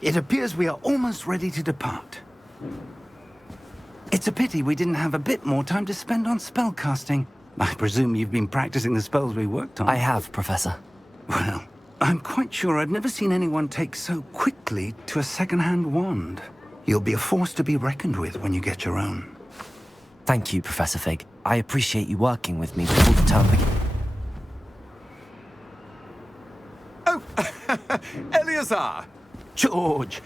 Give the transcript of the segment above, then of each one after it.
It appears we are almost ready to depart. It's a pity we didn't have a bit more time to spend on spellcasting. I presume you've been practicing the spells we worked on. I have, Professor. Well, I'm quite sure I've never seen anyone take so quickly to a second-hand wand. You'll be a force to be reckoned with when you get your own. Thank you, Professor Fig. I appreciate you working with me before the term begins. Oh, Eleazar! George!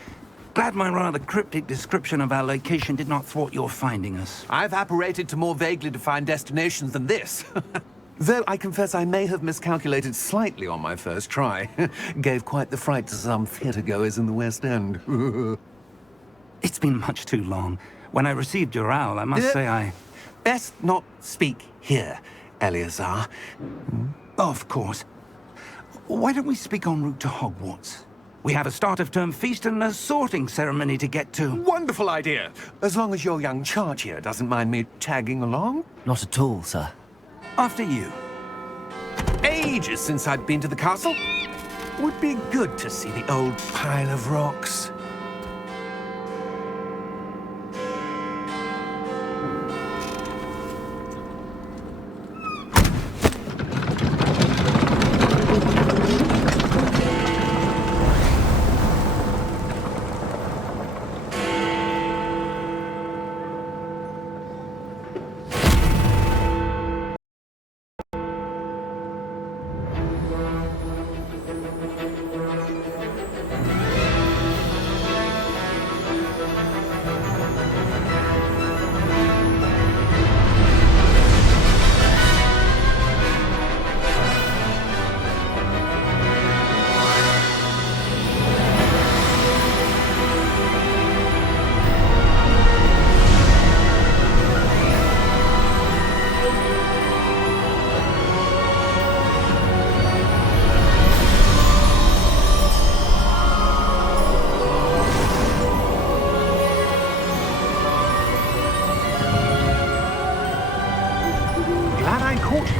Glad my rather cryptic description of our location did not thwart your finding us. I've apparated to more vaguely defined destinations than this. Though I confess I may have miscalculated slightly on my first try. Gave quite the fright to some theatre-goers in the West End. It's been much too long. When I received your owl, I must say I... Best not speak here, Eleazar. Of course. Why don't we speak en route to Hogwarts? We have a start-of-term feast and a sorting ceremony to get to. Wonderful idea! As long as your young charge here doesn't mind me tagging along. Not at all, sir. After you. Ages since I'd been to the castle. Would be good to see the old pile of rocks.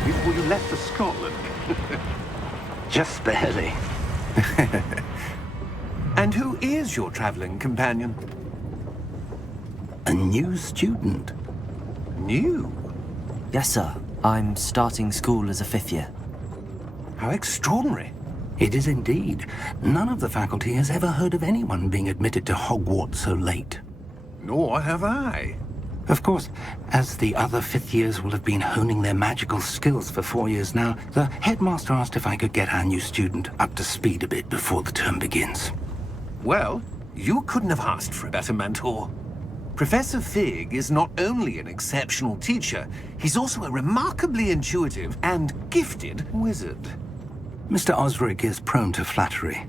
Before you left for Scotland. Just barely. And who is your traveling companion? A new student. New? Yes, sir. I'm starting school as a 5th year. How extraordinary. It is indeed. None of the faculty has ever heard of anyone being admitted to Hogwarts so late. Nor have I. Of course, as the other 5th years will have been honing their magical skills for 4 years now, the headmaster asked if I could get our new student up to speed a bit before the term begins. Well, you couldn't have asked for a better mentor. Professor Fig is not only an exceptional teacher, he's also a remarkably intuitive and gifted wizard. Mr. Osric is prone to flattery.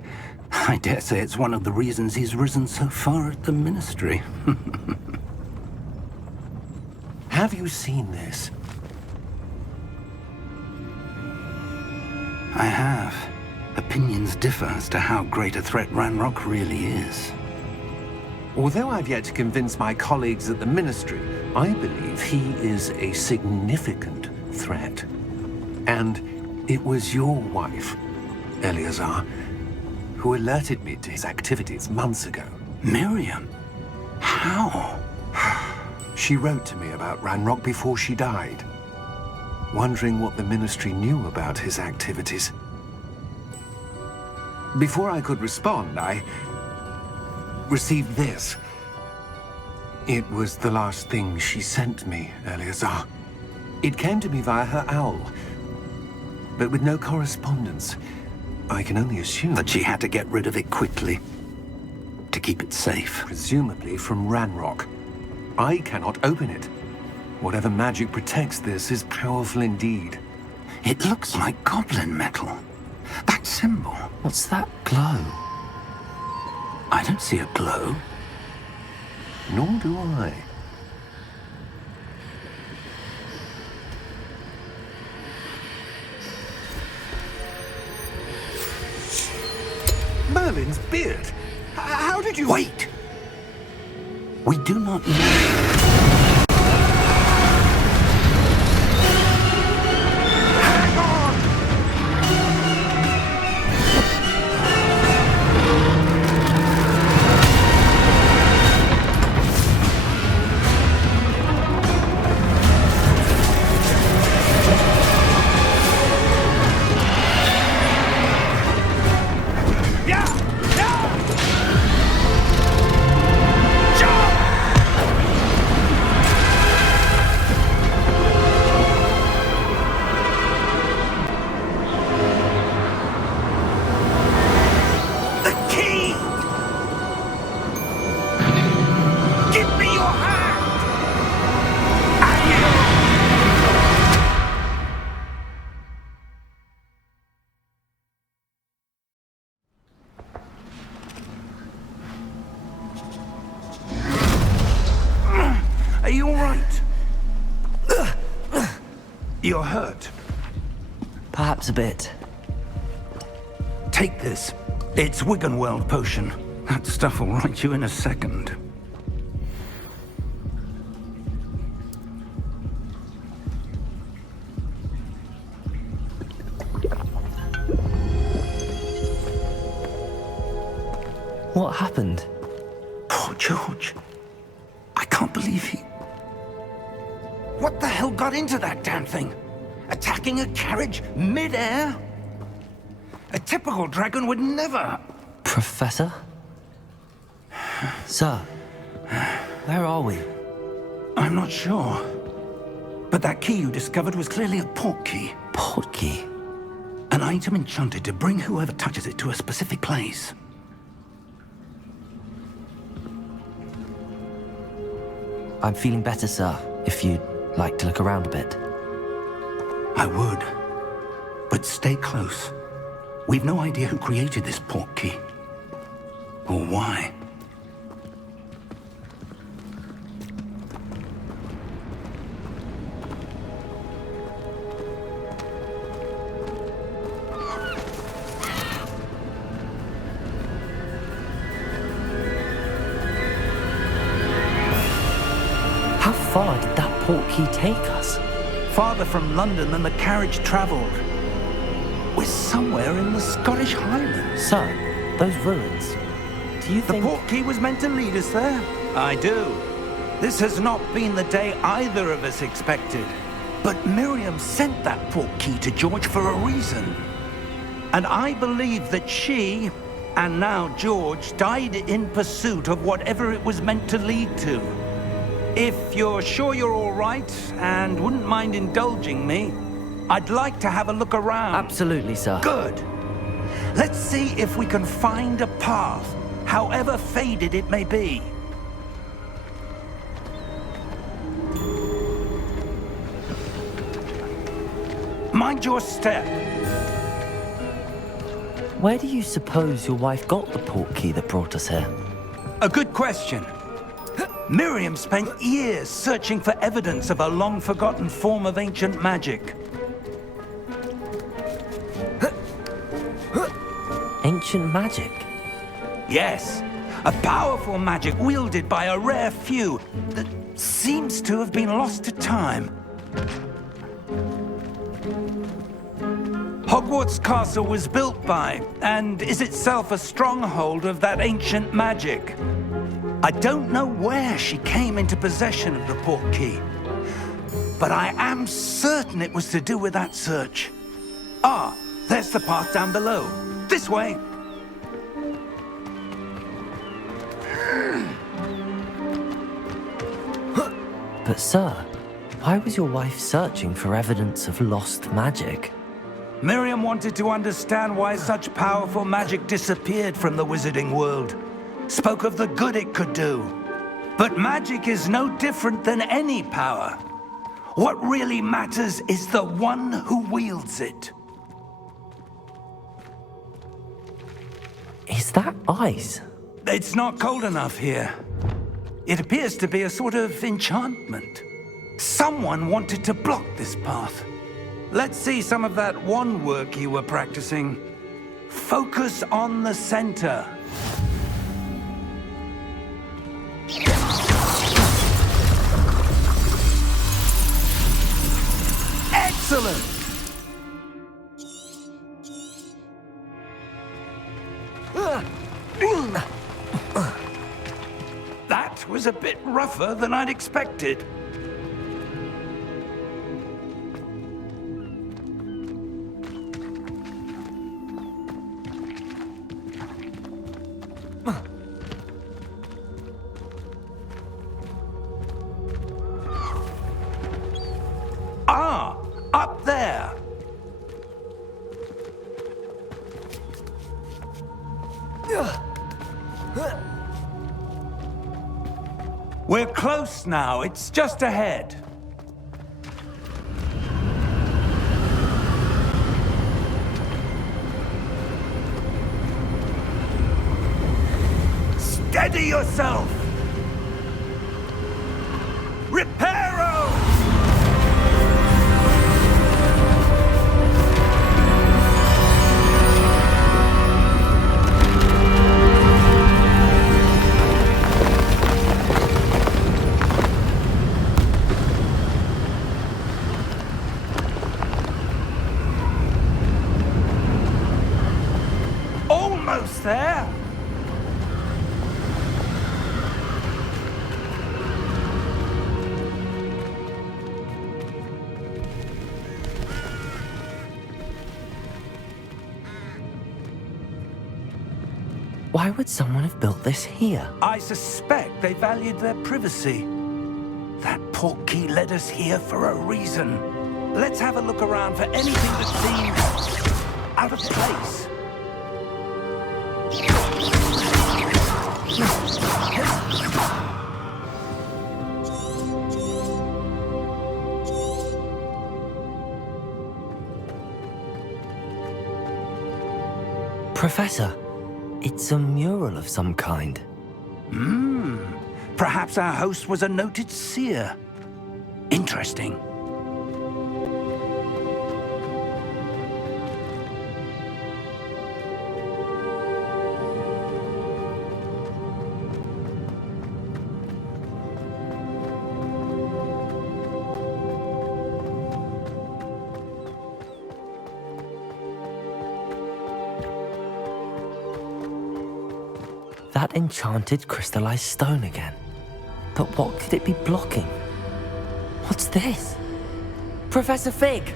I dare say it's one of the reasons he's risen so far at the Ministry. Have you seen this? I have. Opinions differ as to how great a threat Ranrock really is. Although I've yet to convince my colleagues at the Ministry, I believe he is a significant threat. And it was your wife, Eleazar, who alerted me to his activities months ago. Miriam? How? She wrote to me about Ranrock before she died, wondering what the Ministry knew about his activities. Before I could respond, I received this. It was the last thing she sent me, Eleazar. It came to me via her owl, but with no correspondence. I can only assume That she had to get rid of it quickly, to keep it safe. presumably from Ranrock. I cannot open it. Whatever magic protects this is powerful indeed. It looks like goblin metal. That symbol. What's that glow? I don't see a glow. Nor do I. Merlin's beard! How did you... Wait! We do not know. You're hurt. Perhaps a bit. Take this. It's Wiggenweld potion. That stuff will right you in a second. What happened? Poor George. I can't believe he... What the hell got into that damn thing? Attacking a carriage mid-air? A typical dragon would never... Professor? Sir, where are we? I'm not sure. But that key you discovered was clearly a port key. Port key? An item enchanted to bring whoever touches it to a specific place. I'm feeling better, sir, if you'd like to look around a bit. I would. But stay close. We've no idea who created this port key. Or why. How far did that port key take us? Farther from London than the carriage travelled. We're somewhere in the Scottish Highlands. Sir, those ruins. Do you The think... port key was meant to lead us there? I do. This has not been the day either of us expected. But Miriam sent that port key to George for a reason. And I believe that she, and now George, died in pursuit of whatever it was meant to lead to. If you're sure you're all right and wouldn't mind indulging me, I'd like to have a look around. Absolutely, sir. Good. Let's see if we can find a path, however faded it may be. Mind your step. Where do you suppose your wife got the port key that brought us here? A good question. Miriam spent years searching for evidence of a long-forgotten form of ancient magic. Ancient magic? Yes, a powerful magic wielded by a rare few that seems to have been lost to time. Hogwarts Castle was built by, and is itself a stronghold of that ancient magic. I don't know where she came into possession of the port key, but I am certain it was to do with that search. Ah, there's the path down below. This way. But sir, why was your wife searching for evidence of lost magic? Miriam wanted to understand why such powerful magic disappeared from the wizarding world. Spoke of the good it could do. But magic is no different than any power. What really matters is the one who wields it. Is that ice? It's not cold enough here. It appears to be a sort of enchantment. Someone wanted to block this path. Let's see some of that wand work you were practicing. Focus on the center. Excellent! That was a bit rougher than I'd expected. Ah, up there. We're close now. It's just ahead. Steady yourself. Reparo! Why would someone have built this here? I suspect they valued their privacy. That portkey led us here for a reason. Let's have a look around for anything that seems out of place. Professor, it's a mural of some kind. Perhaps our host was a noted seer. Interesting. That enchanted crystallized stone again. But what could it be blocking? What's this? Professor Fig!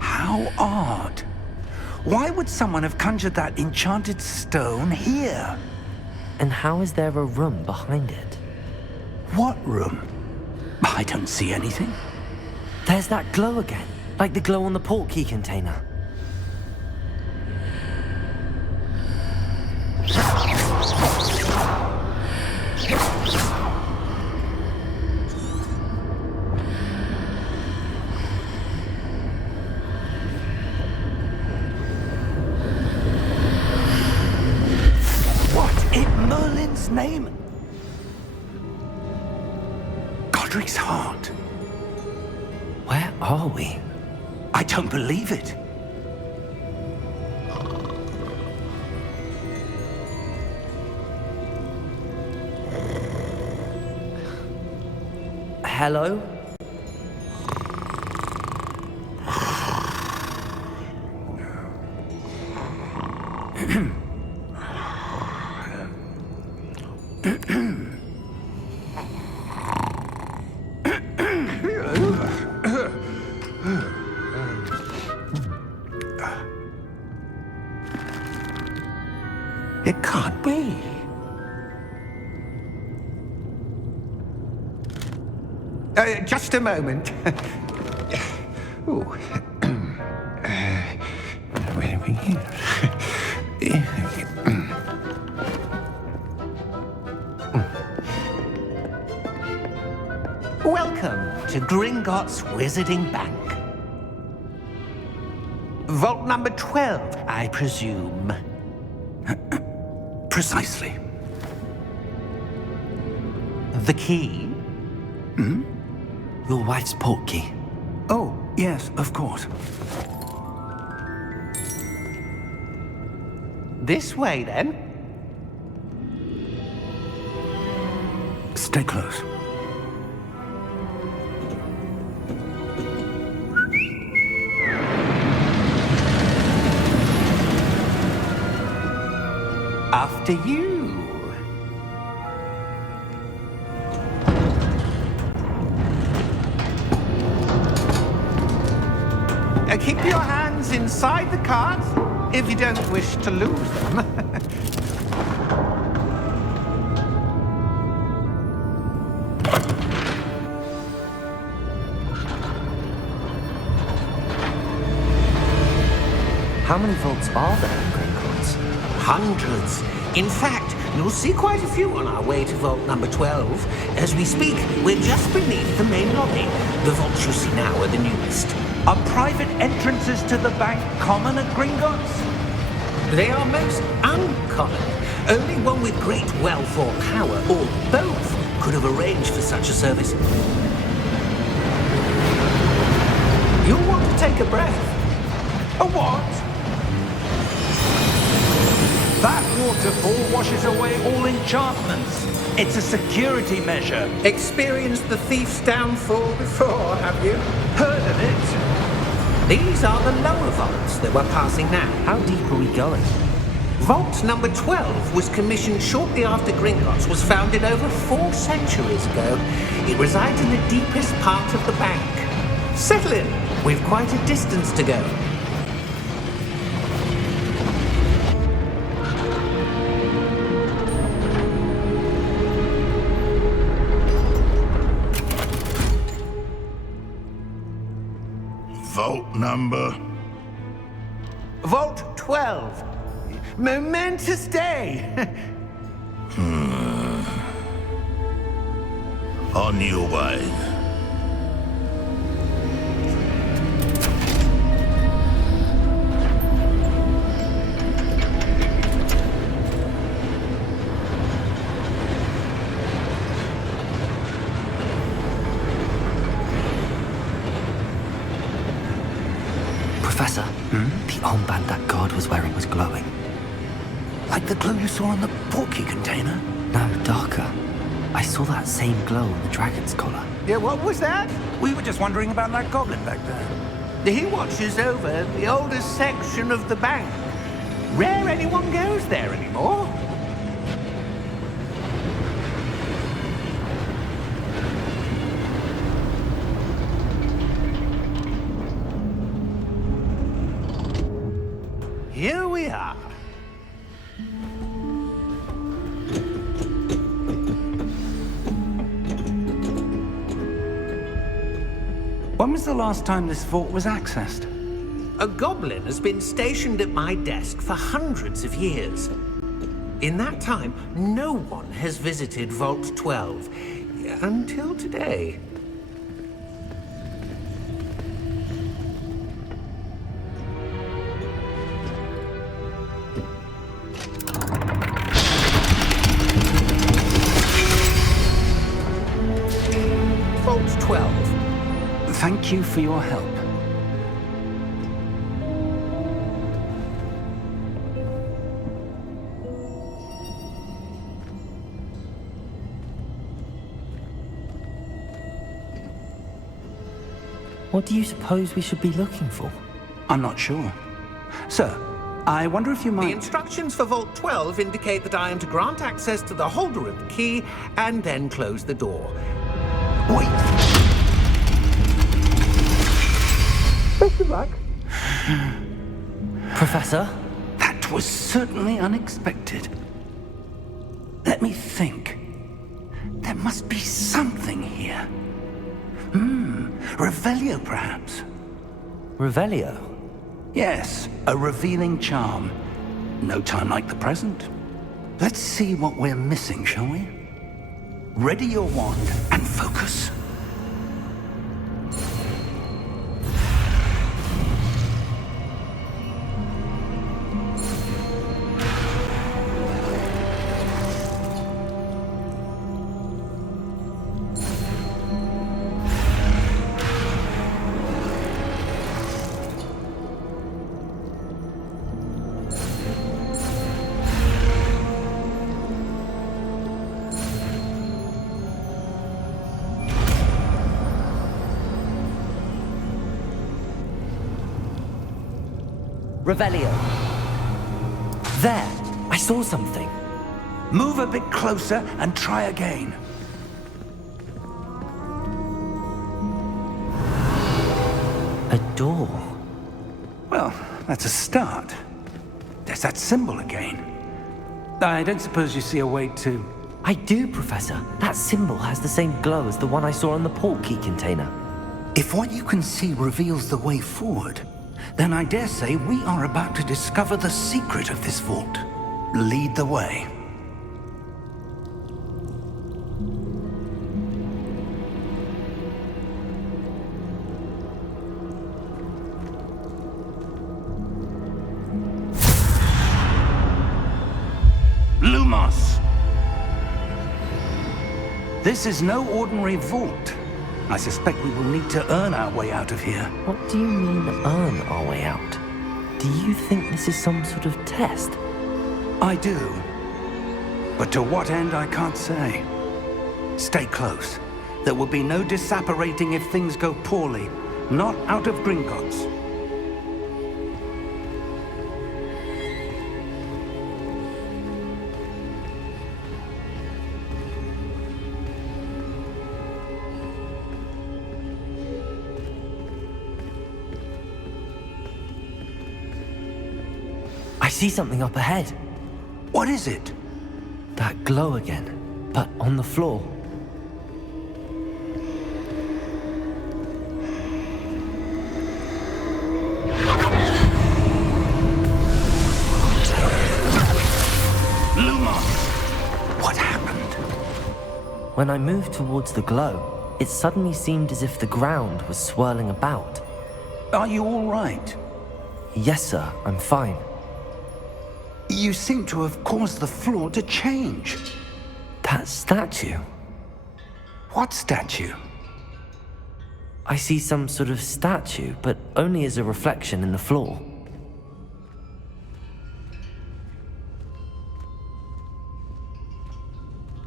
How odd. Why would someone have conjured that enchanted stone here? And how is there a room behind it? What room? I don't see anything. There's that glow again, like the glow on the portkey container. What in Merlin's name? Godric's heart. Where are we? I don't believe it. Hello? It can't be. Just a moment. Ooh. Where are we here? Welcome to Gringotts Wizarding Bank. Vault number 12, I presume. Precisely. The key? Your wife's portkey. Oh, yes, of course. This way, then. Stay close. After you. Keep your hands inside the cards if you don't wish to lose them. How many vaults are there in Gringotts? Hundreds. In fact, you'll see quite a few on our way to vault number 12. As we speak, we're just beneath the main lobby. The vaults you see now are the newest. Are private entrances to the bank common at Gringotts? They are most uncommon. Only one with great wealth or power, or both, could have arranged for such a service. You'll want to take a breath. A what? That waterfall washes away all enchantments. It's a security measure. Experienced the thief's downfall before, have you? Heard of it? These are the lower vaults that we're passing now. How deep are we going? Vault number 12 was commissioned shortly after Gringotts was founded over 4 centuries ago. It resides in the deepest part of the bank. Settle in. We've quite a distance to go. Vault number? Vault 12. Momentous day. On your way. Professor, the armband that guard was wearing was glowing. Like the glow you saw in the porky container? No, darker. I saw that same glow on the dragon's collar. Yeah, what was that? We were just wondering about that goblin back there. He watches over the oldest section of the bank. Rare anyone goes there anymore. Here we are. When was the last time this vault was accessed? A goblin has been stationed at my desk for hundreds of years. In that time, no one has visited Vault 12 until today. Vault 12. Thank you for your help. What do you suppose we should be looking for? I'm not sure. Sir, I wonder if you The might... instructions for Vault 12 indicate that I am to grant access to the holder of the key and then close the door. Wait! Best of luck. Professor? That was certainly unexpected. Let me think. There must be something here. Revelio, perhaps? Revelio? Yes, a revealing charm. No time like the present. Let's see what we're missing, shall we? Ready your wand and focus. Revelio. There! I saw something. Move a bit closer and try again. A door. Well, that's a start. There's that symbol again. I don't suppose you see a way to... I do, Professor. That symbol has the same glow as the one I saw on the port key container. If what you can see reveals the way forward, then I dare say we are about to discover the secret of this vault. Lead the way. Lumos! This is no ordinary vault. I suspect we will need to earn our way out of here. What do you mean, earn our way out? Do you think this is some sort of test? I do. But to what end, I can't say. Stay close. There will be no disapparating if things go poorly. Not out of Gringotts. see something up ahead. What is it? That glow again, but on the floor. What happened? When I moved towards the glow, it suddenly seemed as if the ground was swirling about. Are you all right? Yes, sir, I'm fine. You seem to have caused the floor to change. That statue? What statue? I see some sort of statue, but only as a reflection in the floor.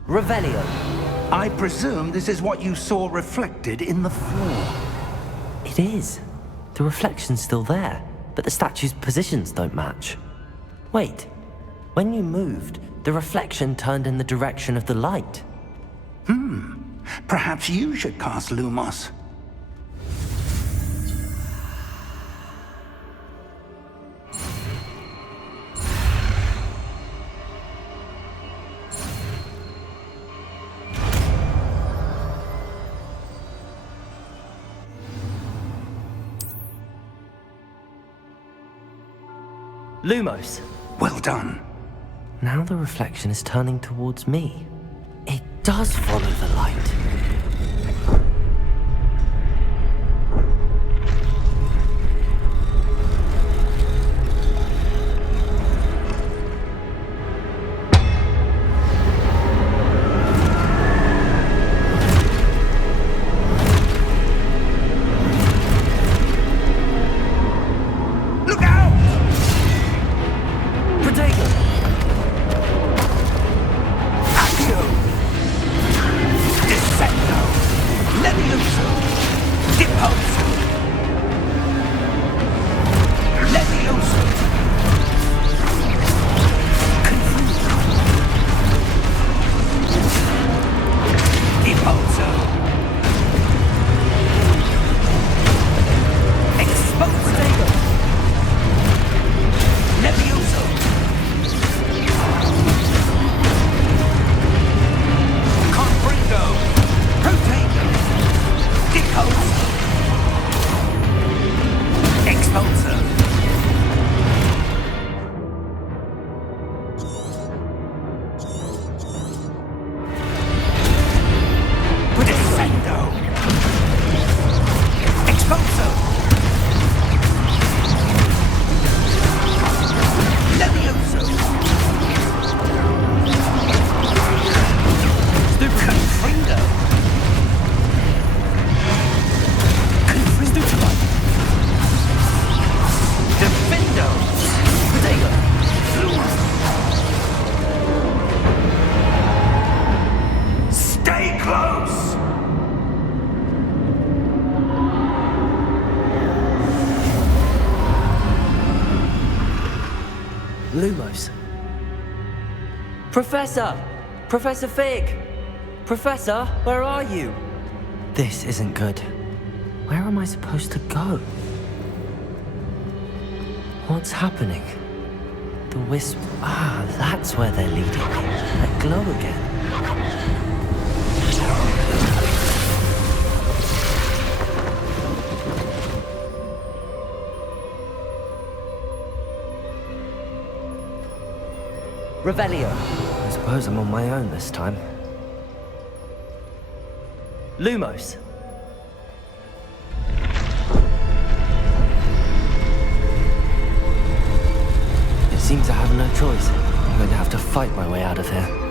Revelio. I presume this is what you saw reflected in the floor. It is. The reflection's still there, but the statue's positions don't match. Wait. When you moved, the reflection turned in the direction of the light. Perhaps you should cast Lumos. Lumos. Well done. Now the reflection is turning towards me. It does follow the light. Lumos. Professor! Professor Fig! Professor, where are you? This isn't good. Where am I supposed to go? What's happening? The wisp... Ah, that's where they're leading me. That glow again. Revelio. I suppose I'm on my own this time. Lumos. It seems I have no choice. I'm going to have to fight my way out of here.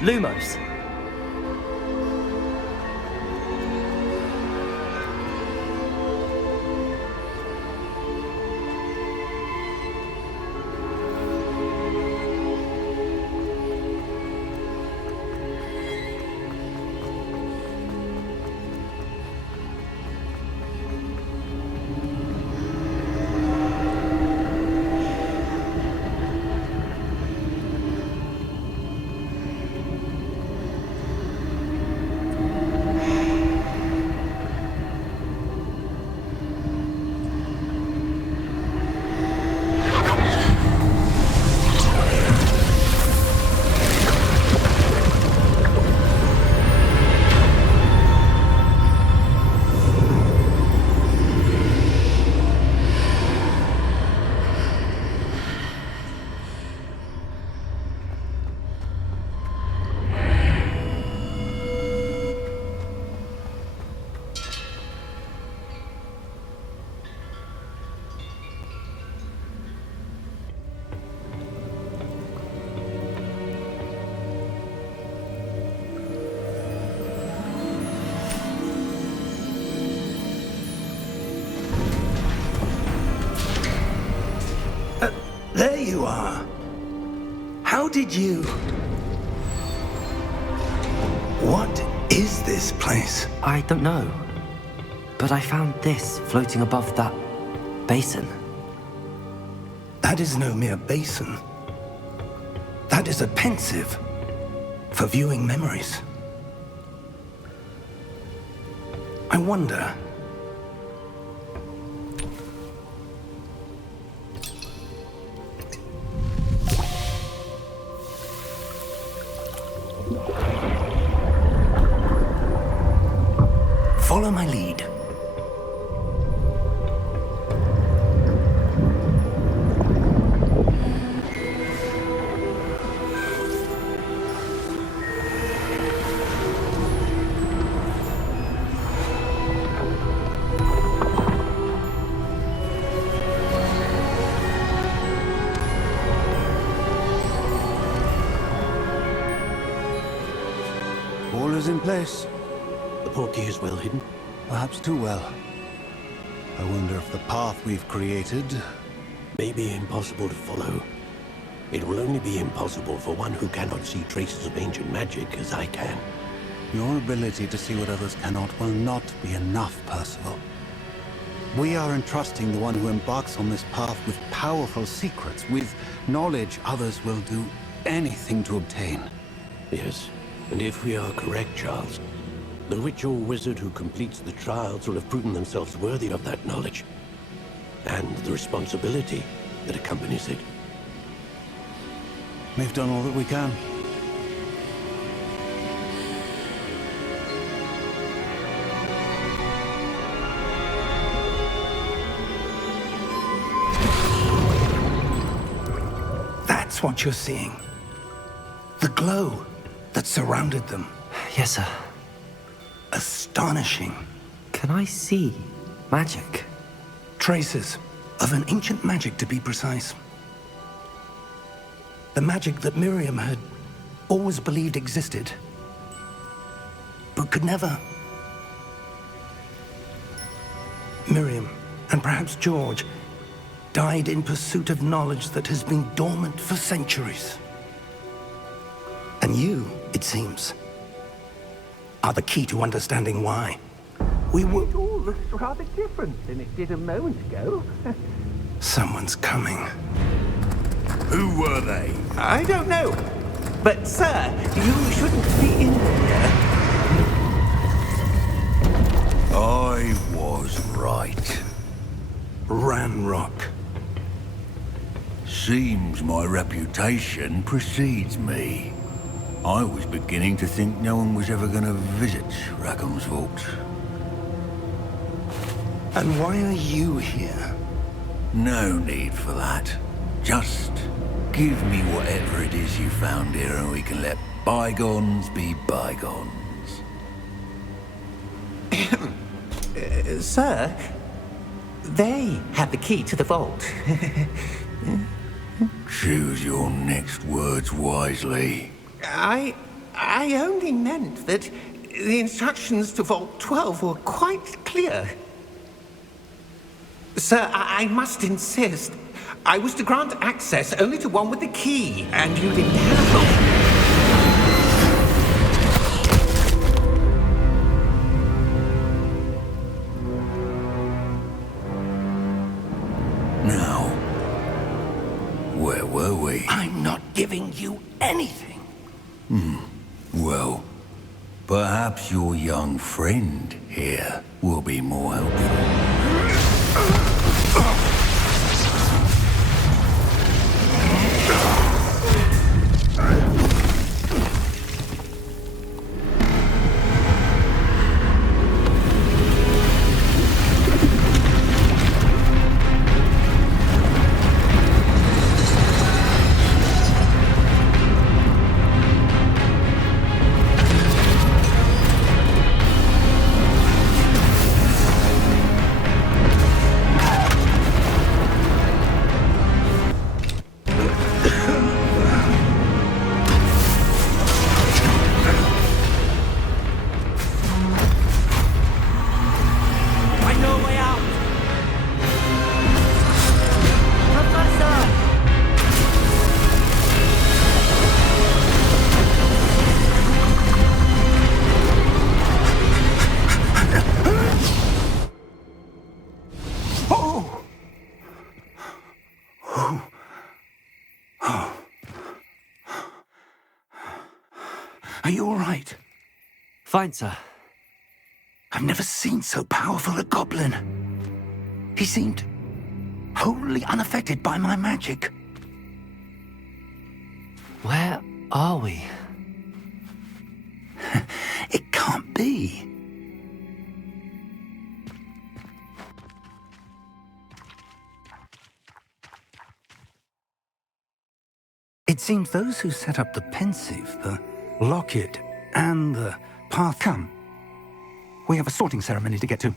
Lumos. There you are. How did you... What is this place? I don't know. But I found this floating above that basin. That is no mere basin. That is a pensive for viewing memories. I wonder... Follow my lead. All is in place. The portkey is well hidden. Perhaps too well. I wonder if the path we've created... May be impossible to follow. It will only be impossible for one who cannot see traces of ancient magic as I can. Your ability to see what others cannot will not be enough, Percival. We are entrusting the one who embarks on this path with powerful secrets, with knowledge others will do anything to obtain. Yes, and if we are correct, Charles, the witch or wizard who completes the trials will have proven themselves worthy of that knowledge, and the responsibility that accompanies it. We've done all that we can. That's what you're seeing. The glow that surrounded them. Yes, sir. Astonishing. Can I see magic? Traces of an ancient magic, to be precise. The magic that Miriam had always believed existed, but could never. Miriam, and perhaps George, died in pursuit of knowledge that has been dormant for centuries. And you, it seems, are the key to understanding why. We were... It all looks rather different than it did a moment ago. Someone's coming. Who were they? I don't know. But, sir, you shouldn't be in here. I was right. Ranrock. Seems my reputation precedes me. I was beginning to think no one was ever going to visit Rackham's vault. And why are you here? No need for that. Just give me whatever it is you found here and we can let bygones be bygones. Sir, they have the key to the vault. Choose your next words wisely. I I only meant that the instructions to Vault 12 were quite clear. Sir, I must insist. I was to grant access only to one with the key, and you didn't have... Now, where were we? I'm not giving you anything. Well, perhaps your young friend here will be more helpful. Are you all right? Fine, sir. I've never seen so powerful a goblin. He seemed wholly unaffected by my magic. Where are we? It can't be. It seems those who set up the pensive, the locket, and the path come. We have a sorting ceremony to get to.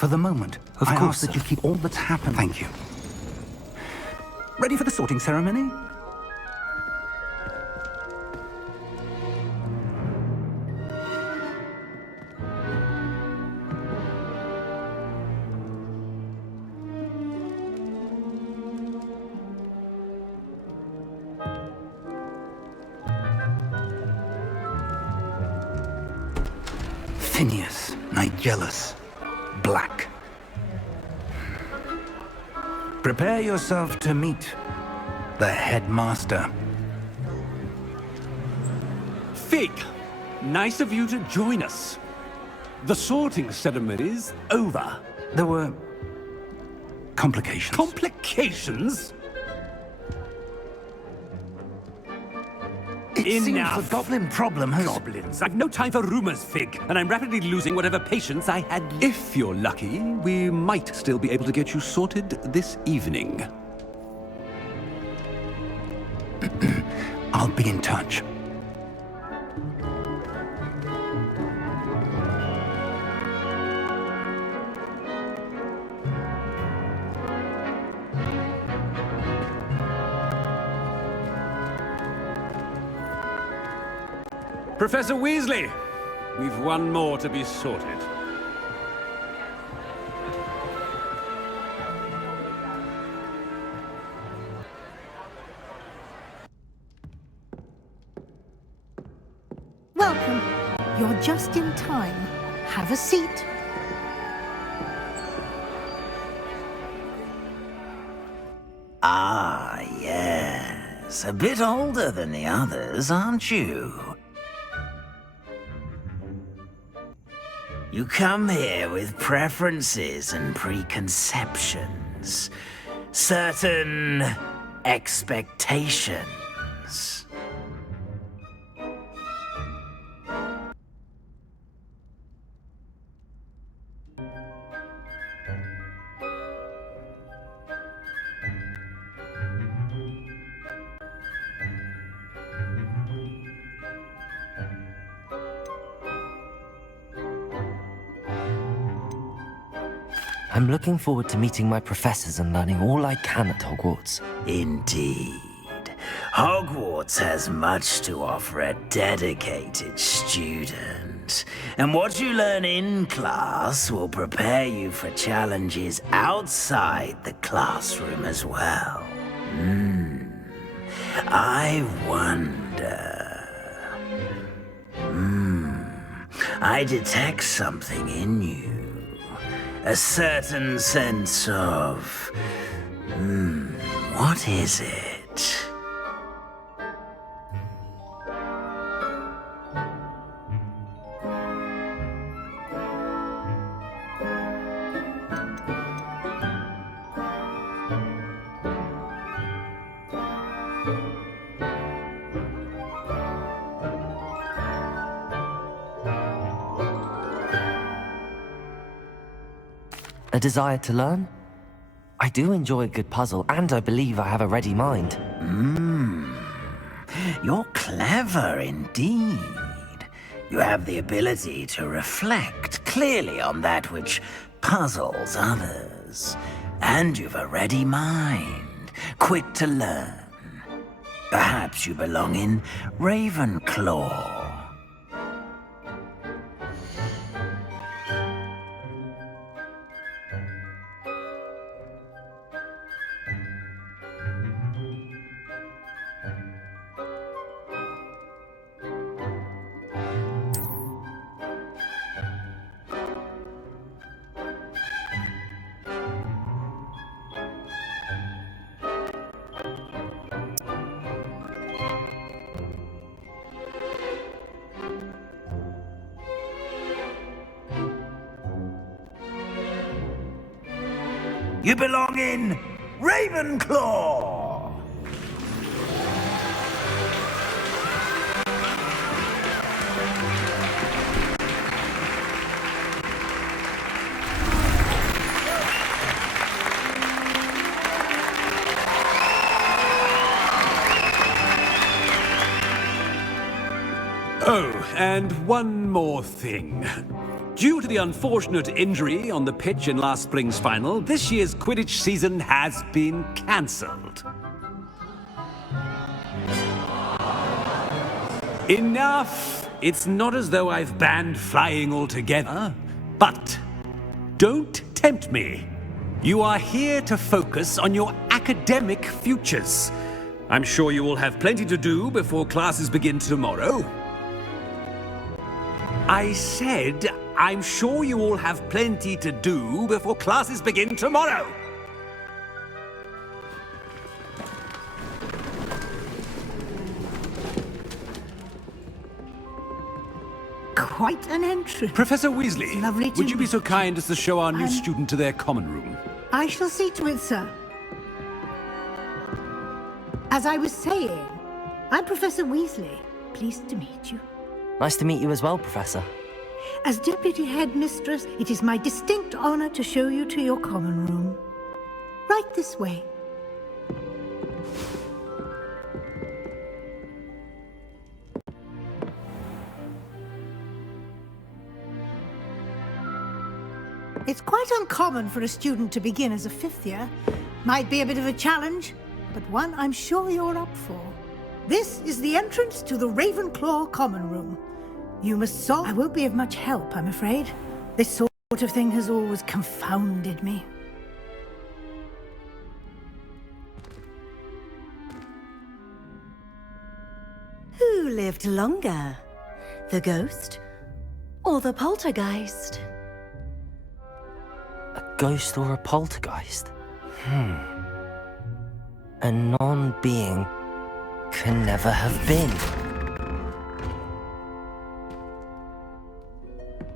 For the moment, Of I course, ask that sir. you keep all that's happened. Thank you. Ready for the sorting ceremony? Phineas, Nigellus, Black. Prepare yourself to meet the headmaster. Fig, nice of you to join us. The sorting ceremony's over. There were complications. Complications? It seems Enough. the goblin problem has... Goblins. I've no time for rumors, Fig, and I'm rapidly losing whatever patience I had. If you're lucky, we might still be able to get you sorted this evening. I'll be in touch. Professor Weasley, we've one more to be sorted. Welcome. You're just in time. Have a seat. Ah, yes. A bit older than the others, aren't you? You come here with preferences and preconceptions. Certain expectations. I'm looking forward to meeting my professors and learning all I can at Hogwarts. Indeed. Hogwarts has much to offer a dedicated student. And what you learn in class will prepare you for challenges outside the classroom as well. I wonder... I detect something in you. A certain sense of... what is it? A desire to learn? I do enjoy a good puzzle, and I believe I have a ready mind. You're clever indeed. You have the ability to reflect clearly on that which puzzles others. And you've a ready mind, quick to learn. Perhaps you belong in Ravenclaw. You belong in Ravenclaw! Oh, and one more thing. Due to the unfortunate injury on the pitch in last spring's final, this year's Quidditch season has been cancelled. Enough! It's not as though I've banned flying altogether, but don't tempt me. You are here to focus on your academic futures. I'm sure you will have plenty to do before classes begin tomorrow. I said, I'm sure you all have plenty to do before classes begin tomorrow. Quite an entry. Professor Weasley, Lovely to would you be meet so kind as to show our new I'm- student to their common room? I shall see to it, sir. As I was saying, I'm Professor Weasley. Pleased to meet you. Nice to meet you as well, Professor. As Deputy Headmistress, it is my distinct honor to show you to your common room. Right this way. It's quite uncommon for a student to begin as a fifth year. Might be a bit of a challenge, but one I'm sure you're up for. This is the entrance to the Ravenclaw common room. You must solve... I won't be of much help, I'm afraid. This sort of thing has always confounded me. Who lived longer? The ghost or the poltergeist? A ghost or a poltergeist? A non-being can never have been.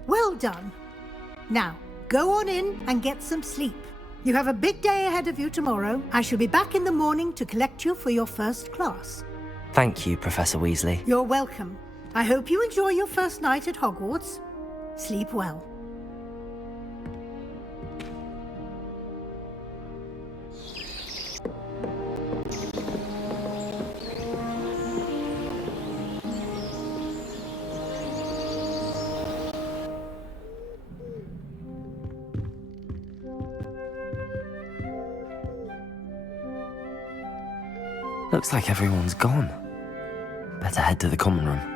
Well done. Now, go on in and get some sleep. You have a big day ahead of you tomorrow. I shall be back in the morning to collect you for your first class. Thank you, Professor Weasley. You're welcome. I hope you enjoy your first night at Hogwarts. Sleep well. Looks like everyone's gone. Better head to the common room.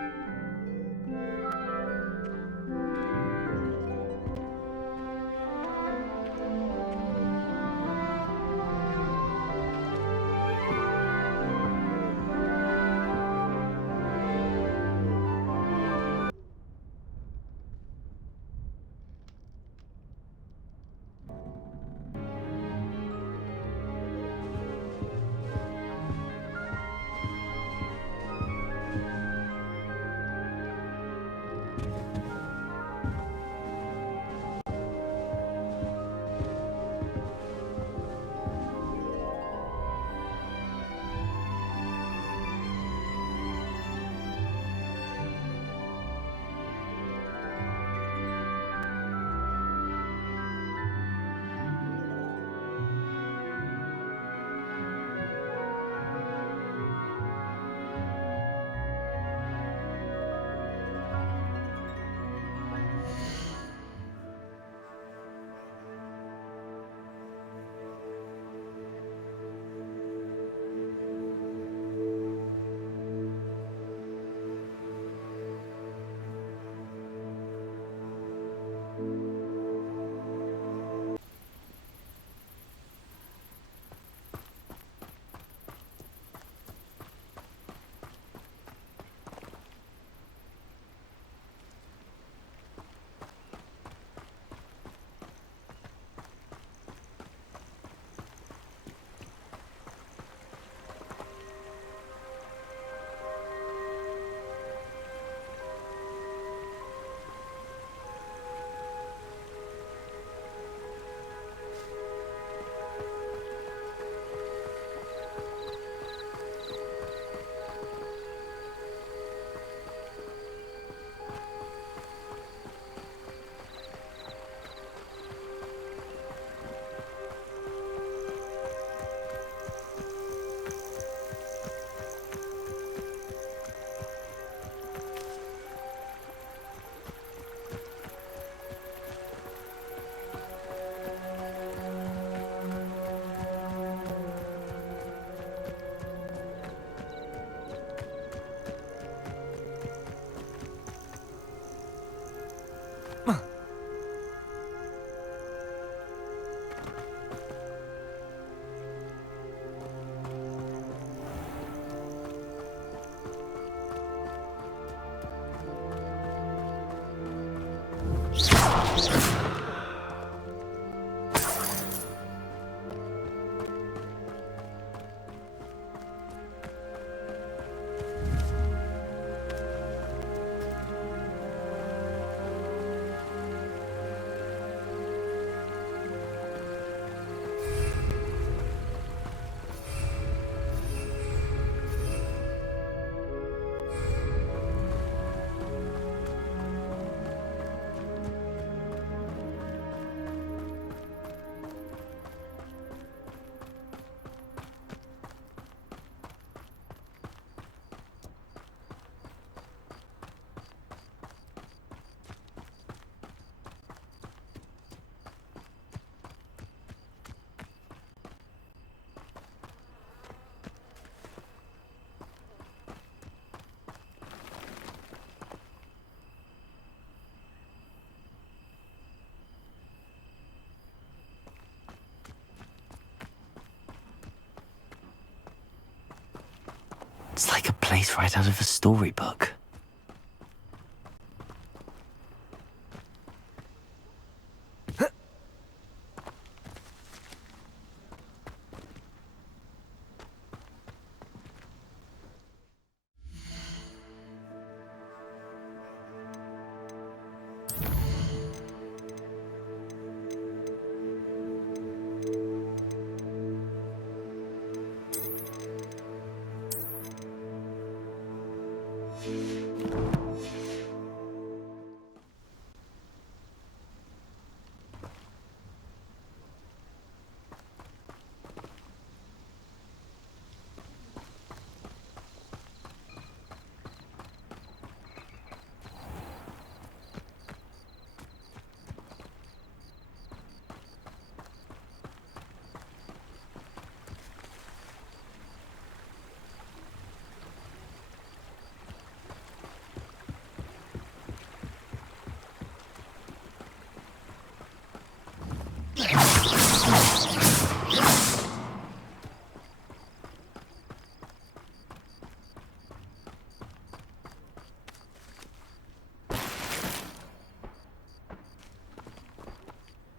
It's like a place right out of a storybook.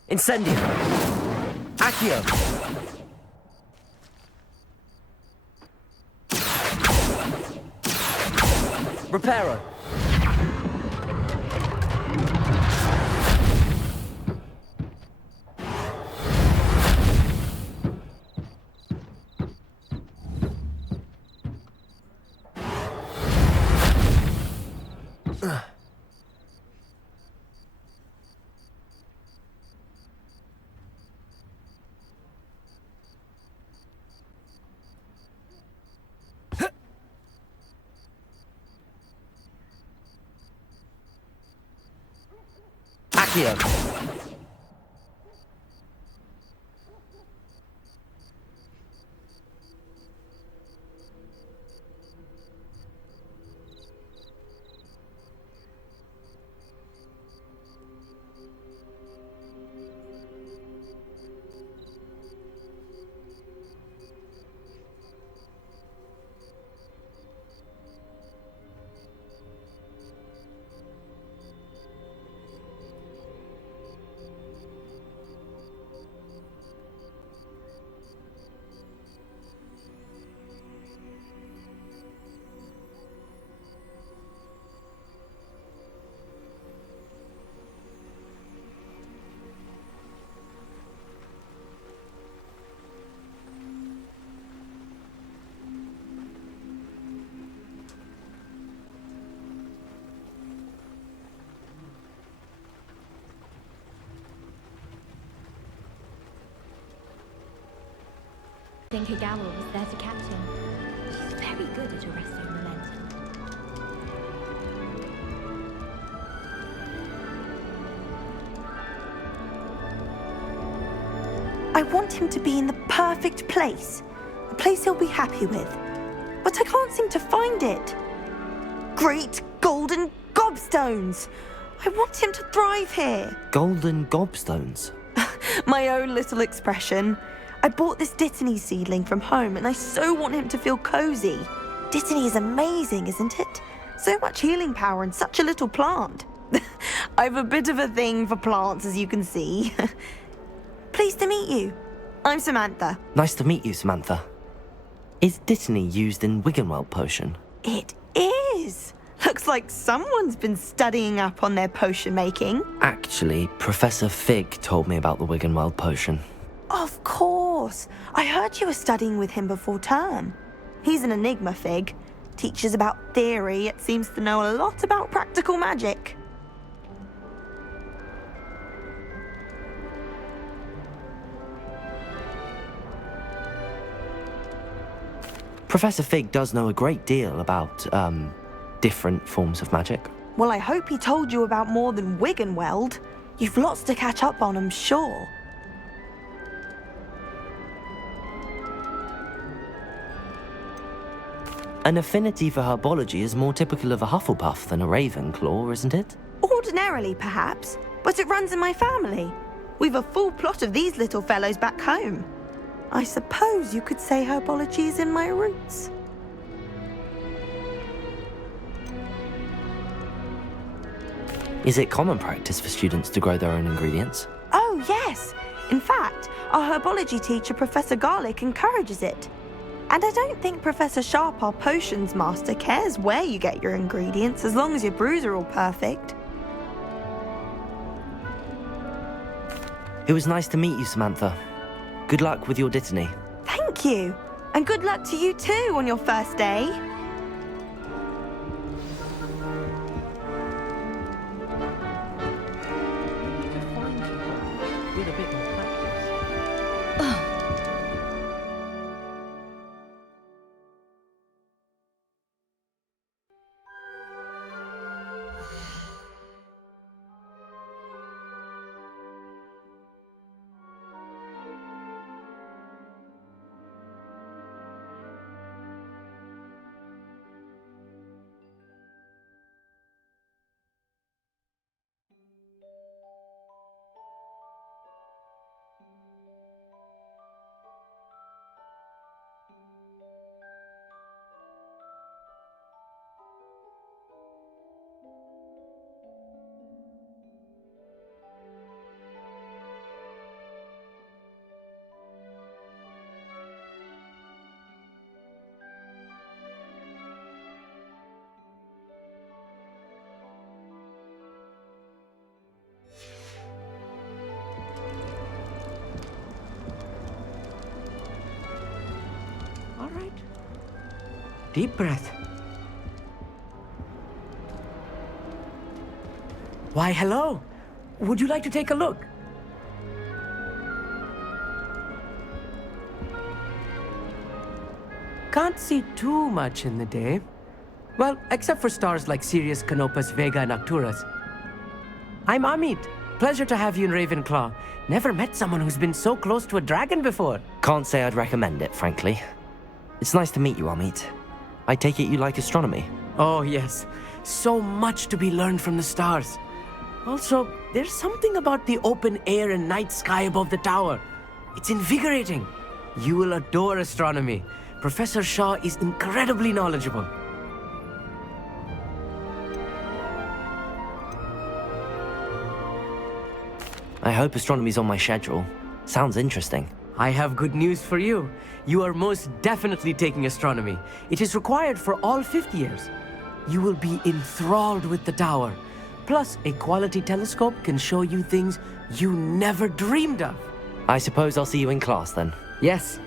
Incendio! Accio! Reparo! Accio! I think Higawa was there to catch him. She's very good at arresting momentum. I want him to be in the perfect place. A place he'll be happy with. But I can't seem to find it. Great golden gobstones! I want him to thrive here. Golden gobstones? My own little expression. I bought this Dittany seedling from home and I so want him to feel cozy. Dittany is amazing, isn't it? So much healing power in such a little plant. I've a bit of a thing for plants, as you can see. Pleased to meet you. I'm Samantha. Nice to meet you, Samantha. Is Dittany used in Wiggenweld potion? It is. Looks like someone's been studying up on their potion making. Actually, Professor Fig told me about the Wiggenweld potion. Of course. I heard you were studying with him before term. He's an enigma, Fig. Teaches about theory, yet seems to know a lot about practical magic. Professor Fig does know a great deal about, different forms of magic. Well, I hope he told you about more than Wiggenweld. You've lots to catch up on, I'm sure. An affinity for herbology is more typical of a Hufflepuff than a Ravenclaw, isn't it? Ordinarily, perhaps, but it runs in my family. We've a full plot of these little fellows back home. I suppose you could say herbology is in my roots. Is it common practice for students to grow their own ingredients? Oh, yes. In fact, our herbology teacher, Professor Garlick, encourages it. And I don't think Professor Sharp, our potions master, cares where you get your ingredients as long as your brews are all perfect. It was nice to meet you, Samantha. Good luck with your dittany. Thank you. And good luck to you too on your first day. All right. Deep breath. Why, hello. Would you like to take a look? Can't see too much in the day. Well, except for stars like Sirius, Canopus, Vega, and Arcturus. I'm Amit. Pleasure to have you in Ravenclaw. Never met someone who's been so close to a dragon before. Can't say I'd recommend it, frankly. It's nice to meet you, Amit. I take it you like astronomy? Oh, yes. So much to be learned from the stars. Also, there's something about the open air and night sky above the tower. It's invigorating. You will adore astronomy. Professor Shaw is incredibly knowledgeable. I hope astronomy's on my schedule. Sounds interesting. I have good news for you. You are most definitely taking astronomy. It is required for all 5th years. You will be enthralled with the tower. Plus, a quality telescope can show you things you never dreamed of. I suppose I'll see you in class then. Yes.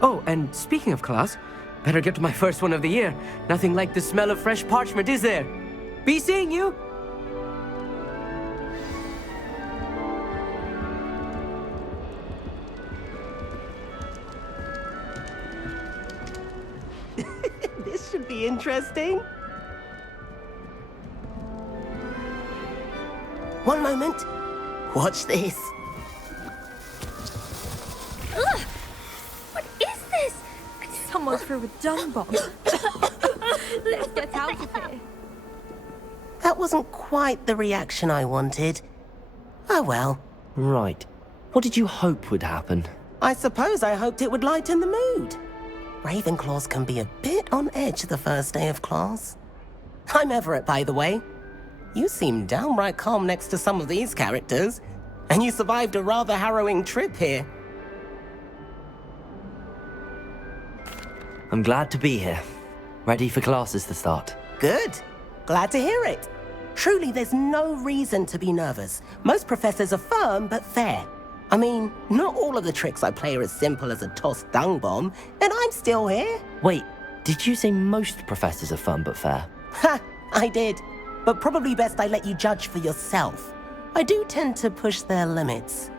Oh, and speaking of class, better get to my first one of the year. Nothing like the smell of fresh parchment, is there? Be seeing you! This should be interesting. One moment. Watch this. Ugh! What is this? Someone threw a dung bomb. Let's get out of here. That wasn't quite the reaction I wanted. Oh well. Right. What did you hope would happen? I suppose I hoped it would lighten the mood. Ravenclaws can be a bit on edge the first day of class. I'm Everett, by the way. You seem downright calm next to some of these characters, and you survived a rather harrowing trip here. I'm glad to be here. Ready for classes to start. Good. Glad to hear it. Truly, there's no reason to be nervous. Most professors are firm but fair. I mean, not all of the tricks I play are as simple as a tossed dung bomb, and I'm still here. Wait, did you say most professors are fun but fair? Ha! I did. But probably best I let you judge for yourself. I do tend to push their limits.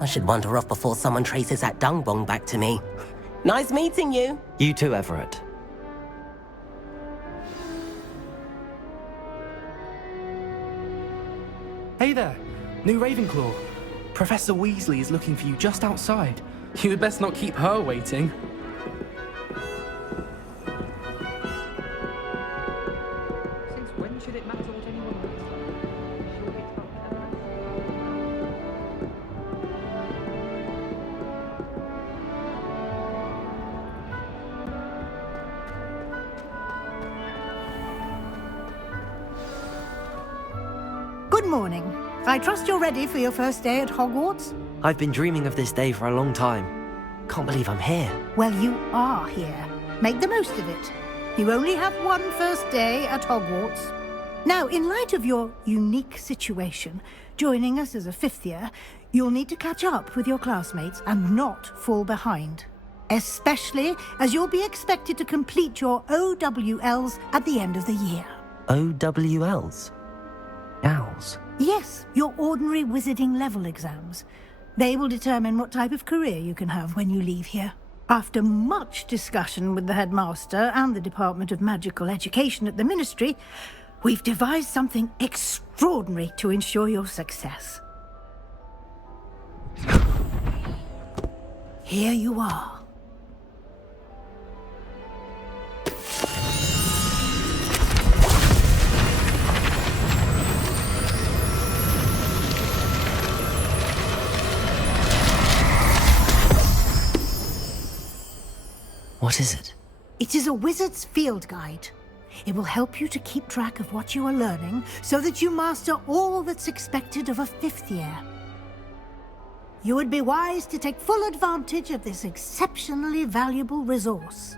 I should wander off before someone traces that dung bomb back to me. Nice meeting you. You too, Everett. Hey there, new Ravenclaw. Professor Weasley is looking for you just outside. You had best not keep her waiting. Since when should it matter what anyone looks like? Surely it's not evidence. Good morning. I trust you're ready for your first day at Hogwarts? I've been dreaming of this day for a long time. Can't believe I'm here. Well, you are here. Make the most of it. You only have one first day at Hogwarts. Now, in light of your unique situation, joining us as a fifth year, you'll need to catch up with your classmates and not fall behind. Especially as you'll be expected to complete your OWLs at the end of the year. OWLs? Owls? Yes, your ordinary wizarding level exams. They will determine what type of career you can have when you leave here. After much discussion with the headmaster and the Department of Magical Education at the Ministry, we've devised something extraordinary to ensure your success. Here you are. What is it? It is a wizard's field guide. It will help you to keep track of what you are learning so that you master all that's expected of a fifth year. You would be wise to take full advantage of this exceptionally valuable resource.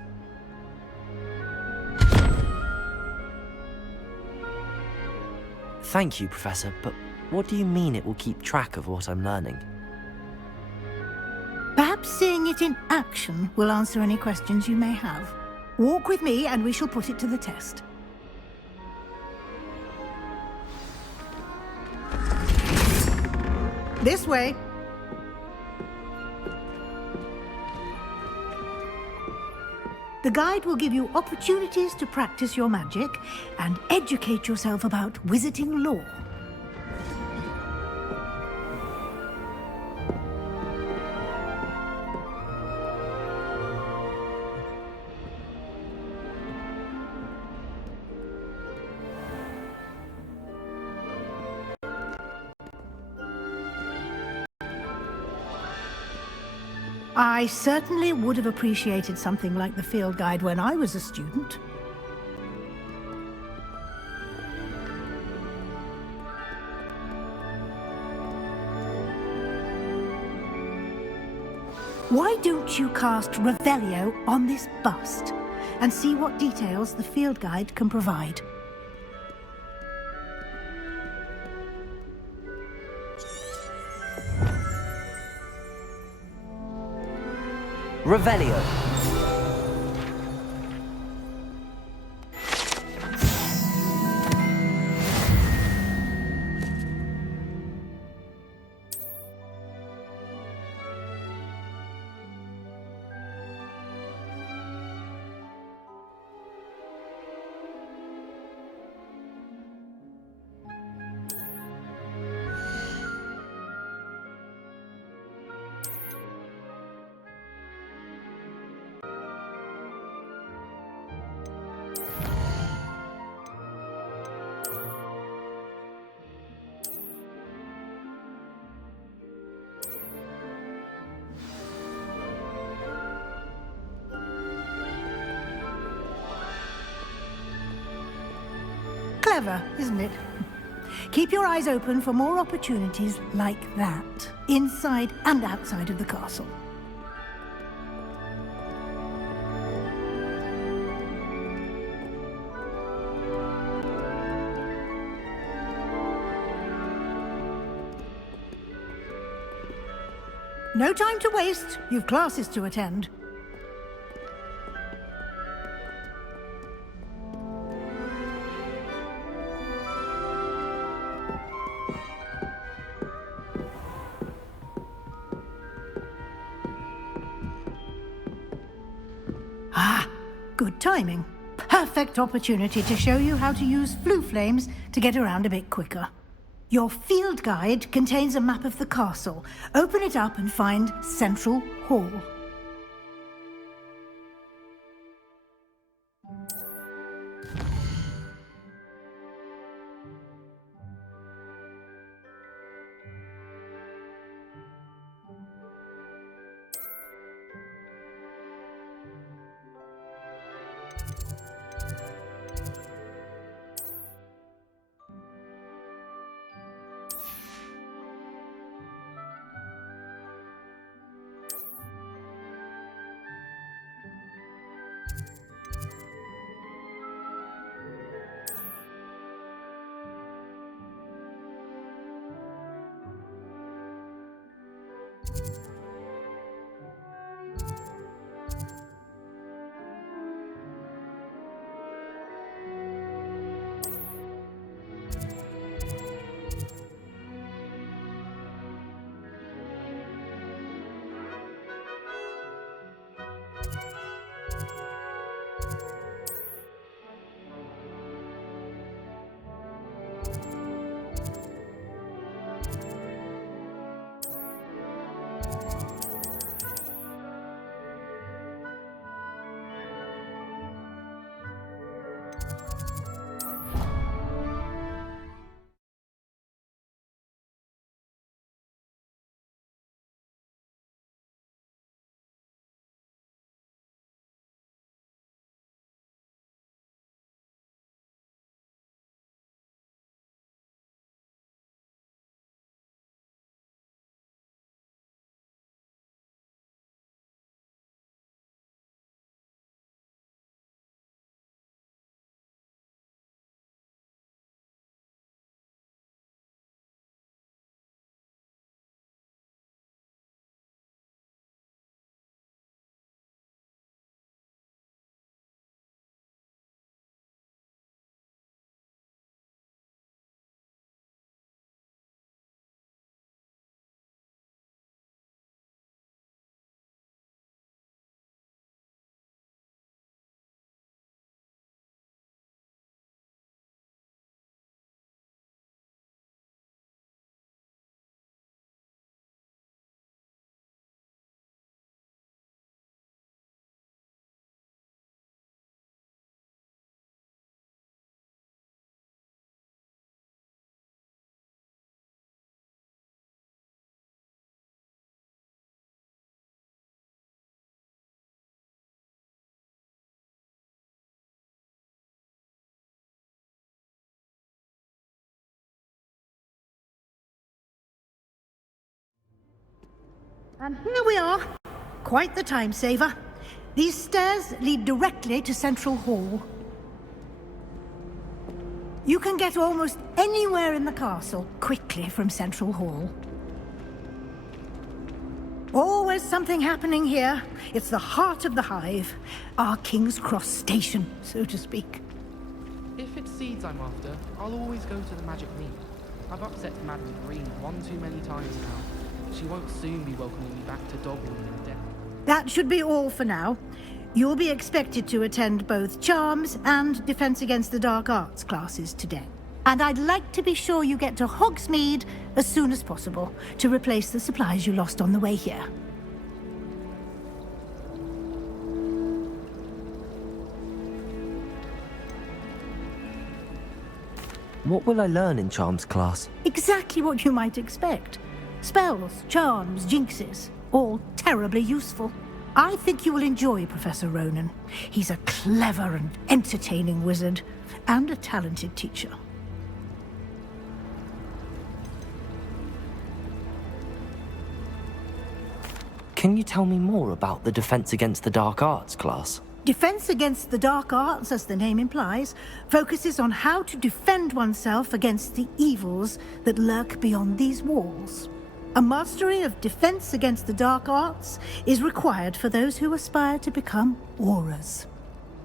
Thank you, Professor, but what do you mean it will keep track of what I'm learning? Perhaps seeing it in action will answer any questions you may have. Walk with me and we shall put it to the test. This way. The guide will give you opportunities to practice your magic and educate yourself about wizarding lore. I certainly would have appreciated something like the field guide when I was a student. Why don't you cast Revelio on this bust and see what details the field guide can provide? Revelio. Clever, isn't it? Keep your eyes open for more opportunities like that, inside and outside of the castle. No time to waste. You've classes to attend. Good timing. Perfect opportunity to show you how to use flue flames to get around a bit quicker. Your field guide contains a map of the castle. Open it up and find Central Hall. And here we are. Quite the time saver. These stairs lead directly to Central Hall. You can get almost anywhere in the castle quickly from Central Hall. Always something happening here. It's the heart of the hive. Our King's Cross station, so to speak. If it's seeds I'm after, I'll always go to the magic mead. I've upset Madam Green one too many times now. She won't soon be welcoming me back to Dogwood in death. That should be all for now. You'll be expected to attend both Charms and Defense Against the Dark Arts classes today. And I'd like to be sure you get to Hogsmeade as soon as possible to replace the supplies you lost on the way here. What will I learn in Charms class? Exactly what you might expect. Spells, charms, jinxes, all terribly useful. I think you will enjoy Professor Ronan. He's a clever and entertaining wizard, and a talented teacher. Can you tell me more about the Defense Against the Dark Arts class? Defense Against the Dark Arts, as the name implies, focuses on how to defend oneself against the evils that lurk beyond these walls. A mastery of Defense Against the Dark Arts is required for those who aspire to become Aurors.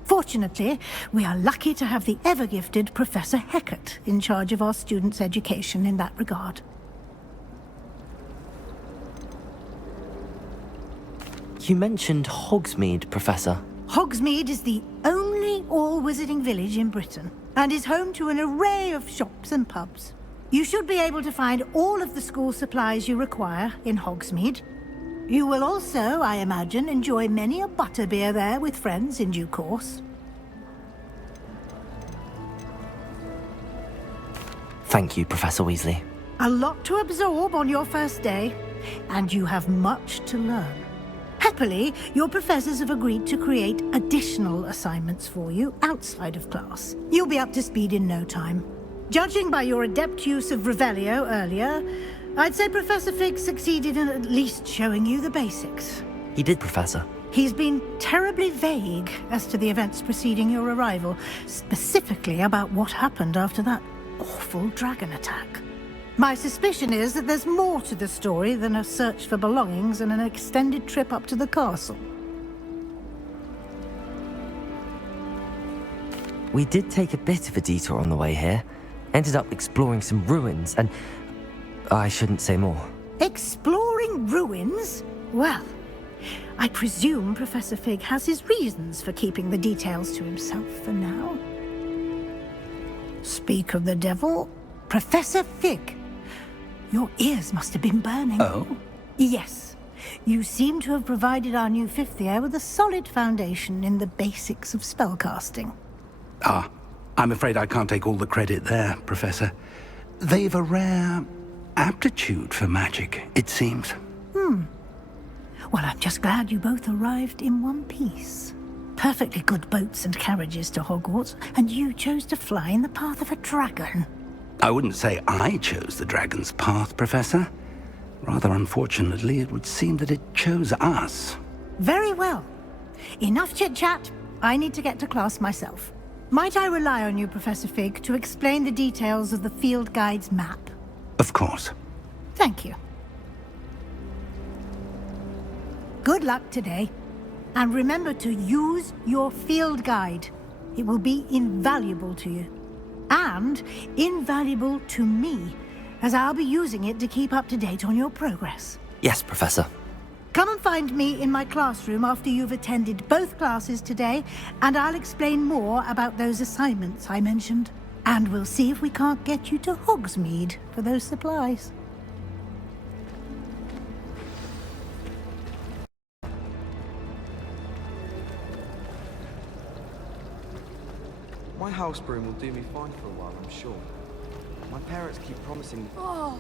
Fortunately, we are lucky to have the ever-gifted Professor Hecat in charge of our students' education in that regard. You mentioned Hogsmeade, Professor. Hogsmeade is the only all-wizarding village in Britain, and is home to an array of shops and pubs. You should be able to find all of the school supplies you require in Hogsmeade. You will also, I imagine, enjoy many a butterbeer there with friends in due course. Thank you, Professor Weasley. A lot to absorb on your first day, and you have much to learn. Happily, your professors have agreed to create additional assignments for you outside of class. You'll be up to speed in no time. Judging by your adept use of Revelio earlier, I'd say Professor Fig succeeded in at least showing you the basics. He did, Professor. He's been terribly vague as to the events preceding your arrival, specifically about what happened after that awful dragon attack. My suspicion is that there's more to the story than a search for belongings and an extended trip up to the castle. We did take a bit of a detour on the way here. Ended up exploring some ruins and... I shouldn't say more. Exploring ruins? Well, I presume Professor Fig has his reasons for keeping the details to himself for now. Speak of the devil, Professor Fig. Your ears must have been burning. Oh? Yes. You seem to have provided our new fifth year with a solid foundation in the basics of spellcasting. Ah, I'm afraid I can't take all the credit there, Professor. They've a rare aptitude for magic, it seems. Well, I'm just glad you both arrived in one piece. Perfectly good boats and carriages to Hogwarts, and you chose to fly in the path of a dragon. I wouldn't say I chose the dragon's path, Professor. Rather unfortunately, it would seem that it chose us. Very well. Enough chit-chat. I need to get to class myself. Might I rely on you, Professor Fig, to explain the details of the field guide's map? Of course. Thank you. Good luck today. And remember to use your field guide. It will be invaluable to you. And invaluable to me, as I'll be using it to keep up to date on your progress. Yes, Professor. Come and find me in my classroom after you've attended both classes today, and I'll explain more about those assignments I mentioned. And we'll see if we can't get you to Hogsmeade for those supplies. My house broom will do me fine for a while, I'm sure. My parents keep promising... Oh.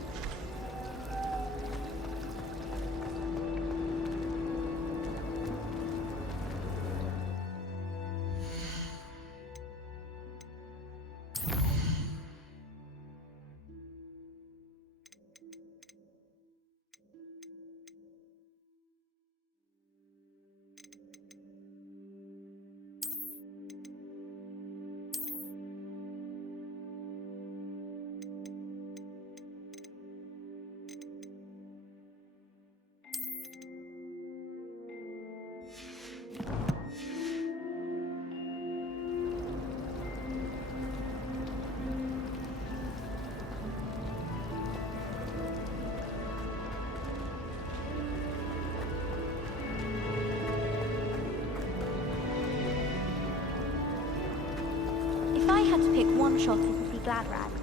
If I had to pick one shop in the Glad Rags,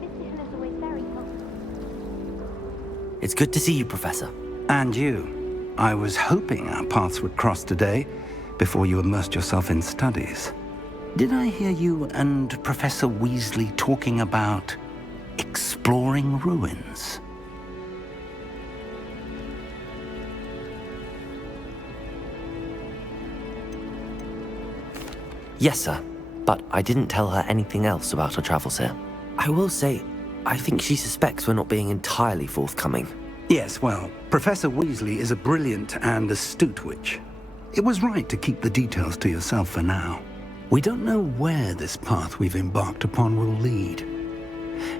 this inn is always very fun. It's good to see you, Professor. And you. I was hoping our paths would cross today, before you immersed yourself in studies. Did I hear you and Professor Weasley talking about exploring ruins? Yes, sir. But I didn't tell her anything else about our travels here. I will say, I think she suspects we're not being entirely forthcoming. Yes, well, Professor Weasley is a brilliant and astute witch. It was right to keep the details to yourself for now. We don't know where this path we've embarked upon will lead.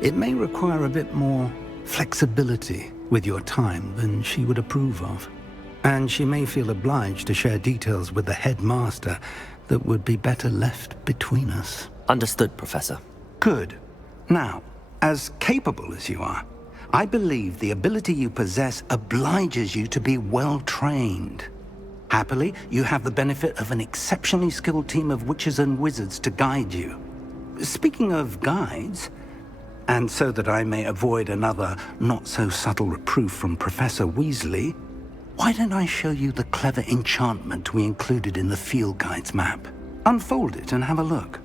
It may require a bit more flexibility with your time than she would approve of. And she may feel obliged to share details with the headmaster that would be better left between us. Understood, Professor. Good. Now, as capable as you are, I believe the ability you possess obliges you to be well trained. Happily, you have the benefit of an exceptionally skilled team of witches and wizards to guide you. Speaking of guides, and so that I may avoid another not-so-subtle reproof from Professor Weasley, why don't I show you the clever enchantment we included in the field guide's map? Unfold it and have a look.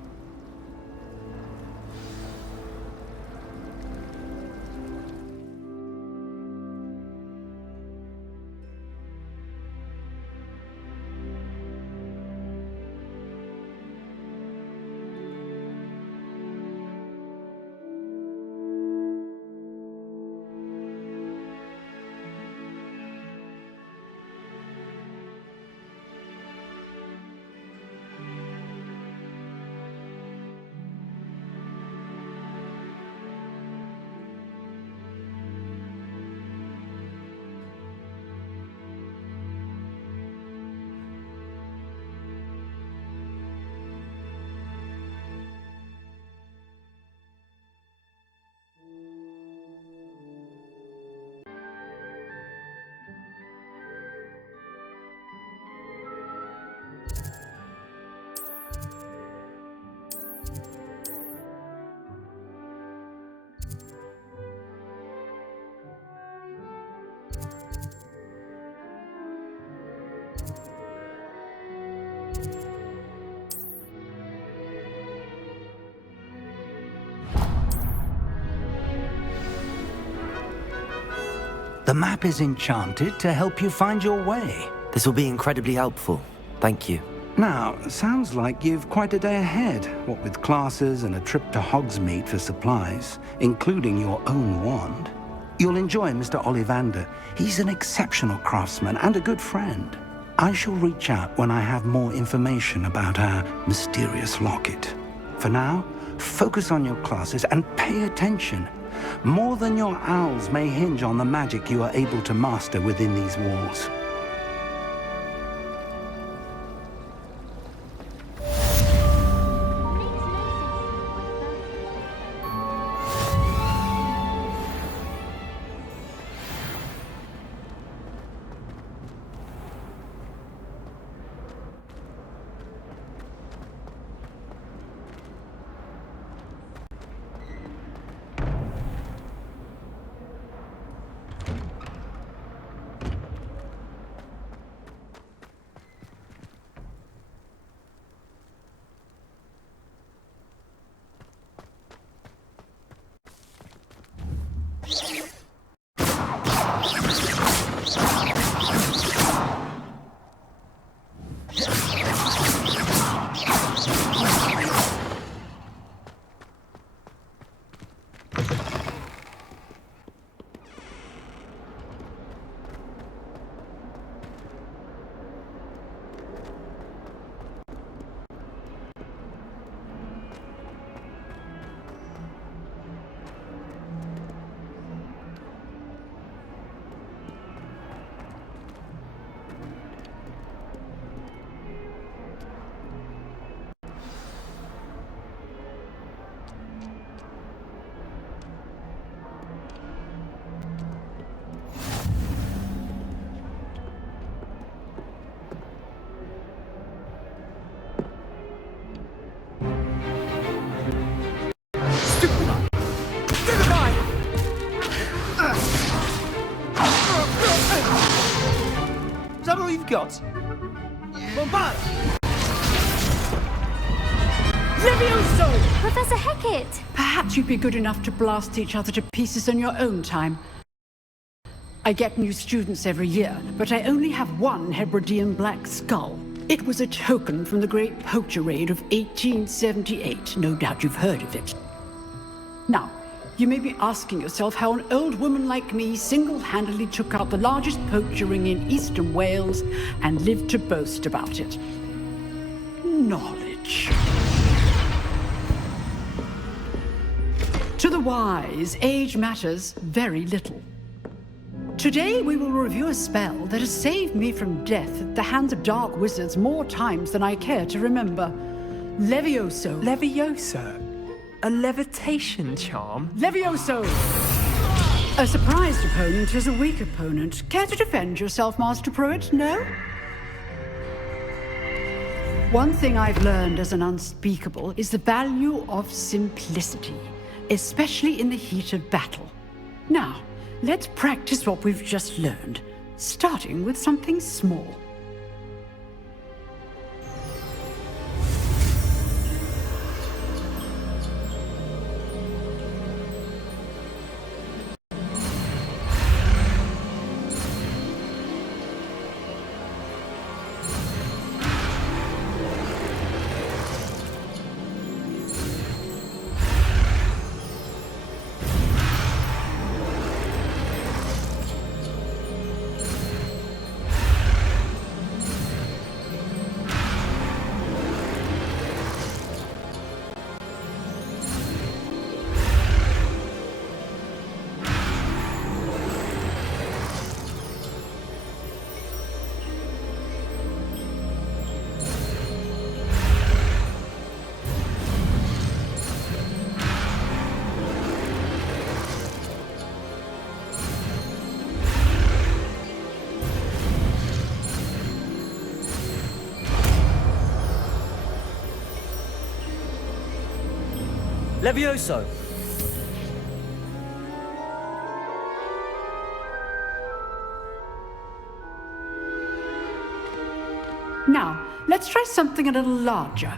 The map is enchanted to help you find your way. This will be incredibly helpful. Thank you. Now, sounds like you've quite a day ahead, what with classes and a trip to Hogsmeade for supplies, including your own wand. You'll enjoy Mr. Ollivander. He's an exceptional craftsman and a good friend. I shall reach out when I have more information about our mysterious locket. For now, focus on your classes and pay attention. More than your owls may hinge on the magic you are able to master within these walls. Is that all you've got? Bombard! Levioso! Professor Hecat! Perhaps you'd be good enough to blast each other to pieces in your own time. I get new students every year, but I only have one Hebridean black skull. It was a token from the Great Poacher Raid of 1878. No doubt you've heard of it. Now, you may be asking yourself how an old woman like me single-handedly took out the largest poacher ring in eastern Wales and lived to boast about it. Knowledge. To the wise, age matters very little. Today we will review a spell that has saved me from death at the hands of dark wizards more times than I care to remember. Levioso. Levioso? A levitation charm? Levioso! A surprised opponent is a weak opponent. Care to defend yourself, Master Pruitt? No? One thing I've learned as an unspeakable is the value of simplicity, especially in the heat of battle. Now, let's practice what we've just learned, starting with something small. Levioso! Now, let's try something a little larger.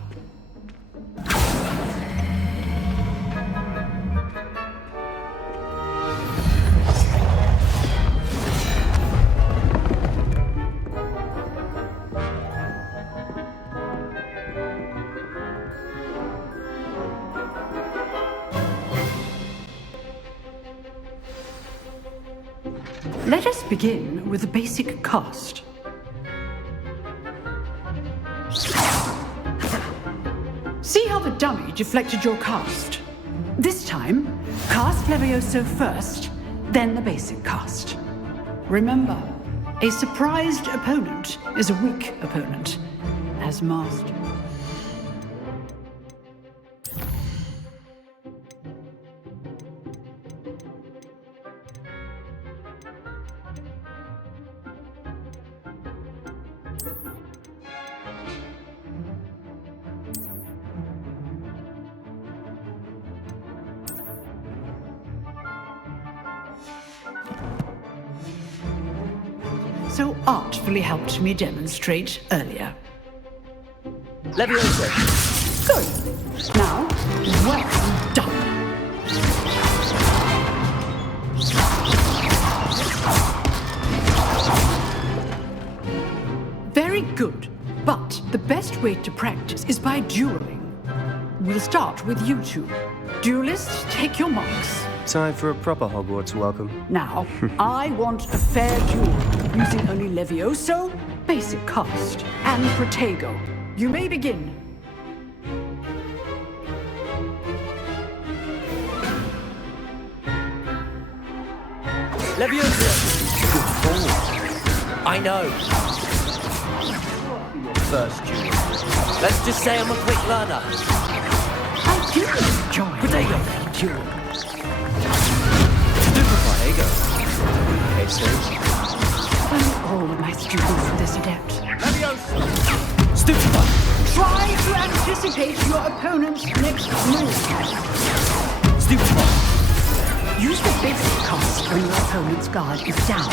Let us begin with the basic cast. See how the dummy deflected your cast? This time, cast Levioso first, then the basic cast. Remember, a surprised opponent is a weak opponent, as master. So artfully helped me demonstrate earlier. Leviosa! Good. Now, well done. Very good. But the best way to practice is by dueling. We'll start with you two. Duelists, take your marks. Time for a proper Hogwarts welcome. Now, I want a fair duel, using only Levioso, basic cast, and Protego. You may begin. Leviosa! Good ball. I know. First duel. Let's just say I'm a quick learner. I do enjoy Protego. duel. Protego. Okay, so. All of my students are this adept. Leviosa! Stupefy. Try to anticipate your opponent's next move. Stupefy. Use the basic cast when your opponent's guard is down.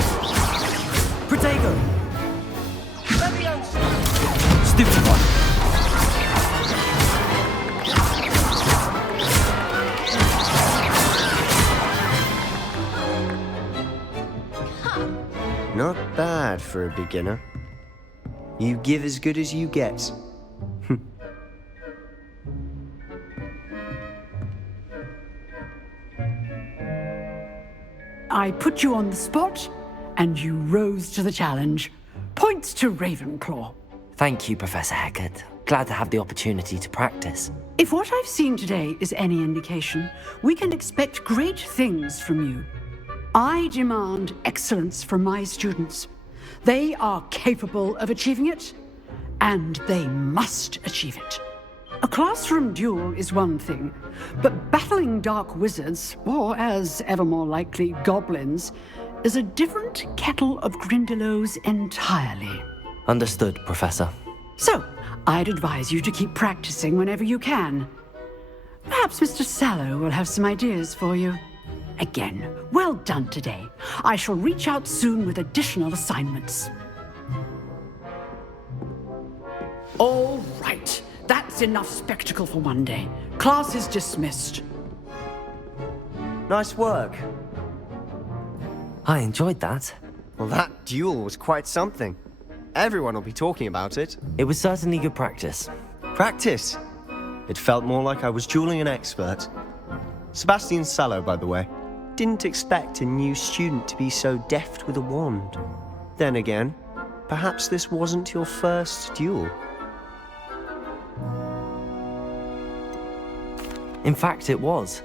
Protego. Leviosa! Stupefy. Not bad for a beginner. You give as good as you get. I put you on the spot, and you rose to the challenge. Points to Ravenclaw. Thank you, Professor Hecat. Glad to have the opportunity to practice. If what I've seen today is any indication, we can expect great things from you. I demand excellence from my students. They are capable of achieving it, and they must achieve it. A classroom duel is one thing, but battling dark wizards, or as ever more likely, goblins, is a different kettle of Grindylows entirely. Understood, Professor. So, I'd advise you to keep practicing whenever you can. Perhaps Mr. Sallow will have some ideas for you. Again, well done today. I shall reach out soon with additional assignments. All right. That's enough spectacle for one day. Class is dismissed. Nice work. I enjoyed that. Well, that duel was quite something. Everyone will be talking about it. It was certainly good practice. Practice? It felt more like I was dueling an expert. Sebastian Sallow, by the way. Didn't expect a new student to be so deft with a wand. Then again, perhaps this wasn't your first duel. In fact, it was.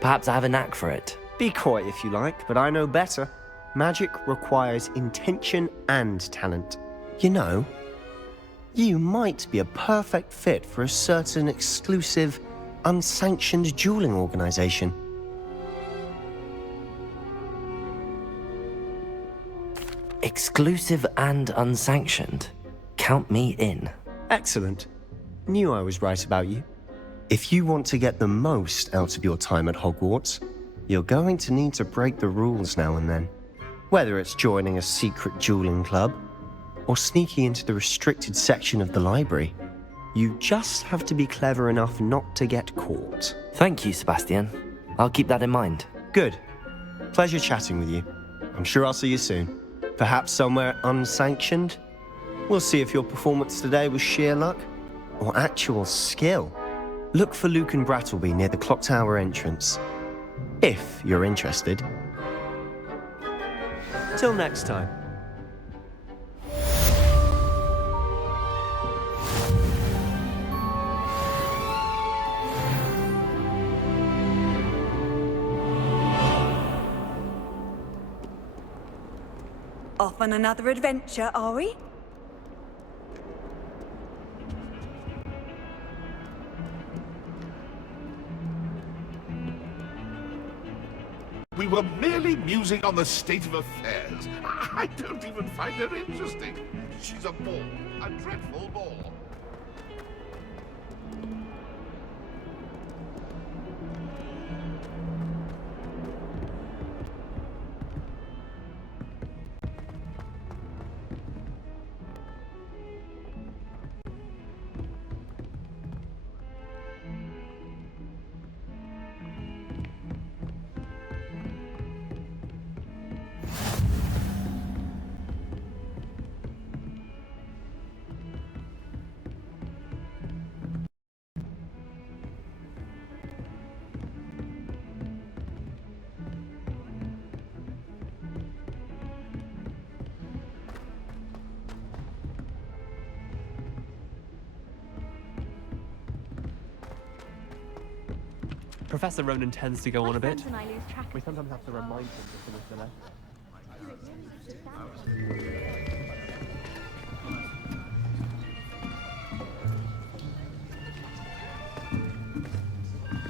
Perhaps I have a knack for it. Be coy if you like, but I know better. Magic requires intention and talent. You know, you might be a perfect fit for a certain exclusive, unsanctioned dueling organization. Exclusive and unsanctioned. Count me in. Excellent. Knew I was right about you. If you want to get the most out of your time at Hogwarts, you're going to need to break the rules now and then. Whether it's joining a secret dueling club, or sneaking into the restricted section of the library, you just have to be clever enough not to get caught. Thank you, Sebastian. I'll keep that in mind. Good. Pleasure chatting with you. I'm sure I'll see you soon. Perhaps somewhere unsanctioned? We'll see if your performance today was sheer luck or actual skill. Look for Luke and Brattleby near the clock tower entrance, if you're interested. Till next time. Off on another adventure, are we? We were merely musing on the state of affairs. I don't even find her interesting. She's a bore, a dreadful bore. Professor Ronan tends to go on a bit. And I lose track. We sometimes have to remind him to finish the lesson.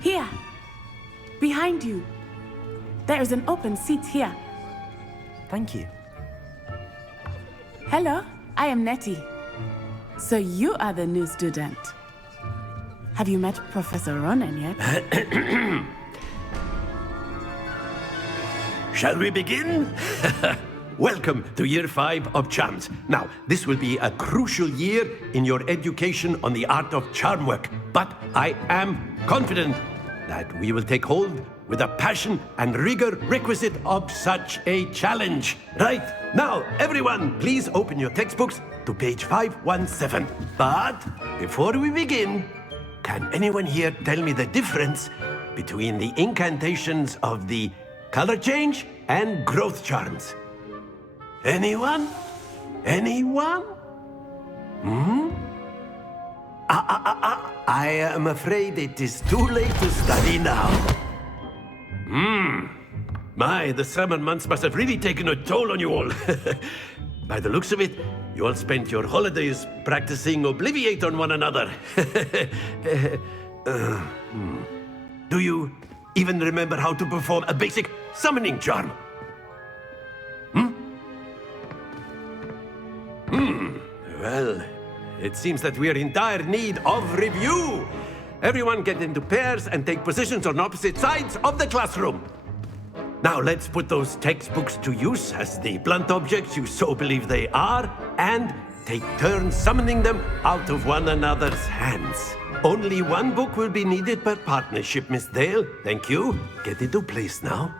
Here! Behind you! There is an open seat here. Thank you. Hello, I am Nettie. So you are the new student. Have you met Professor Ronan yet? Shall we begin? Welcome to Year 5 of Charms. Now, this will be a crucial year in your education on the art of charm work, but I am confident that we will take hold with the passion and rigor requisite of such a challenge. Right, now, everyone, please open your textbooks to page 517. But before we begin, can anyone here tell me the difference between the incantations of the color change and growth charms? Anyone? Anyone? I am afraid it is too late to study now. My, the summer months must have really taken a toll on you all. By the looks of it, you all spent your holidays practicing Obliviate on one another. Do you even remember how to perform a basic summoning charm? Well, it seems that we are in dire need of review. Everyone get into pairs and take positions on opposite sides of the classroom. Now let's put those textbooks to use as the blunt objects you so believe they are, and take turns summoning them out of one another's hands. Only one book will be needed per partnership, Miss Dale. Thank you. Get into place now.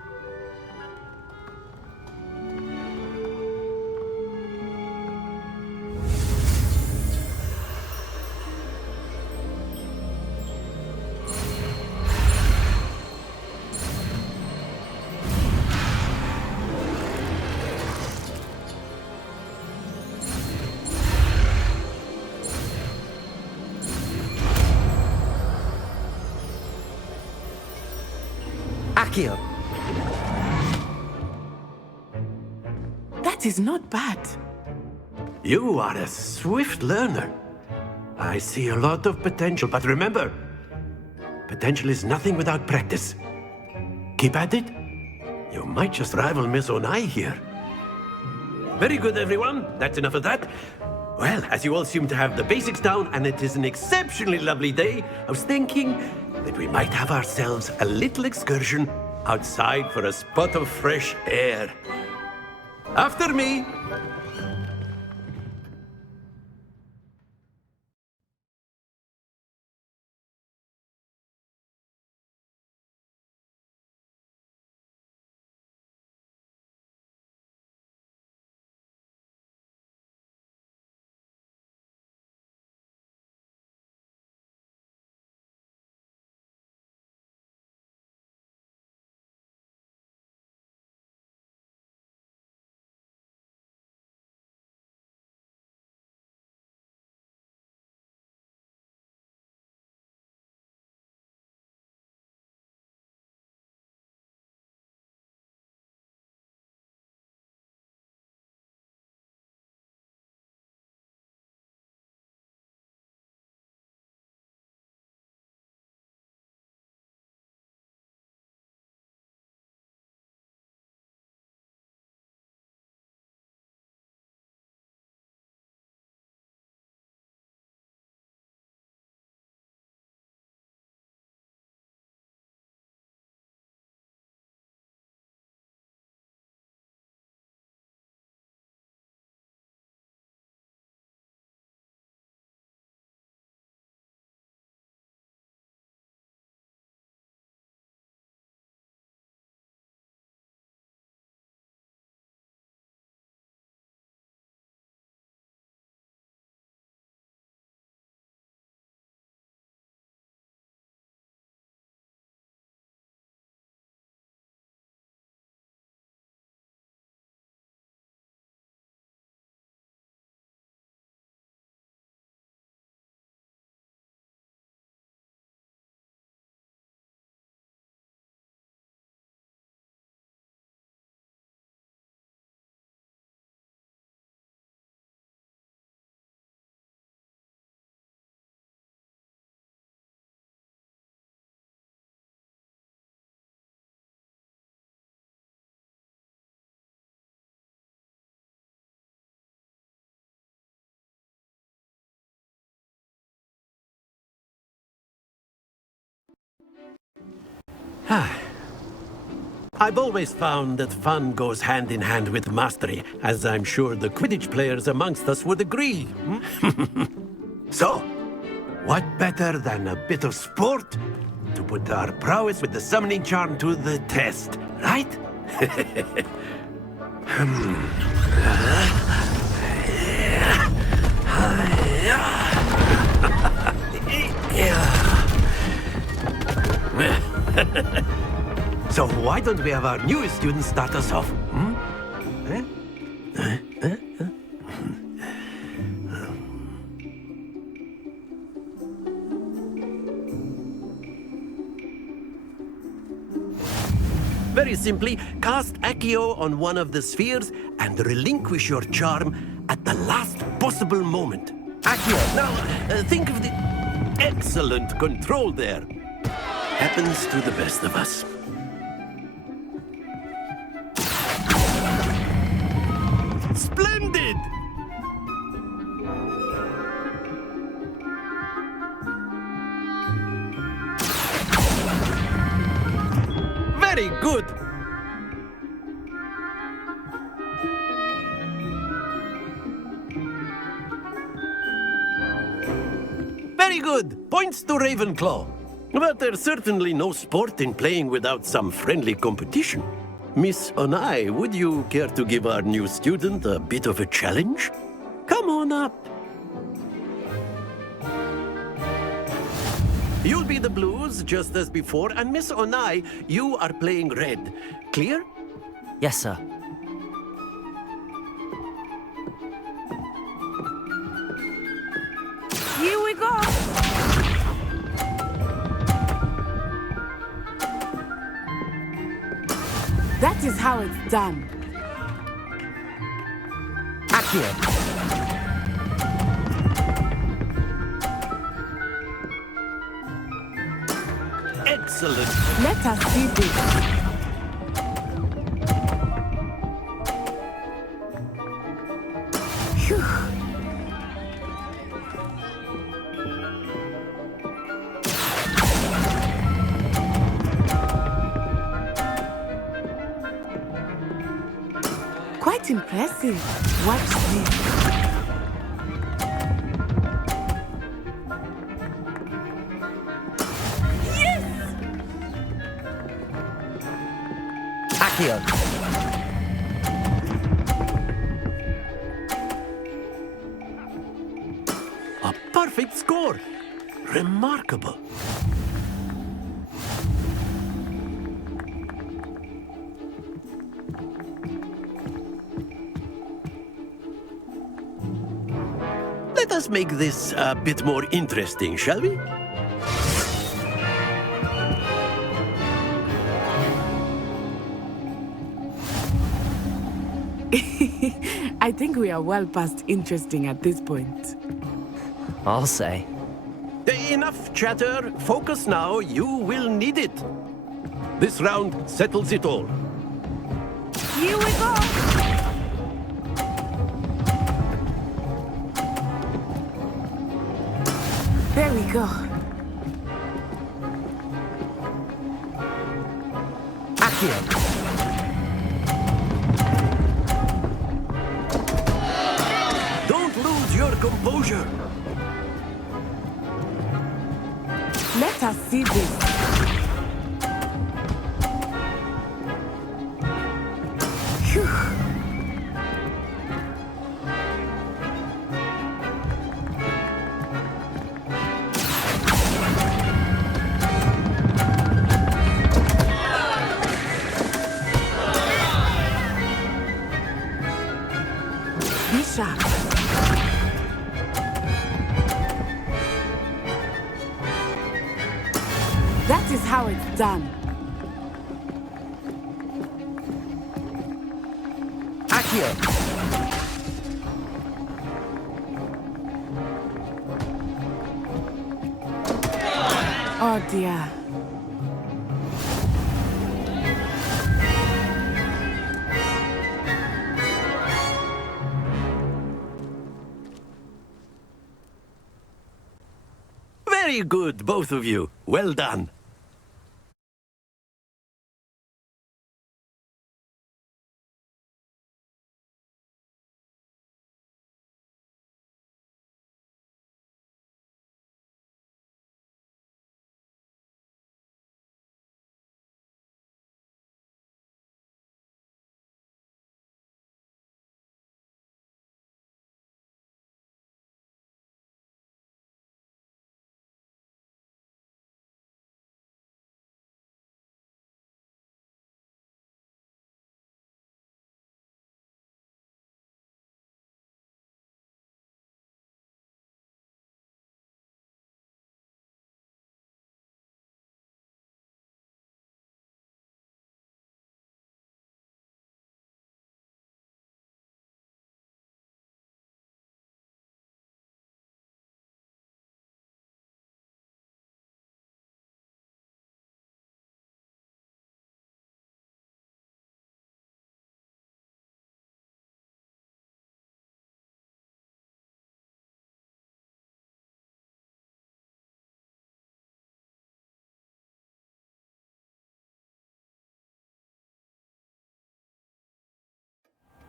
Accio. That is not bad. You are a swift learner. I see a lot of potential, but remember, potential is nothing without practice. Keep at it. You might just rival Miss Onai here. Very good, everyone. That's enough of that. Well, as you all seem to have the basics down, and it is an exceptionally lovely day, I was thinking that we might have ourselves a little excursion outside for a spot of fresh air. After me! I've always found that fun goes hand in hand with mastery, as I'm sure the Quidditch players amongst us would agree. So, what better than a bit of sport to put our prowess with the summoning charm to the test, right? So why don't we have our newest student start us off? Very simply, cast Accio on one of the spheres and relinquish your charm at the last possible moment. Accio, now think of the excellent control there. Happens to the best of us. Splendid! Very good! Very good! Points to Ravenclaw. But there's certainly no sport in playing without some friendly competition. Miss Onai, would you care to give our new student a bit of a challenge? Come on up. You'll be the blues, just as before, and Miss Onai, you are playing red. Clear? Yes, sir. Here we go! That is how it's done. Accio. Excellent. Let us see this. Phew. Quite impressive. Watch this. Accio. A perfect score. Remarkable. Let us make this a bit more interesting, shall we? I think we are well past interesting at this point. I'll say. Enough chatter. Focus now. You will need it. This round settles it all. Here we go! There we go. Accio. Don't lose your composure. Let us see this. Phew. Be sharp. That is how it's done. Accio. Oh dear. Very good, both of you. Well done.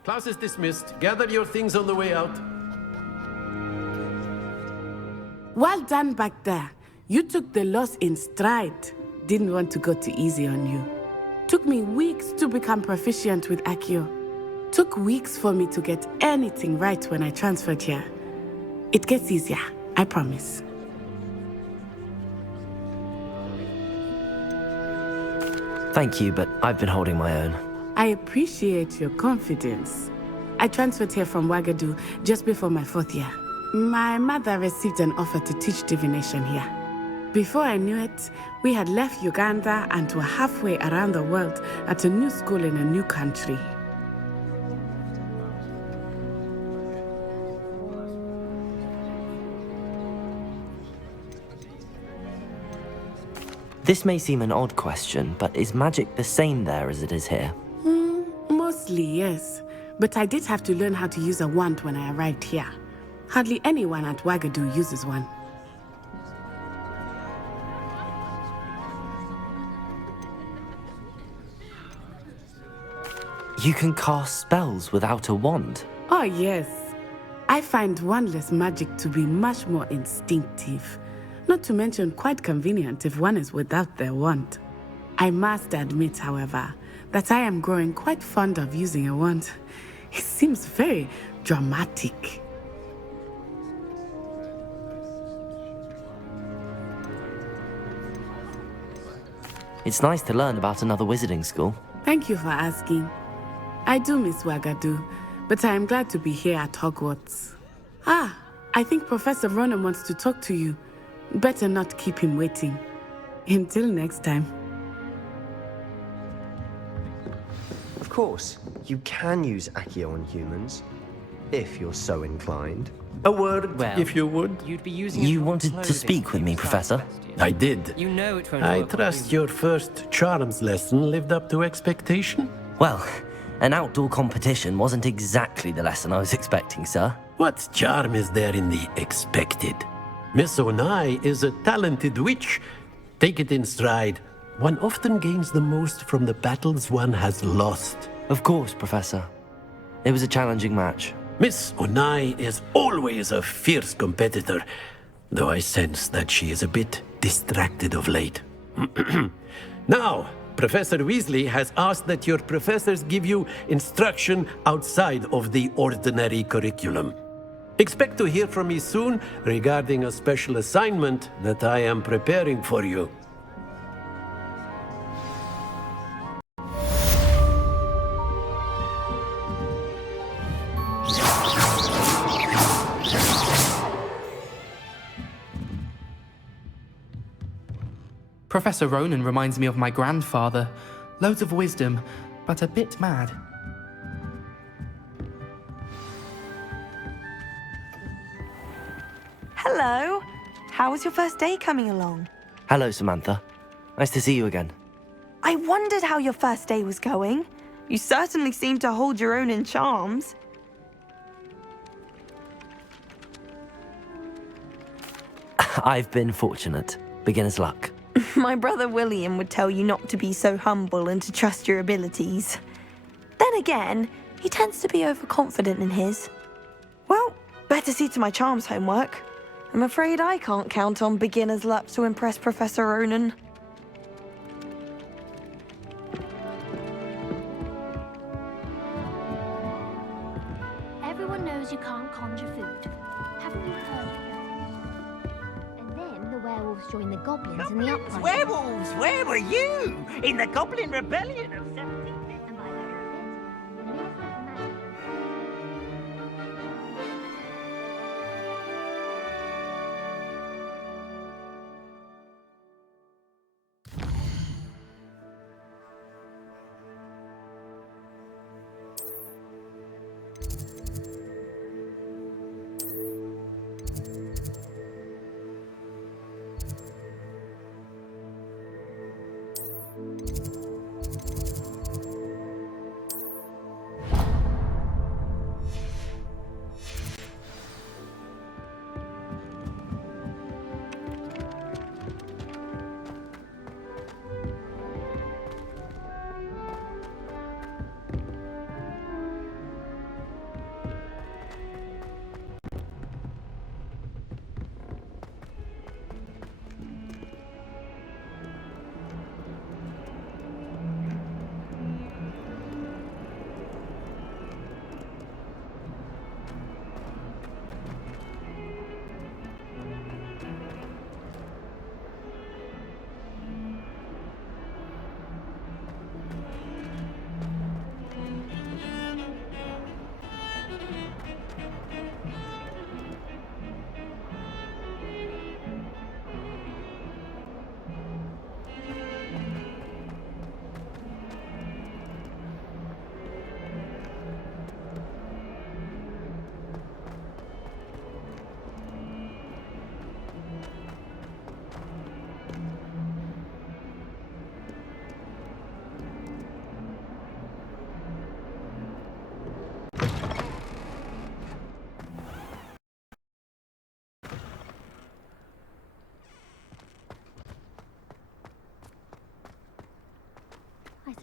Class is dismissed. Gather your things on the way out. Well done back there. You took the loss in stride. Didn't want to go too easy on you. Took me weeks to become proficient with Accio. Took weeks for me to get anything right when I transferred here. It gets easier, I promise. Thank you, but I've been holding my own. I appreciate your confidence. I transferred here from Ouagadougou just before my 4th year. My mother received an offer to teach divination here. Before I knew it, we had left Uganda and were halfway around the world at a new school in a new country. This may seem an odd question, but is magic the same there as it is here? Mostly, yes. But I did have to learn how to use a wand when I arrived here. Hardly anyone at Ouagadougou uses one. You can cast spells without a wand? Oh, yes. I find wandless magic to be much more instinctive. Not to mention quite convenient if one is without their wand. I must admit, however, that I am growing quite fond of using a wand. It seems very dramatic. It's nice to learn about another wizarding school. Thank you for asking. I do miss Ouagadougou, but I am glad to be here at Hogwarts. Ah, I think Professor Ronan wants to talk to you. Better not keep him waiting. Until next time. Of course, you can use Accio on humans, if you're so inclined. A word, if you would. You'd be using You wanted to speak with me, Professor? I did. You know it won't I work. trust your first charms lesson lived up to expectation? Well, an outdoor competition wasn't exactly the lesson I was expecting, sir. What charm is there in the expected? Miss Onai is a talented witch. Take it in stride. One often gains the most from the battles one has lost. Of course, Professor. It was a challenging match. Miss Onai is always a fierce competitor, though I sense that she is a bit distracted of late. Now, Professor Weasley has asked that your professors give you instruction outside of the ordinary curriculum. Expect to hear from me soon regarding a special assignment that I am preparing for you. Professor Ronan reminds me of my grandfather. Loads of wisdom, but a bit mad. Hello. How was your first day coming along? Hello, Samantha. Nice to see you again. I wondered how your first day was going. You certainly seem to hold your own in charms. I've been fortunate. Beginner's luck. My brother William would tell you not to be so humble and to trust your abilities. Then again, he tends to be overconfident in his. Well, better see to my charms homework. I'm afraid I can't count on beginner's luck to impress Professor Ronan. Everyone knows you can't conjure food. Haven't you heard of it? And then the werewolves join the goblins in the uprising. Werewolves, where were you? In the Goblin Rebellion of 17... And by the look of it, the myth of magic.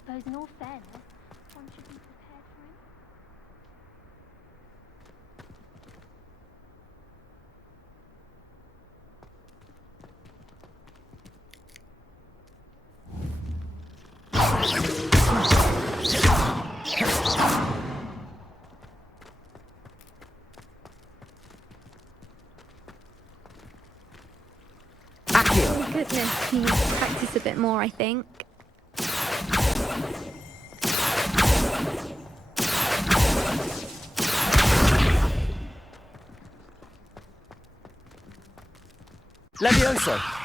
suppose in all fairness, one should be prepared for him. Oh, goodness, he needs to practice a bit more, I think. Levioso!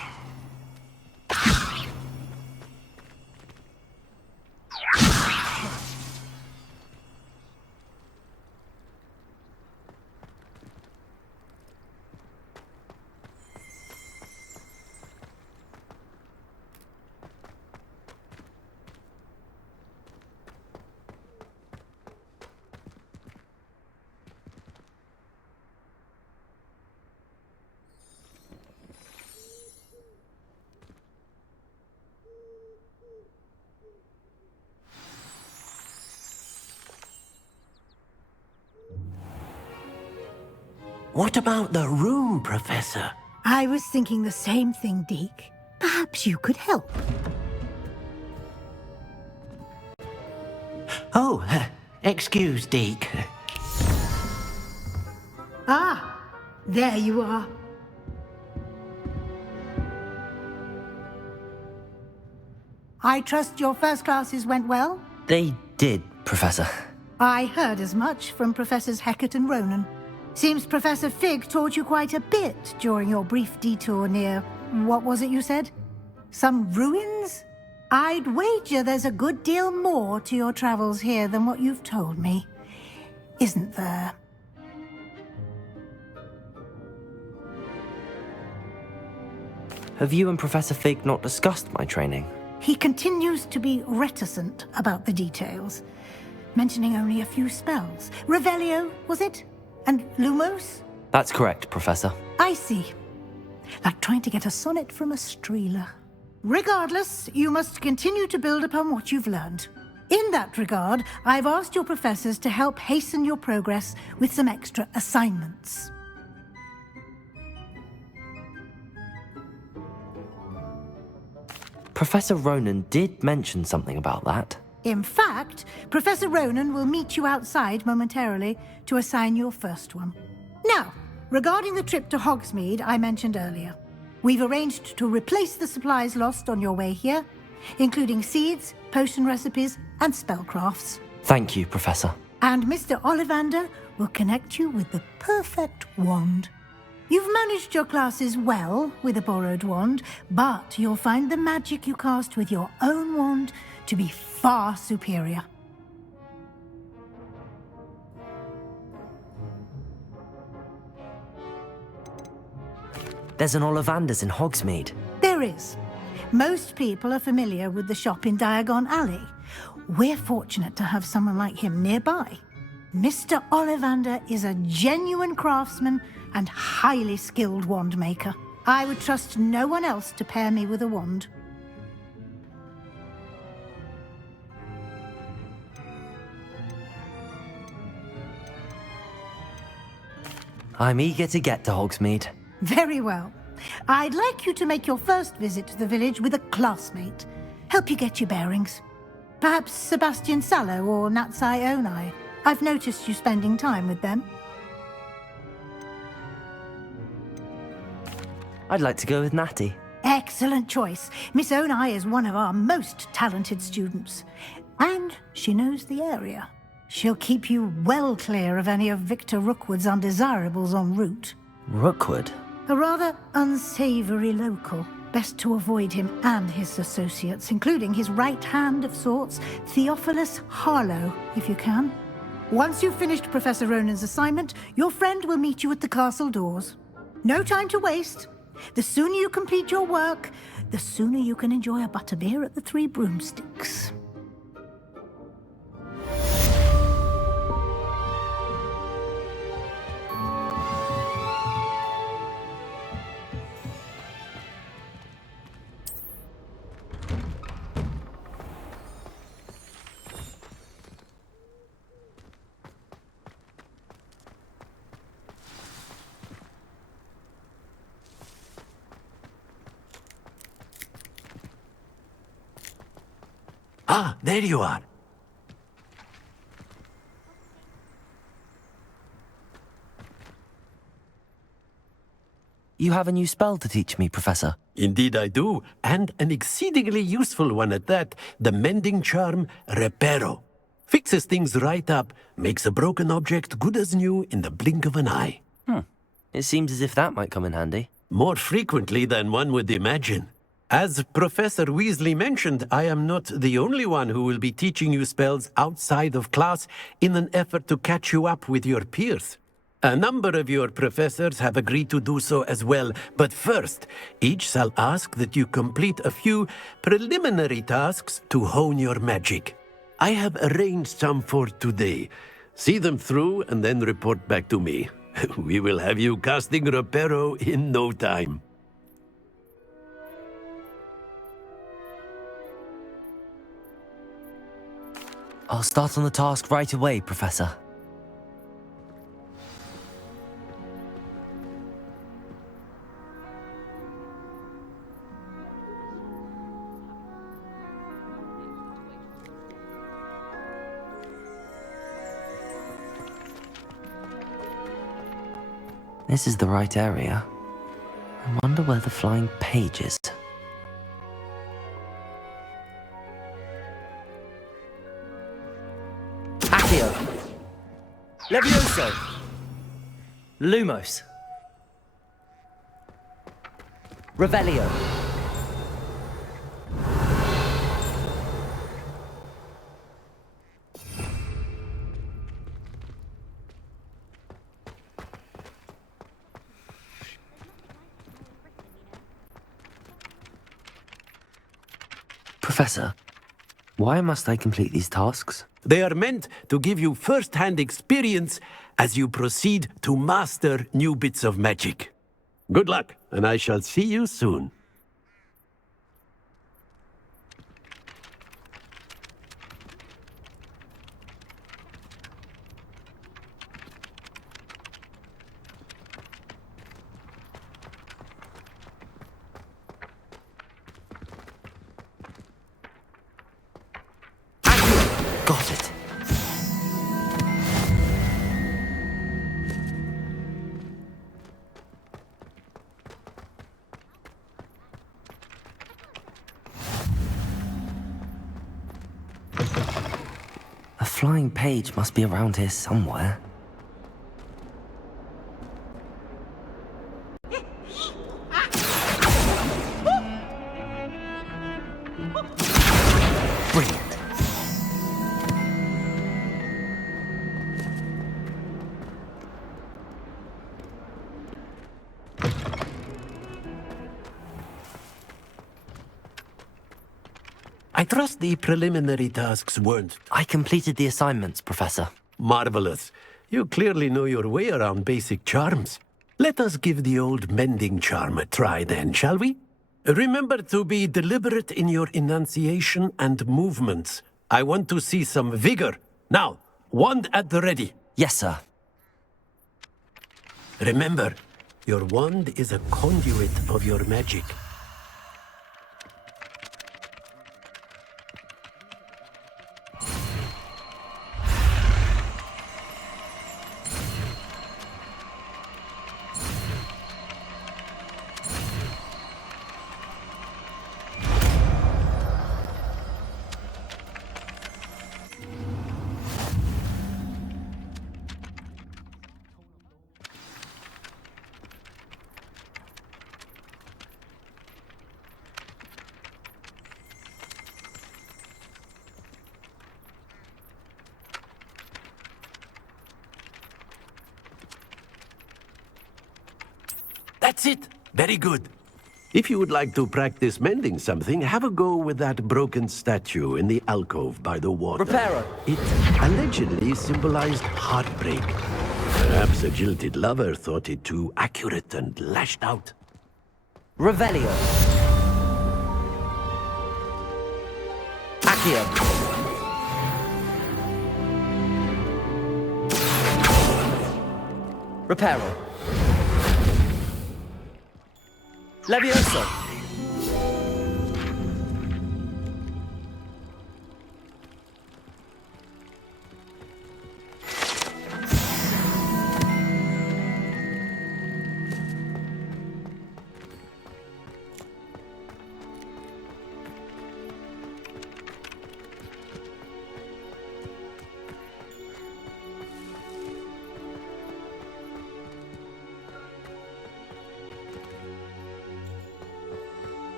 What about the room, Professor? I was thinking the same thing, Deke. Perhaps you could help. Oh, excuse, Deke. Ah, there you are. I trust your first classes went well? They did, Professor. I heard as much from Professors Hecat and Ronan. Seems Professor Fig taught you quite a bit during your brief detour near... what was it you said? Some ruins? I'd wager there's a good deal more to your travels here than what you've told me. Isn't there? Have you and Professor Fig not discussed my training? He continues to be reticent about the details, mentioning only a few spells. Revelio, was it? And Lumos? That's correct, Professor. I see. Like trying to get a sonnet from a streeler. Regardless, you must continue to build upon what you've learned. In that regard, I've asked your professors to help hasten your progress with some extra assignments. Professor Ronan did mention something about that. In fact, Professor Ronan will meet you outside momentarily to assign your first one. Now, regarding the trip to Hogsmeade I mentioned earlier, we've arranged to replace the supplies lost on your way here, including seeds, potion recipes, and spellcrafts. Thank you, Professor. And Mr. Ollivander will connect you with the perfect wand. You've managed your classes well with a borrowed wand, but you'll find the magic you cast with your own wand to be far superior. There's an Ollivander's in Hogsmeade. There is. Most people are familiar with the shop in Diagon Alley. We're fortunate to have someone like him nearby. Mr. Ollivander is a genuine craftsman and highly skilled wand maker. I would trust no one else to pair me with a wand. I'm eager to get to Hogsmeade. Very well. I'd like you to make your first visit to the village with a classmate. Help you get your bearings. Perhaps Sebastian Sallow or Natsai Onai. I've noticed you spending time with them. I'd like to go with Natty. Excellent choice. Miss Onai is one of our most talented students. And she knows the area. She'll keep you well clear of any of Victor Rookwood's undesirables en route. Rookwood? A rather unsavory local. Best to avoid him and his associates, including his right hand of sorts, Theophilus Harlow, if you can. Once you've finished Professor Ronan's assignment, your friend will meet you at the castle doors. No time to waste. The sooner you complete your work, the sooner you can enjoy a butterbeer at the Three Broomsticks. Ah, there you are. You have a new spell to teach me, Professor. Indeed I do, and an exceedingly useful one at that. The mending charm, Reparo. Fixes things right up, makes a broken object good as new in the blink of an eye. It seems as if that might come in handy. More frequently than one would imagine. As Professor Weasley mentioned, I am not the only one who will be teaching you spells outside of class in an effort to catch you up with your peers. A number of your professors have agreed to do so as well, but first, each shall ask that you complete a few preliminary tasks to hone your magic. I have arranged some for today. See them through and then report back to me. We will have you casting Reparo in no time. I'll start on the task right away, Professor. This is the right area. I wonder where the flying page is. Accio! Levioso! Lumos! Revelio! Professor, why must I complete these tasks? They are meant to give you first-hand experience as you proceed to master new bits of magic. Good luck, and I shall see you soon. Got it. A flying page must be around here somewhere. Brilliant. I trust the preliminary tasks weren't... I completed the assignments, Professor. Marvelous. You clearly know your way around basic charms. Let us give the old mending charm a try then, shall we? Remember to be deliberate in your enunciation and movements. I want to see some vigor. Now, wand at the ready. Yes, sir. Remember, your wand is a conduit of your magic. That's it. Very good. If you would like to practice mending something, have a go with that broken statue in the alcove by the water. Reparo. It allegedly symbolized heartbreak. Perhaps a jilted lover thought it too accurate and lashed out. Revelio. Accio. Reparo. Levioso.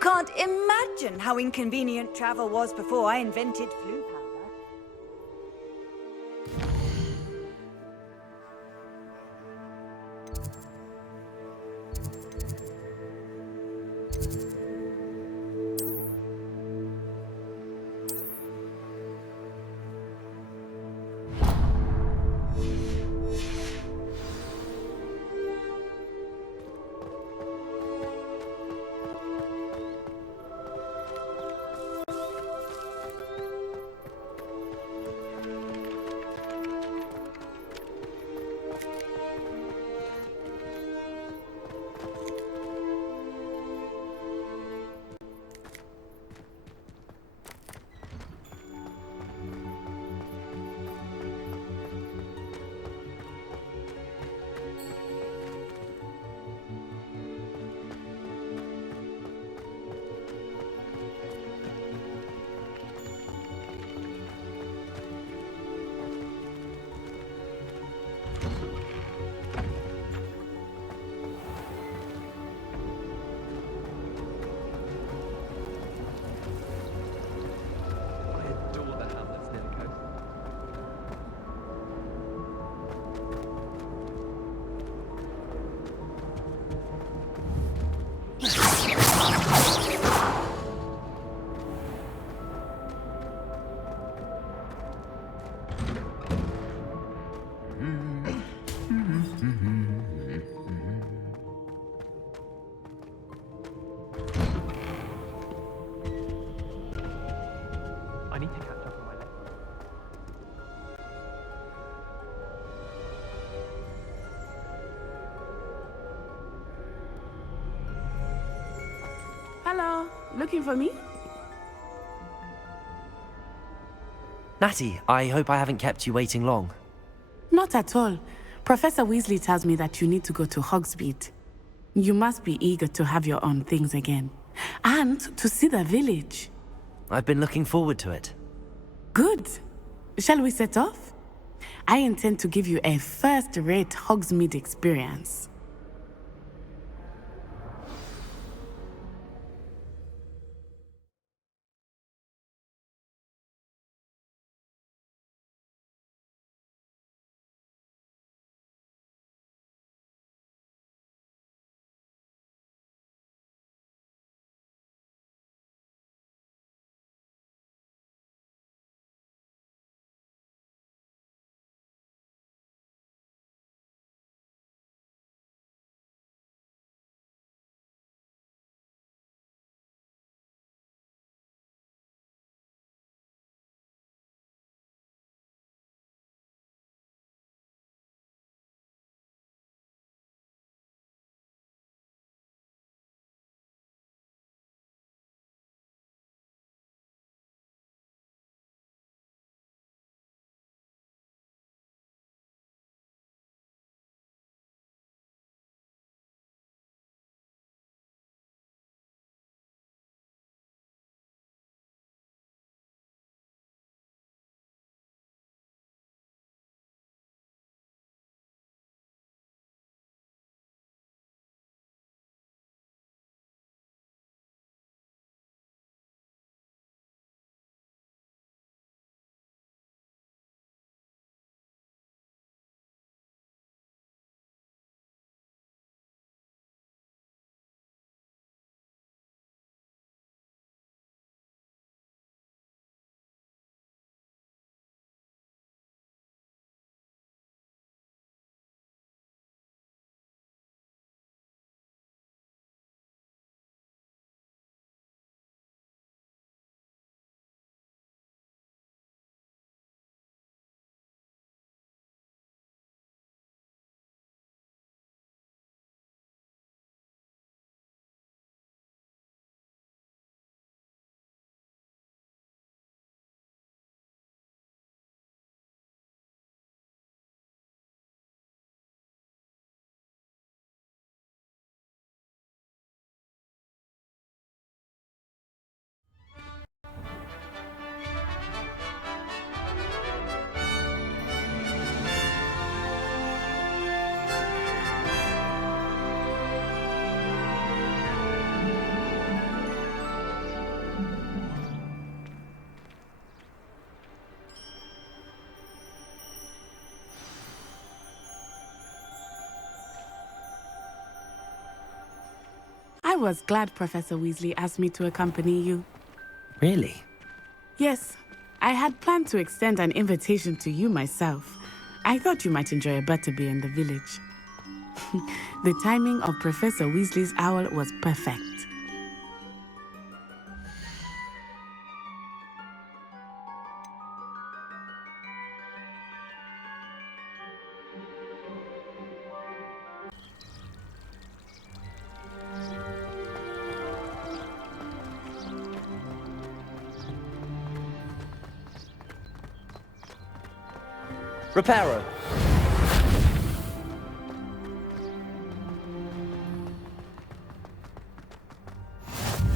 can't imagine how inconvenient travel was before I invented flu powder. I need to catch up on my lessons. Hello, looking for me? Natty, I hope I haven't kept you waiting long. Not at all. Professor Weasley tells me that you need to go to Hogsmeade. You must be eager to have your own things again. And to see the village. I've been looking forward to it. Good. Shall we set off? I intend to give you a first-rate Hogsmeade experience. was glad Professor Weasley asked me to accompany you. Really? Yes, I had planned to extend an invitation to you myself. I thought you might enjoy a butterbeer in the village. The timing of Professor Weasley's owl was perfect. Reparo.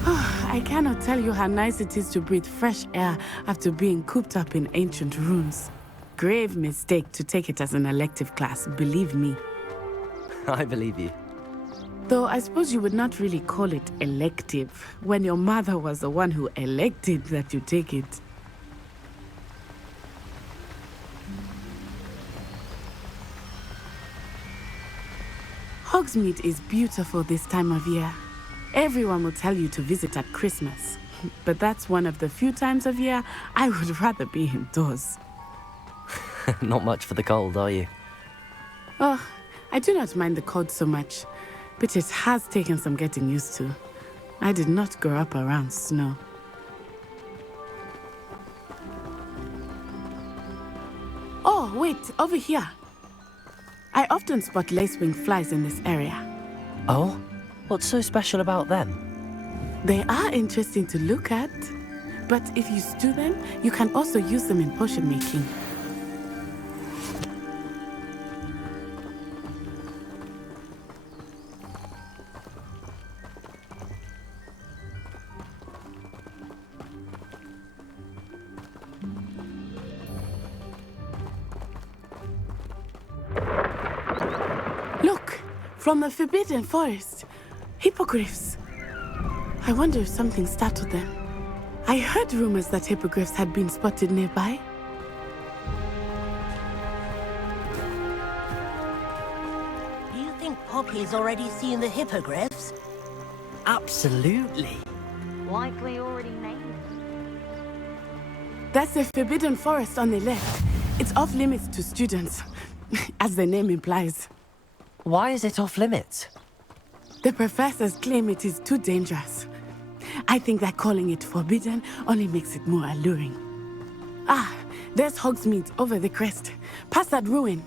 I cannot tell you how nice it is to breathe fresh air after being cooped up in ancient rooms. Grave mistake to take it as an elective class, believe me. I believe you. Though I suppose you would not really call it elective when your mother was the one who elected that you take it. Hogsmeade is beautiful this time of year. Everyone will tell you to visit at Christmas, but that's one of the few times of year I would rather be indoors. Not much for the cold, are you? Oh, I do not mind the cold so much, but it has taken some getting used to. I did not grow up around snow. Oh, wait, over here. I often spot lacewing flies in this area. Oh? What's so special about them? They are interesting to look at, but if you stew them, you can also use them in potion making. Look, from the Forbidden Forest. Hippogriffs. I wonder if something startled them. I heard rumors that hippogriffs had been spotted nearby. Do you think Poppy's already seen the hippogriffs? Absolutely. Likely already named. That's the Forbidden Forest on the left. It's off limits to students, as the name implies. Why is it off limits? The professors claim it is too dangerous. I think that calling it forbidden only makes it more alluring. Ah, there's Hogsmeade over the crest. Past that ruin.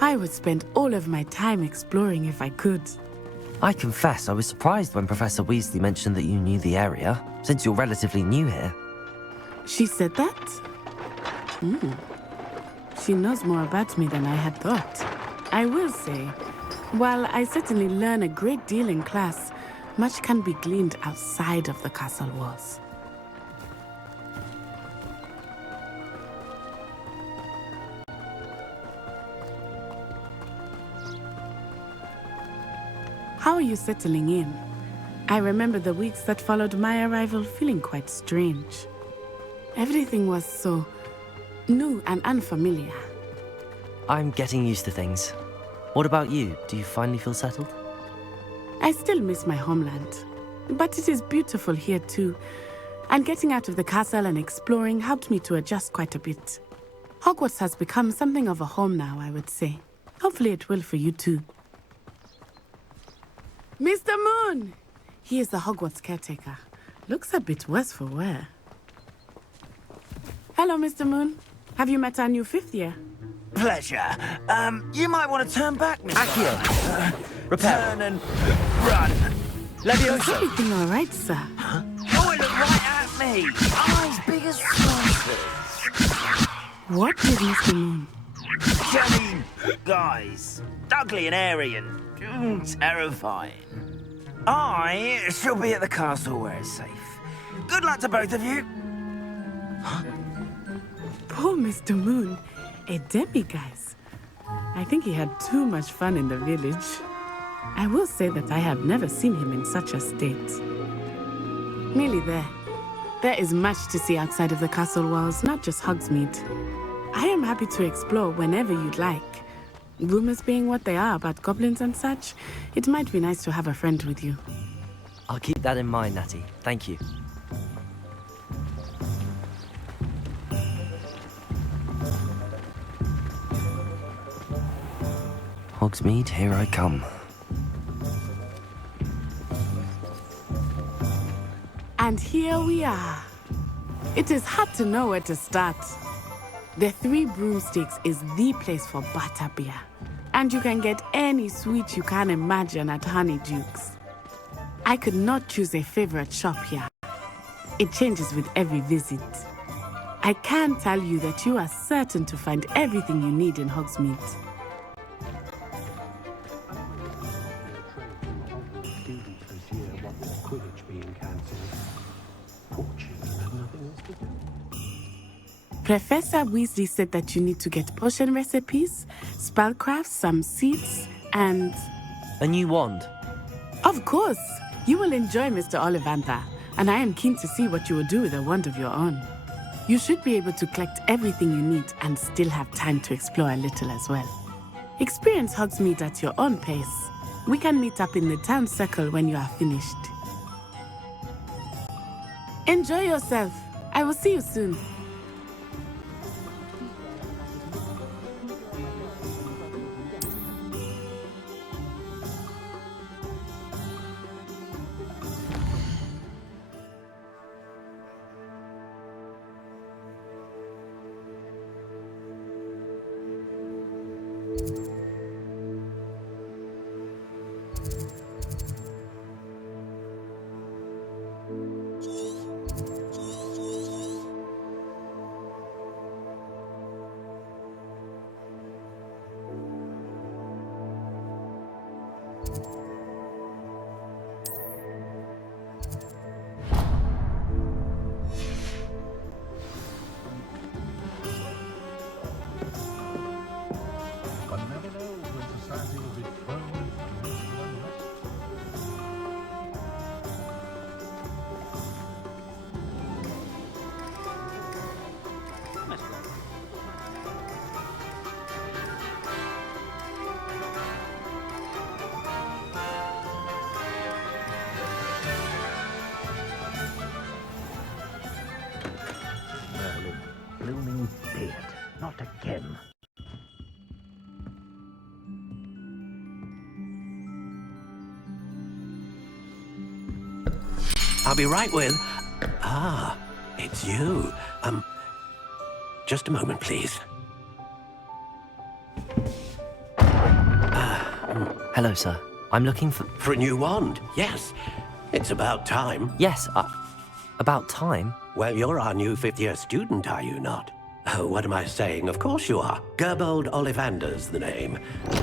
I would spend all of my time exploring if I could. I confess I was surprised when Professor Weasley mentioned that you knew the area, since you're relatively new here. She said that? She knows more about me than I had thought. I will say, while I certainly learn a great deal in class, much can be gleaned outside of the castle walls. How are you settling in? I remember the weeks that followed my arrival feeling quite strange. Everything was so new and unfamiliar. I'm getting used to things. What about you? Do you finally feel settled? I still miss my homeland, but it is beautiful here too. And getting out of the castle and exploring helped me to adjust quite a bit. Hogwarts has become something of a home now, I would say. Hopefully it will for you too. Mr. Moon! He is the Hogwarts caretaker. Looks a bit worse for wear. Hello, Mr. Moon. Have you met our new fifth year? Pleasure. You might want to turn back, Mr. Accio. Repair. Turn and run. Is Leviosa. everything all right, sir? Oh, it looked right at me. Eyes big as saucers. What is Mr. Moon? Jenny, guys. Ugly and airy and terrifying. I shall be at the castle where it's safe. Good luck to both of you. Poor Mr. Moon, a demiguise. I think he had too much fun in the village. I will say that I have never seen him in such a state. Nearly there. There is much to see outside of the castle walls, not just Hogsmeade. I am happy to explore whenever you'd like. Rumors being what they are about goblins and such, it might be nice to have a friend with you. I'll keep that in mind, Natty. Thank you. Hogsmeade, here I come. And here we are. It is hard to know where to start. The Three Broomsticks is the place for butterbeer. And you can get any sweet you can imagine at Honeyduke's. I could not choose a favorite shop here. It changes with every visit. I can tell you that you are certain to find everything you need in Hogsmeade. Professor Weasley said that you need to get potion recipes, spellcrafts, some seeds, and... A new wand? Of course! You will enjoy Mr. Ollivander, and I am keen to see what you will do with a wand of your own. You should be able to collect everything you need and still have time to explore a little as well. Experience Hogsmeade at your own pace. We can meet up in the town circle when you are finished. Enjoy yourself. I will see you soon. Blooming beard. Not again. I'll be right with... Ah, it's you. Just a moment, please. Hello, sir. I'm looking for... For a new wand, yes. It's about time. Yes, about time? Well, you're our new fifth-year student, are you not? Oh, what am I saying? Of course you are. Gerbold Ollivander's the name.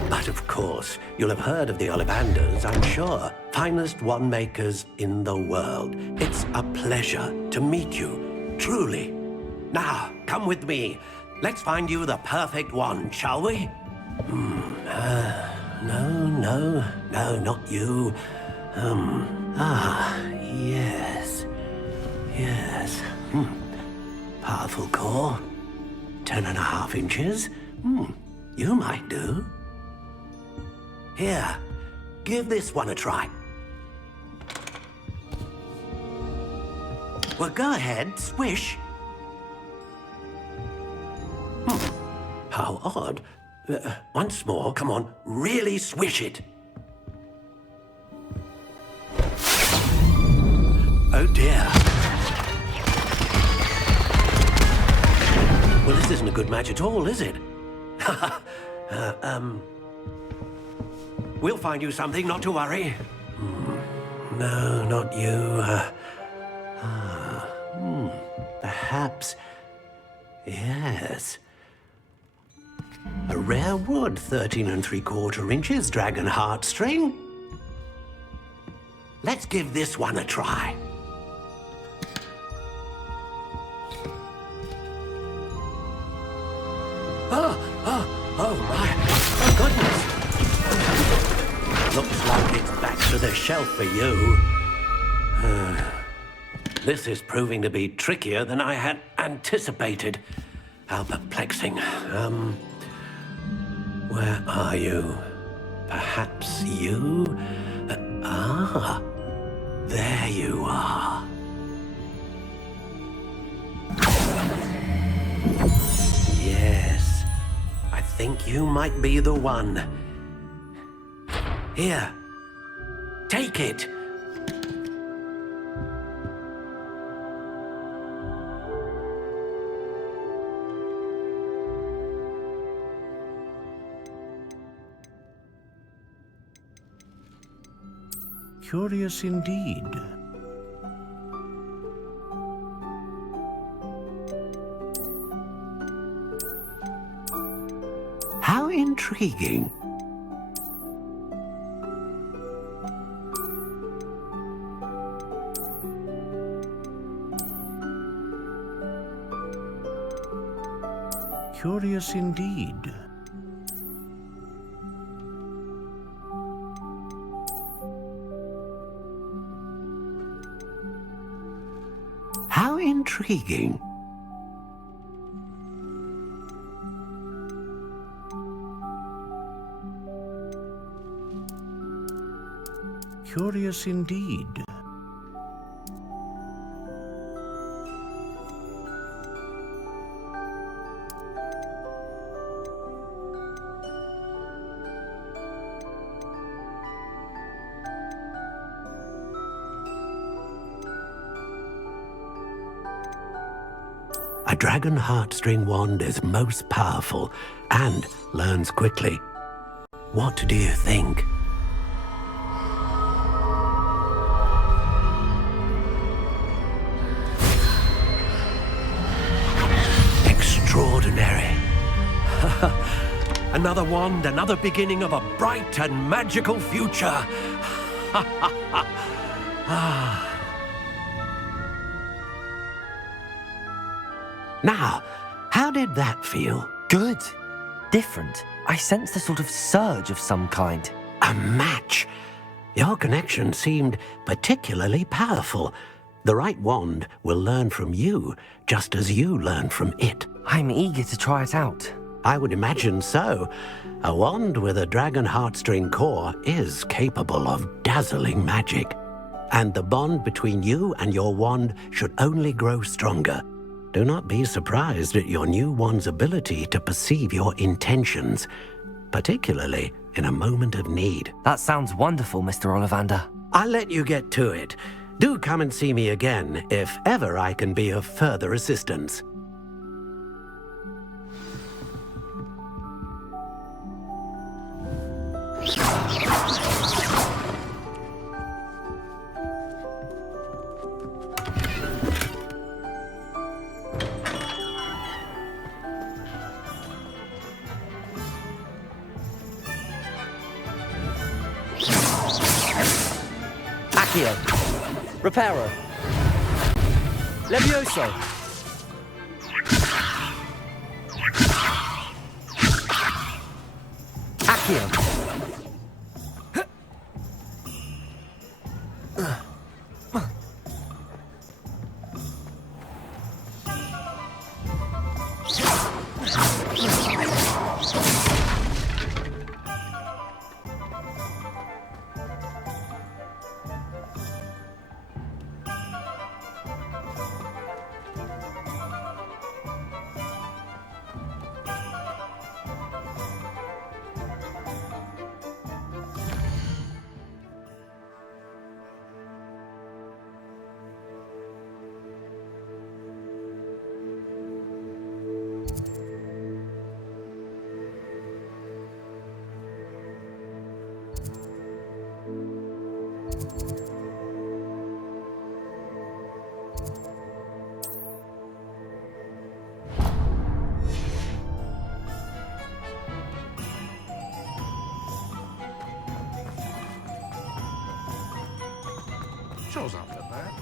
But of course, you'll have heard of the Ollivanders, I'm sure. Finest wand makers in the world. It's a pleasure to meet you, truly. Now, come with me. Let's find you the perfect wand, shall we? No, not you. Yes. Powerful core. 10.5 inches. You might do. Here, give this one a try. Well, go ahead, swish. How odd. Once more, come on, really swish it. Oh dear. Well, this isn't a good match at all, is it? We'll find you something, not to worry. No, not you. Perhaps. Yes. A rare wood, 13 3/4 inches, dragon heartstring. Let's give this one a try. Oh my goodness. Looks like it's back to the shelf for you. This is proving to be trickier than I had anticipated. How perplexing. Where are you? Perhaps you? There you are. Yes, I think you might be the one. Here, take it. Curious indeed. How intriguing. Curious indeed. How intriguing. Curious indeed. A dragon heartstring wand is most powerful and learns quickly. What do you think? Extraordinary. Another wand, another beginning of a bright and magical future. Now, how did that feel? Good. Different. I sensed a sort of surge of some kind. A match. Your connection seemed particularly powerful. The right wand will learn from you, just as you learn from it. I'm eager to try it out. I would imagine so. A wand with a dragon heartstring core is capable of dazzling magic. And the bond between you and your wand should only grow stronger. Do not be surprised at your new wand's ability to perceive your intentions, particularly in a moment of need. That sounds wonderful, Mr. Ollivander. I'll let you get to it. Do come and see me again if ever I can be of further assistance. Accio. Reparo. Levioso. Accio. Shows up at that.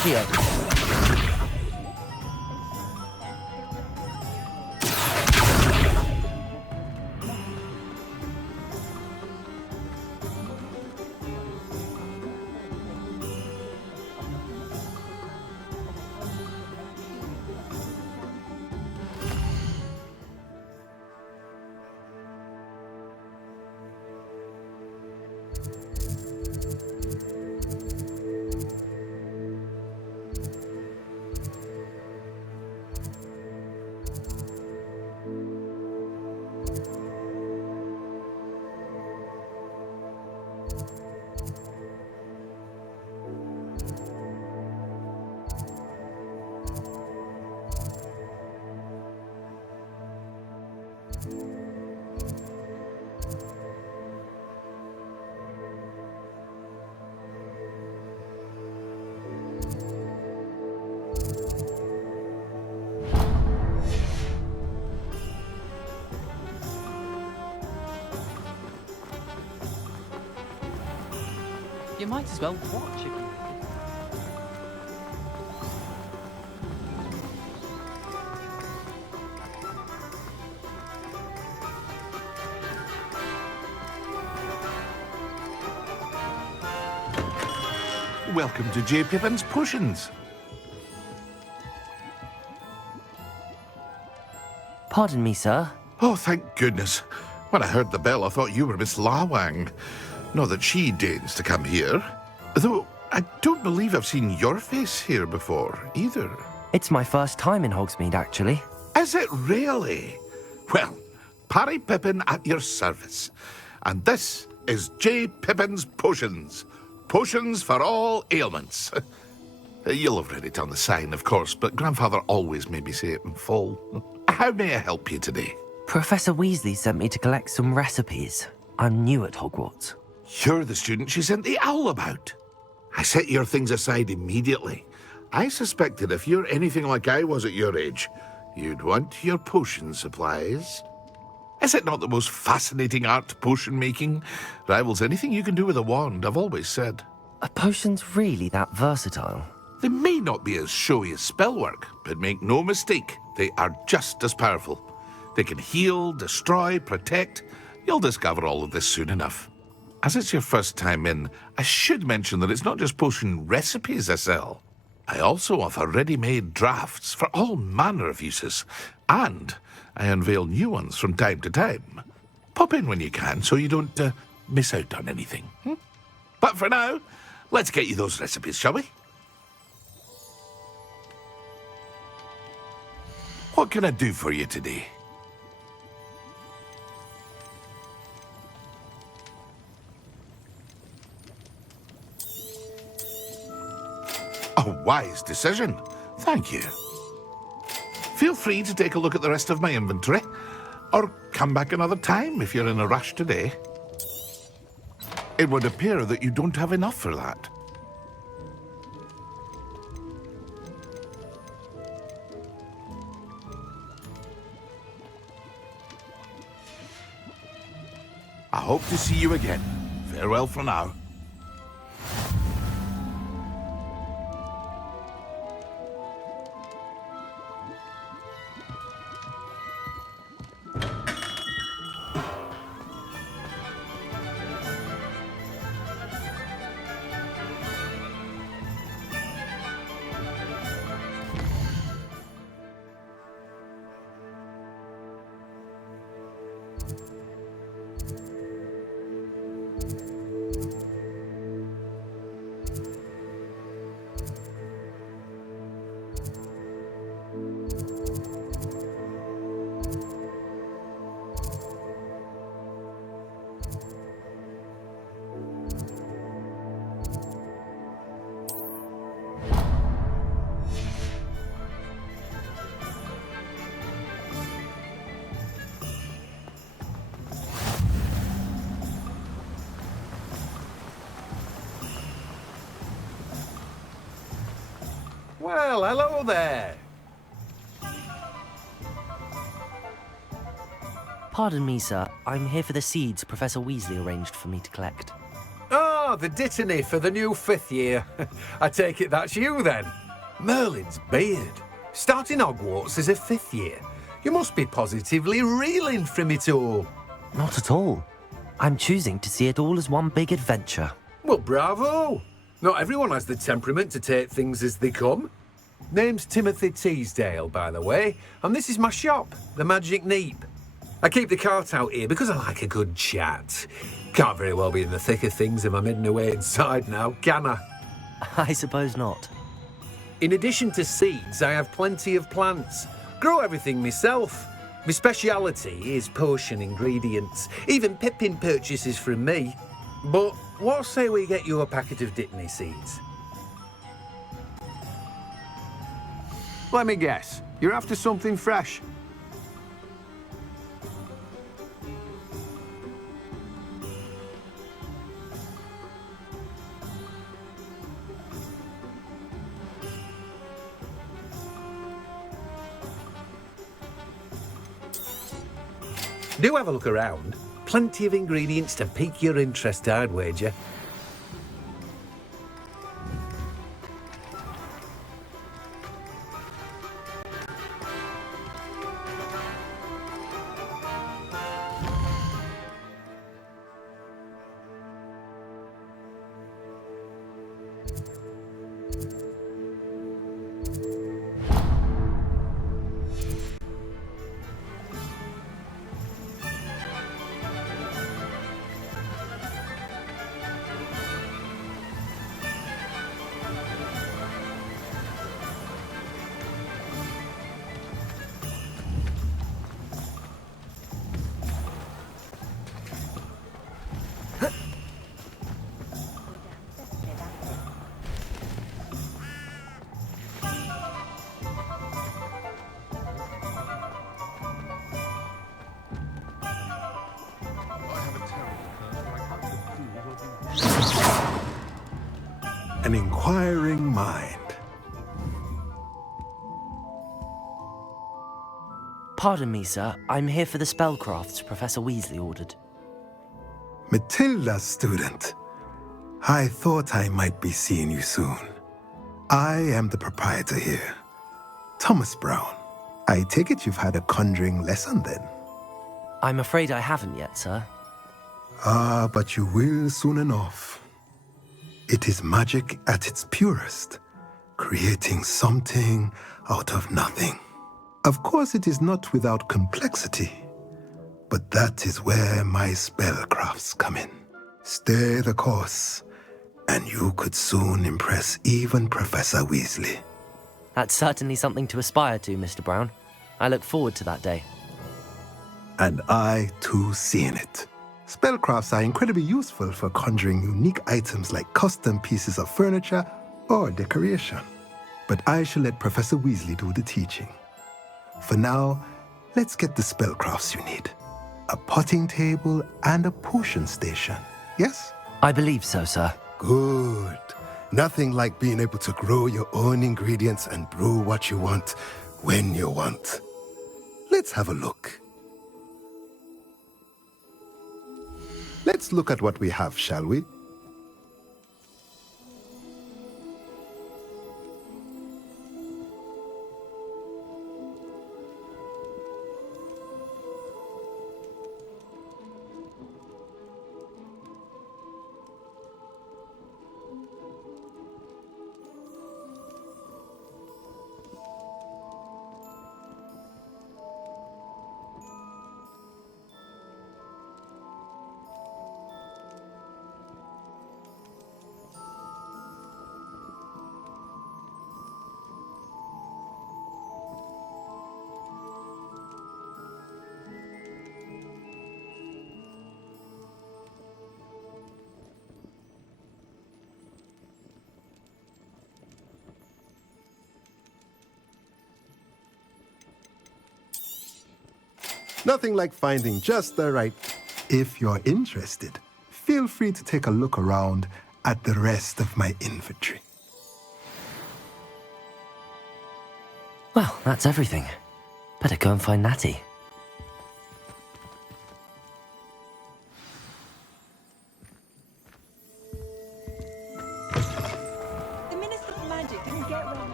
Accio. You might as well watch it. Welcome to J. Pippin's Potions. Pardon me, sir. Oh, thank goodness. When I heard the bell, I thought you were Miss Lawang. Not that she deigns to come here. Though I don't believe I've seen your face here before, either. It's my first time in Hogsmeade, actually. Is it really? Well, Parry Pippin at your service. And this is J. Pippin's Potions. Potions for all ailments. You'll have read it on the sign, of course, but Grandfather always made me say it in full. How may I help you today? Professor Weasley sent me to collect some recipes. I'm new at Hogwarts. You're the student she sent the owl about. I set your things aside immediately. I suspected if you're anything like I was at your age, you'd want your potion supplies. Is it not the most fascinating art, potion making? Rivals anything you can do with a wand, I've always said. Are potions really that versatile? They may not be as showy as spellwork, but make no mistake, they are just as powerful. They can heal, destroy, protect. You'll discover all of this soon enough. As it's your first time in, I should mention that it's not just potion recipes I sell. I also offer ready-made drafts for all manner of uses, and I unveil new ones from time to time. Pop in when you can so you don't miss out on anything. But for now, let's get you those recipes, shall we? What can I do for you today? A wise decision. Thank you. Feel free to take a look at the rest of my inventory, or come back another time if you're in a rush today. It would appear that you don't have enough for that. I hope to see you again. Farewell for now. Well, hello there. Pardon me, sir. I'm here for the seeds Professor Weasley arranged for me to collect. Ah, Ah, the dittany for the new 5th year. I take it that's you then. Merlin's beard. Starting Hogwarts as a 5th year. You must be positively reeling from it all. Not at all. I'm choosing to see it all as one big adventure. Well, bravo. Not everyone has the temperament to take things as they come. Name's Timothy Teasdale, by the way, and this is my shop, the Magic Neep. I keep the cart out here because I like a good chat. Can't very well be in the thick of things if I'm hidden away inside now, can I? I suppose not. In addition to seeds, I have plenty of plants. Grow everything myself. My speciality is potion ingredients. Even Pippin purchases from me. But what say we get you a packet of Dittany seeds? Let me guess. You're after something fresh. Do have a look around. Plenty of ingredients to pique your interest, I'd wager. An inquiring mind. Pardon me, sir. I'm here for the spellcrafts Professor Weasley ordered. Matilda's student. I thought I might be seeing you soon. I am the proprietor here, Thomas Brown. I take it you've had a conjuring lesson then? I'm afraid I haven't yet, sir. Ah, but you will soon enough. It is magic at its purest, creating something out of nothing. Of course, it is not without complexity, but that is where my spellcrafts come in. Stay the course, and you could soon impress even Professor Weasley. That's certainly something to aspire to, Mr. Brown. I look forward to that day. And I, too, seeing it. Spellcrafts are incredibly useful for conjuring unique items like custom pieces of furniture or decoration. But I shall let Professor Weasley do the teaching. For now, let's get the spellcrafts you need. A potting table and a potion station, yes? I believe so, sir. Good. Nothing like being able to grow your own ingredients and brew what you want when you want. Let's have a look. Let's look at what we have, shall we? Nothing like finding just the right. If you're interested, feel free to take a look around at the rest of my inventory. Well, that's everything. Better go and find Natty.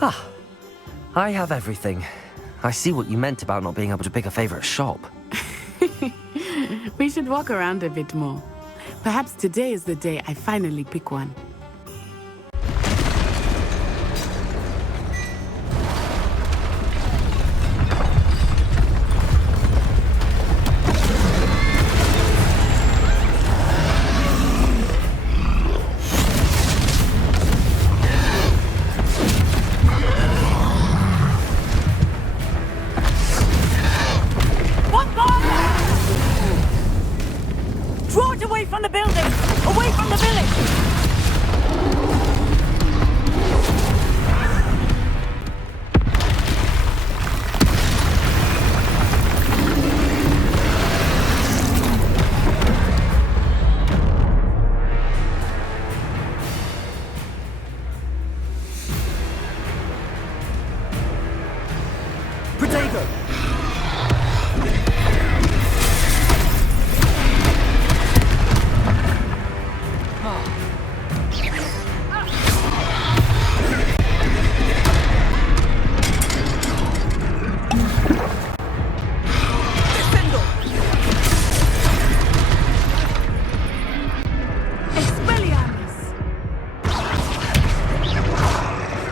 Ah, I have everything. I see what you meant about not being able to pick a favorite shop. We should walk around a bit more. Perhaps today is the day I finally pick one.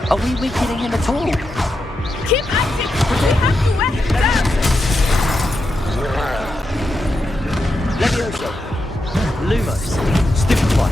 Are we weakening him at all? Keep acting! We have to wear him down! Levioso! Lumos! Stupefy!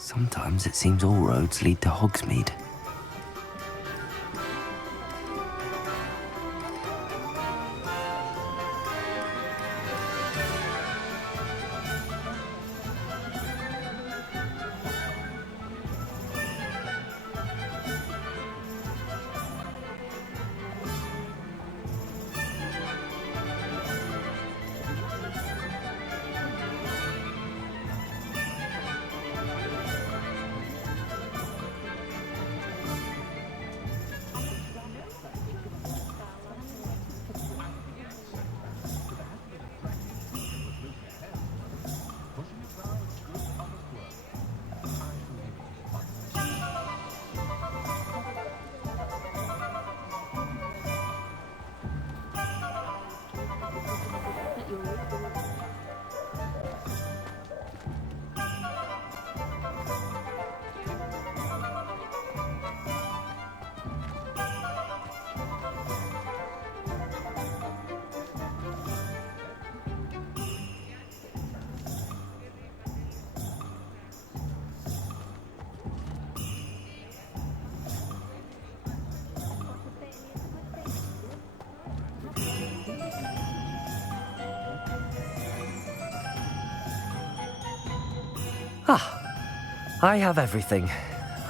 Sometimes it seems all roads lead to Hogsmeade. I have everything.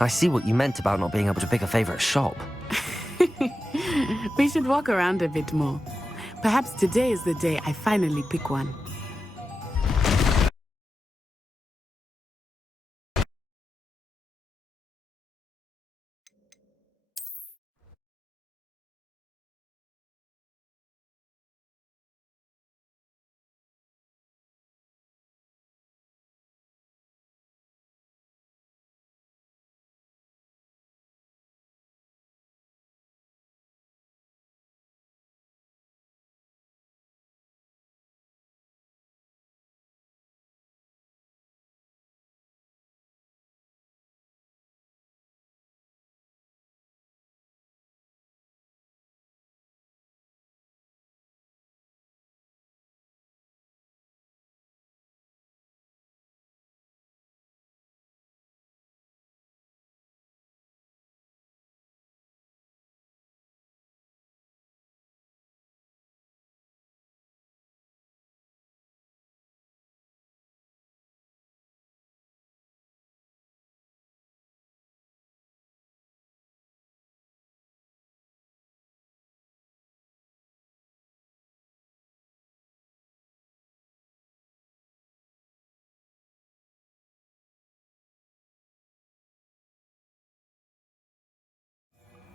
I see what you meant about not being able to pick a favorite shop. We should walk around a bit more. Perhaps today is the day I finally pick one.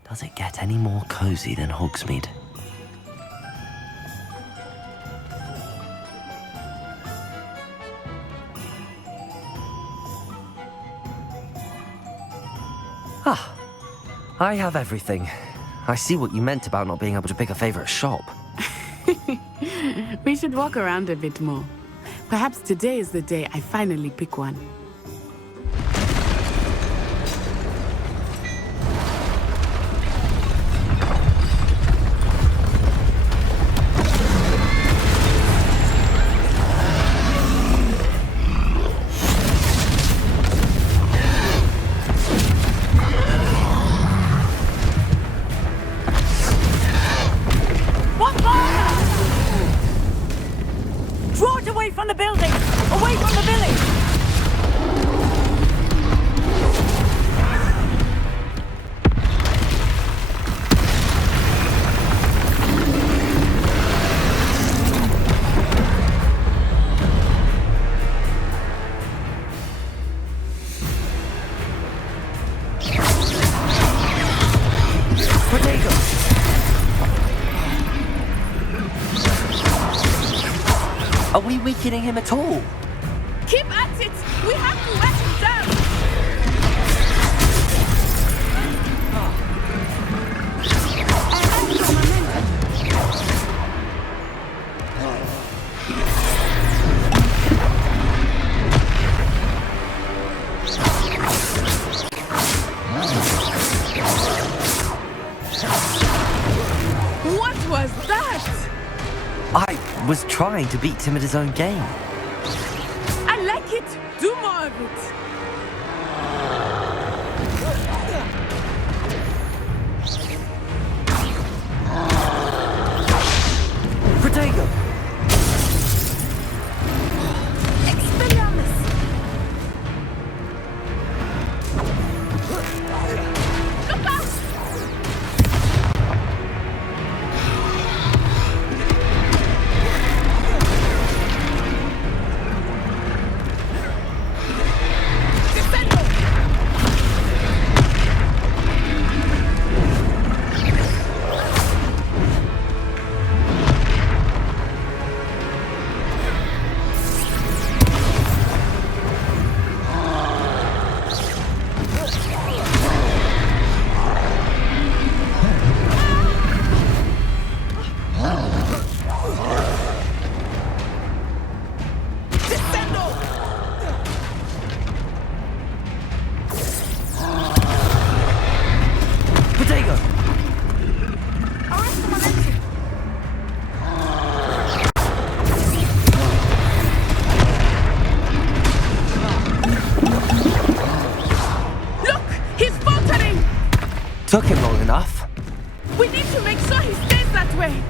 Does it get any more cozy than Hogsmeade? I have everything. I see what you meant about not being able to pick a favorite shop. We should walk around a bit more. Perhaps today is the day I finally pick one. Are we weakening him at all? Keep at it! We have to let him down! What was that? I was trying to beat him at his own game. I like it! Do more of it! Protego! Expelliarmus! Look out! Took him long enough. We need to make sure he stays that way.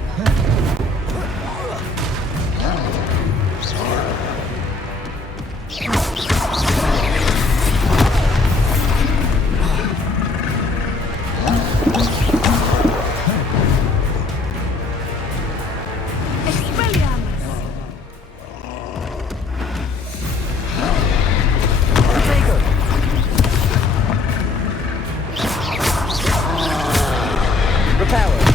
Reparo.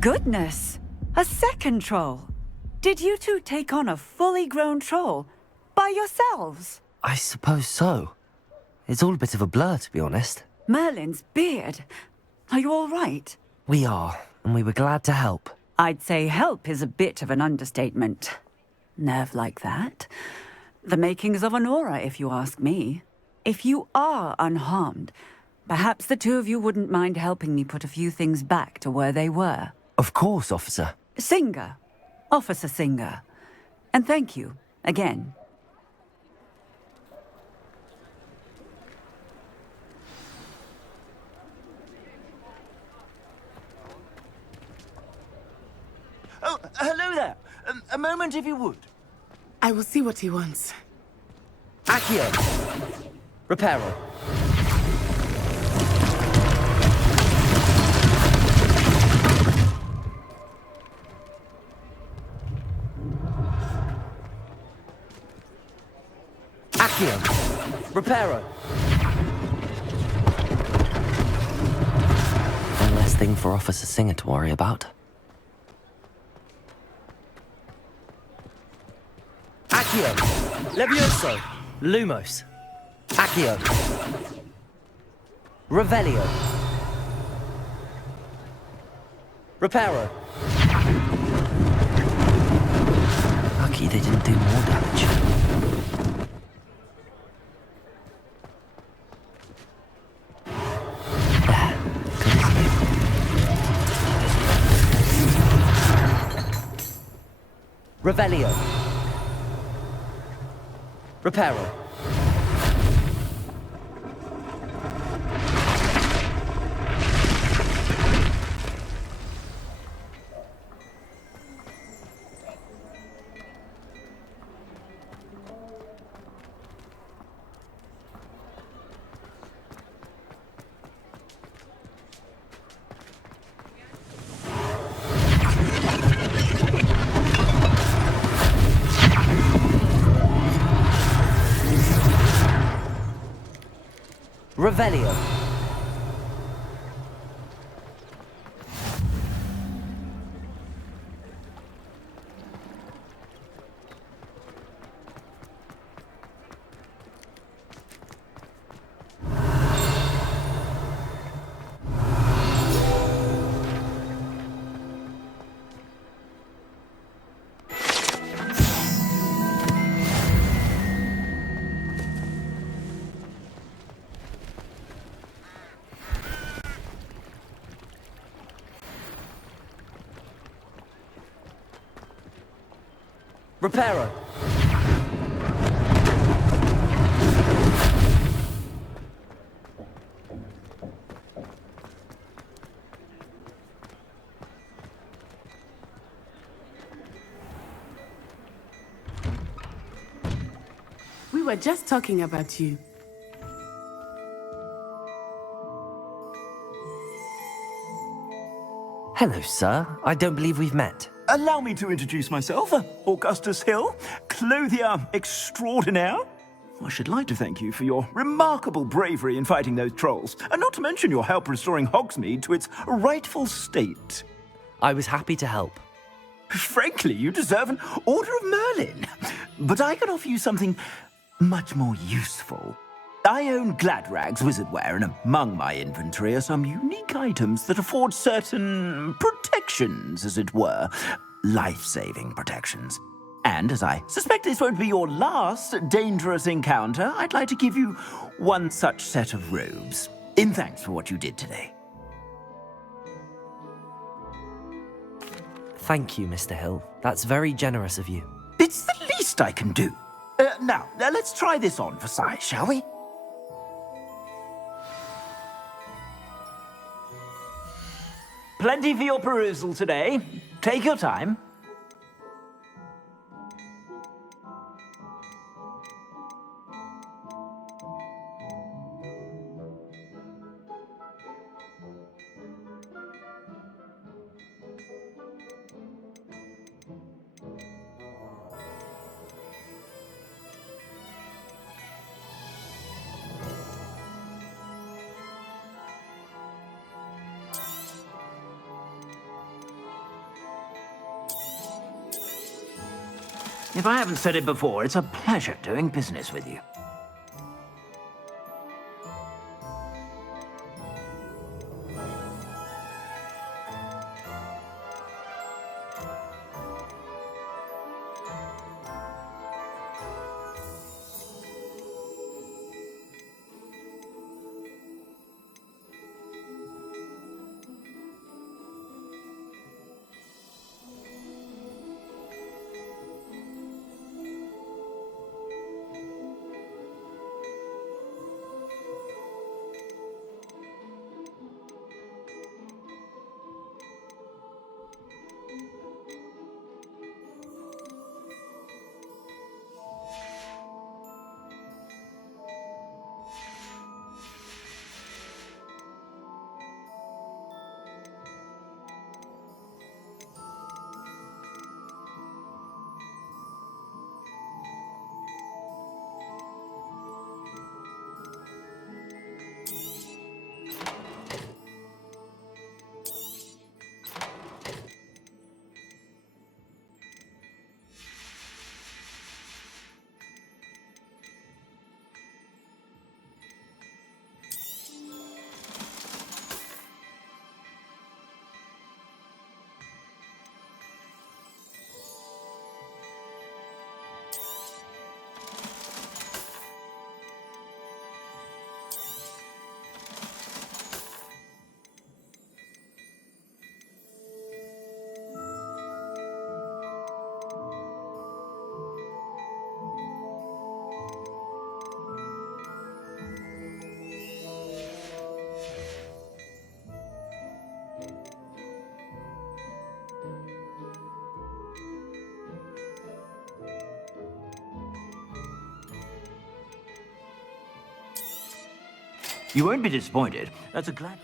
Goodness! A second troll! Did you two take on a fully grown troll? By yourselves? I suppose so. It's all a bit of a blur, to be honest. Merlin's beard. Are you all right? We are, and we were glad to help. I'd say help is a bit of an understatement. Nerve like that. The makings of an aura, if you ask me. If you are unharmed, perhaps the two of you wouldn't mind helping me put a few things back to where they were. Of course, officer. Singer. Officer Singer. And thank you, again. Oh, hello there. A moment, if you would. I will see what he wants. Accio. Reparo. Accio. Reparo. One less thing for Officer Singer to worry about. Accio. Levioso. Lumos. Accio. Revelio. Reparo. Lucky they didn't do more damage. Revelio. Reparo. Revelio. Reparo. We were just talking about you. Hello, sir. I don't believe we've met. Allow me to introduce myself, Augustus Hill, clothier extraordinaire. I should like to thank you for your remarkable bravery in fighting those trolls, and not to mention your help restoring Hogsmeade to its rightful state. I was happy to help. Frankly, you deserve an Order of Merlin. But I can offer you something much more useful. I own Gladrag's wizardware, and among my inventory are some unique items that afford certain protections, as it were. Life-saving protections. And as I suspect this won't be your last dangerous encounter, I'd like to give you one such set of robes, in thanks for what you did today. Thank you, Mr. Hill. That's very generous of you. It's the least I can do. Now, let's try this on for size, shall we? Plenty for your perusal today. Take your time. If I haven't said it before, it's a pleasure doing business with you. You won't be disappointed. That's a glad...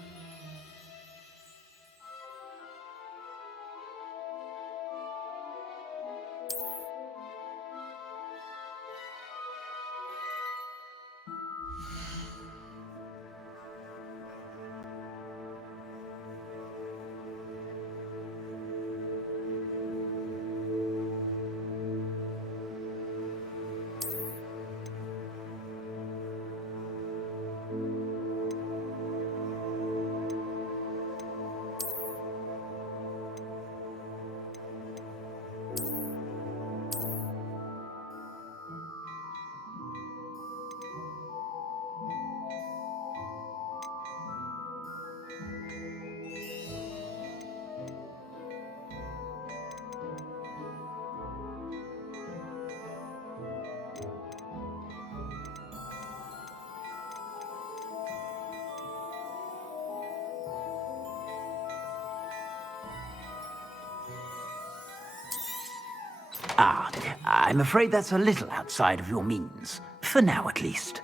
I'm afraid that's a little outside of your means. For now, at least.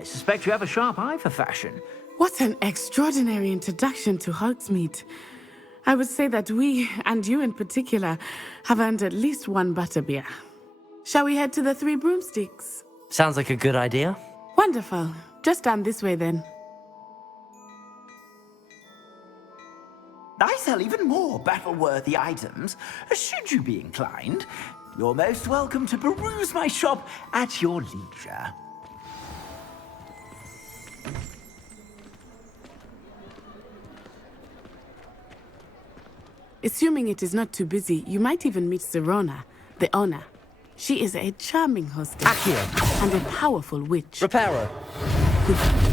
I suspect you have a sharp eye for fashion. What an extraordinary introduction to Hogsmeade. I would say that we, and you in particular, have earned at least one butterbeer. Shall we head to the Three Broomsticks? Sounds like a good idea. Wonderful. Just down this way then. I sell even more battle-worthy items, should you be inclined. You're most welcome to peruse my shop at your leisure. Assuming it is not too busy, you might even meet Serona, the owner. She is a charming hostess. Accio. And a powerful witch. Reparo. Good to know.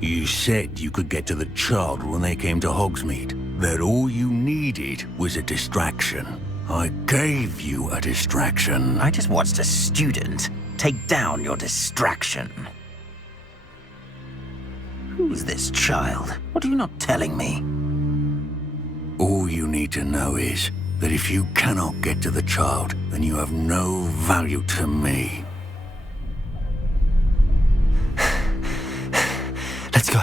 You said you could get to the child when they came to Hogsmeade. That all you needed was a distraction. I gave you a distraction. I just watched a student take down your distraction. Who's this child? What are you not telling me? All you need to know is that if you cannot get to the child, then you have no value to me. Let's go.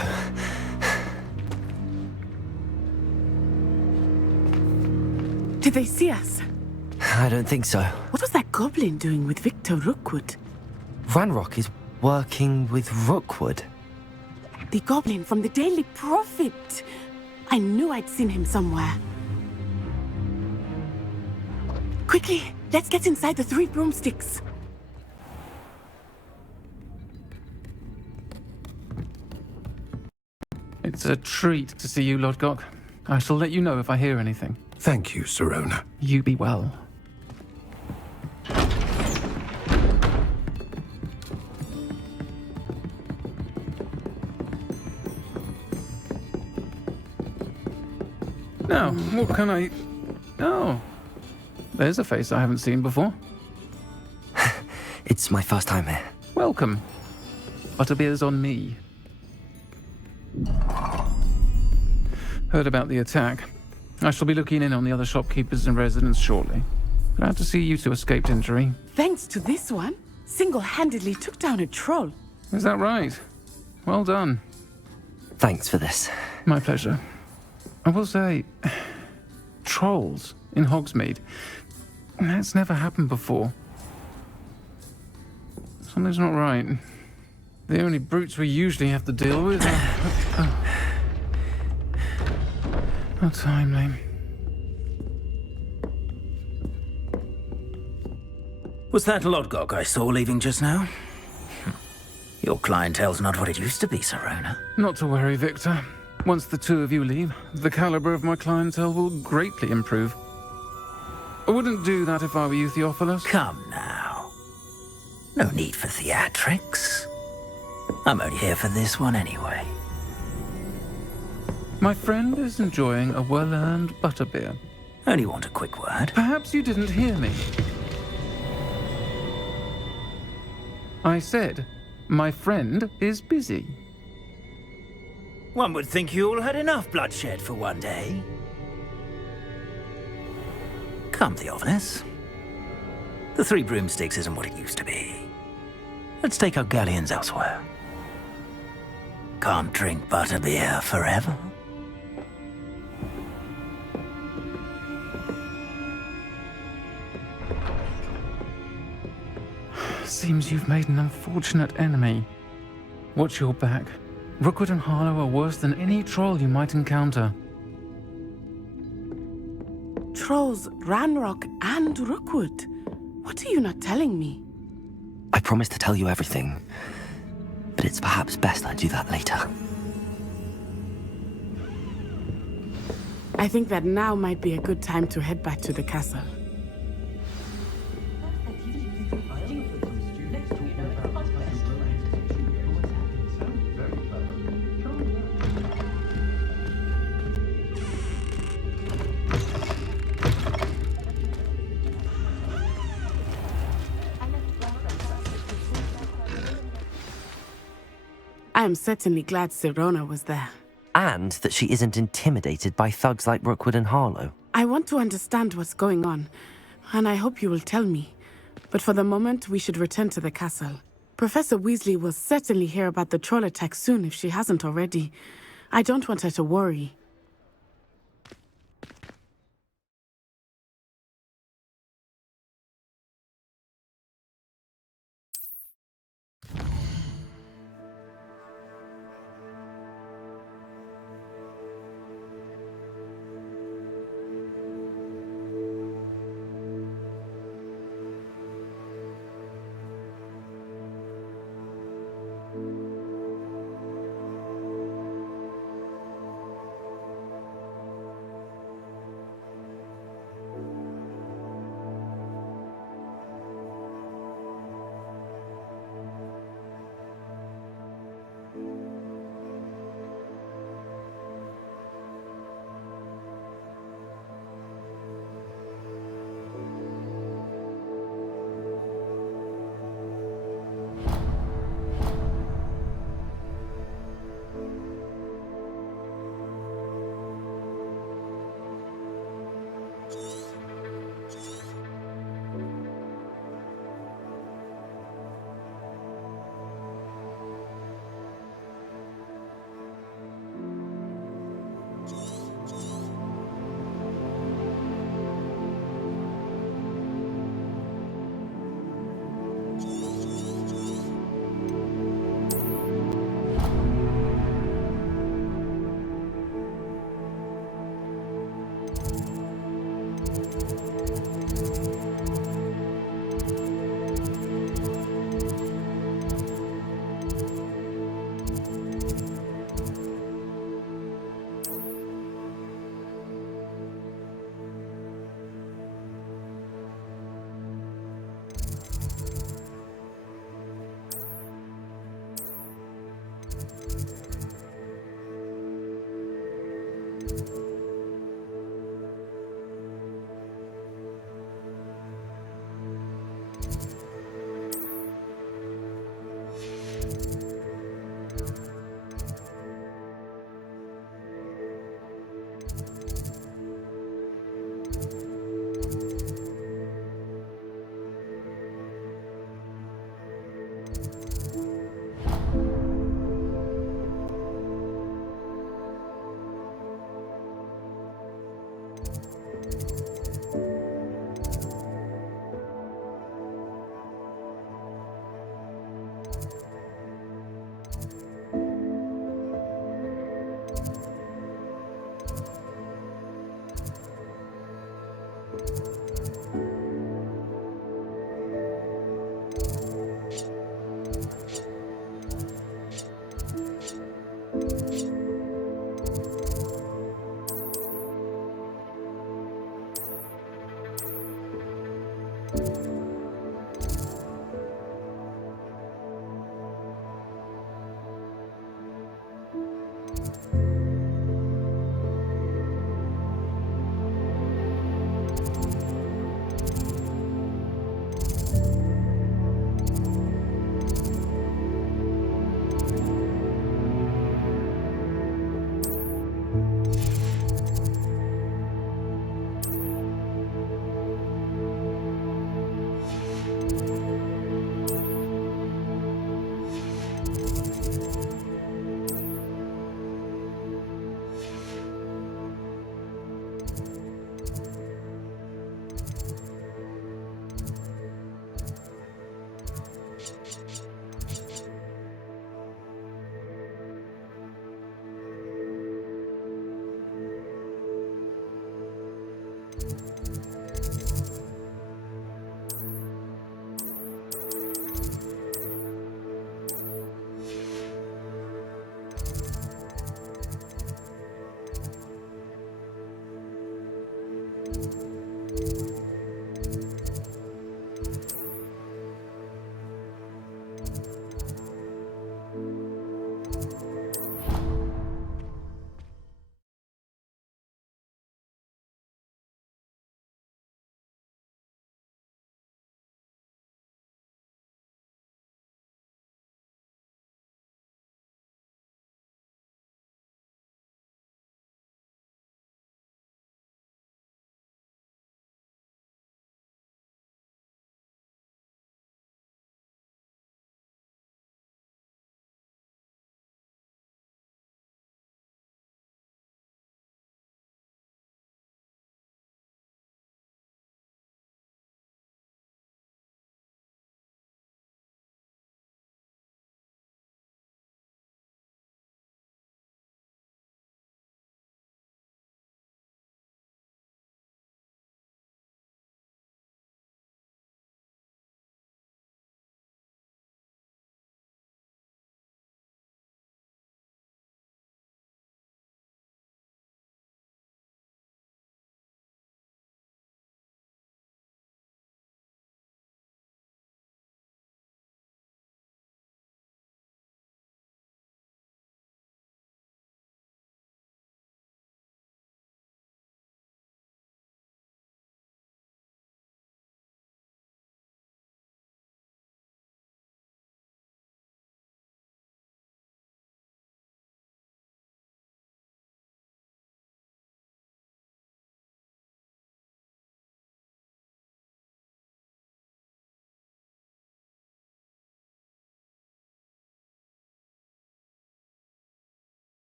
Did they see us? I don't think so. What was that goblin doing with Victor Rookwood? Ranrock is working with Rookwood. The goblin from the Daily Prophet. I knew I'd seen him somewhere. Quickly, let's get inside the Three Broomsticks. It's a treat to see you, Lodgok. I shall let you know if I hear anything. Thank you, Serona. You be well. Now, what can I... Oh, there's a face I haven't seen before. It's my first time here. Welcome. Butterbeer's on me. Heard about the attack. I shall be looking in on the other shopkeepers and residents shortly. Glad to see you two escaped injury. Thanks to this one, single-handedly took down a troll. Is that right? Well done. Thanks for this. My pleasure. I will say, trolls in Hogsmeade. That's never happened before. Something's not right. The only brutes we usually have to deal with are... How timely. Was that Lodgok I saw leaving just now? Your clientele's not what it used to be, Serona. Not to worry, Victor. Once the two of you leave, the caliber of my clientele will greatly improve. I wouldn't do that if I were you, Theophilus. Come now. No need for theatrics. I'm only here for this one anyway. My friend is enjoying a well-earned butterbeer. Only want a quick word. Perhaps you didn't hear me. I said, my friend is busy. One would think you all had enough bloodshed for one day. Come, Theophilus. The Three Broomsticks isn't what it used to be. Let's take our galleons elsewhere. Can't drink butterbeer forever. Seems you've made an unfortunate enemy. Watch your back. Rookwood and Harlow are worse than any troll you might encounter. Trolls, Ranrock, and Rookwood. What are you not telling me? I promised to tell you everything, but it's perhaps best I do that later. I think that now might be a good time to head back to the castle. I am certainly glad Sirona was there. And that she isn't intimidated by thugs like Rookwood and Harlow. I want to understand what's going on, and I hope you will tell me. But for the moment, we should return to the castle. Professor Weasley will certainly hear about the troll attack soon if she hasn't already. I don't want her to worry.